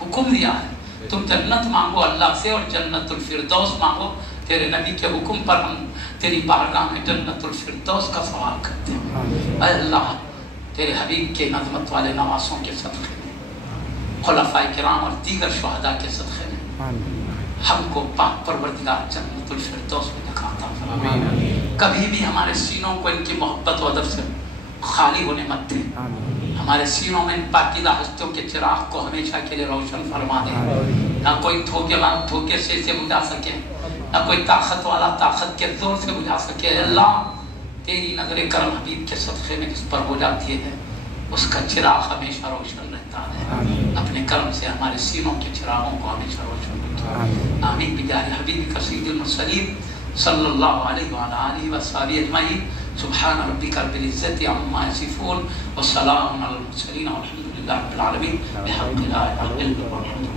حکم دیا ہے تم جنت مانگو اللہ سے اور جنت الفردوس مانگو. تیرے نبی کے حکم پر ہم تیری بارگاہ میں جنت الفردوس کا سوال کرتے ہیں. اے اللہ تیرے حبیب کے عظمت والے نواسوں کے صدقے میں, خلفاء کرام اور دیگر شہداء کے صدقے میں ہم کو پاک پروردگار جنت الفردوس میں دکھاتا فرما. کبھی بھی ہمارے سینوں کو ان کی محبت و ادب سے خالی ہونے مت دے. ہمارے سینوں میں ان پاکیزہ ہستیوں کے چراغ کو ہمیشہ کے لیے روشن فرما دے. نہ کوئی دھوکے سے اسے بجھا سکے, نہ کوئی طاقت والا طاقت کے زور سے بجھا سکے. اللہ تیری نظر کرم حبیب کے صدقے میں جس پر ہو جاتی ہے اس کا چراغ ہمیشہ روشن رہتا ہے. اپنے کرم سے ہمارے سینوں کے چراغوں کو ہمیشہ روشن رکھیں. آمین. بجاہ حبیب کا سید المرسلین صلی اللہ علیہ وآلہ وصحبہ اجمعین. سبحان ربک رب العزت عما یصفون وسلام علی المرسلین والحمد للہ رب العالمین. بحق لا الہ الا اللہ.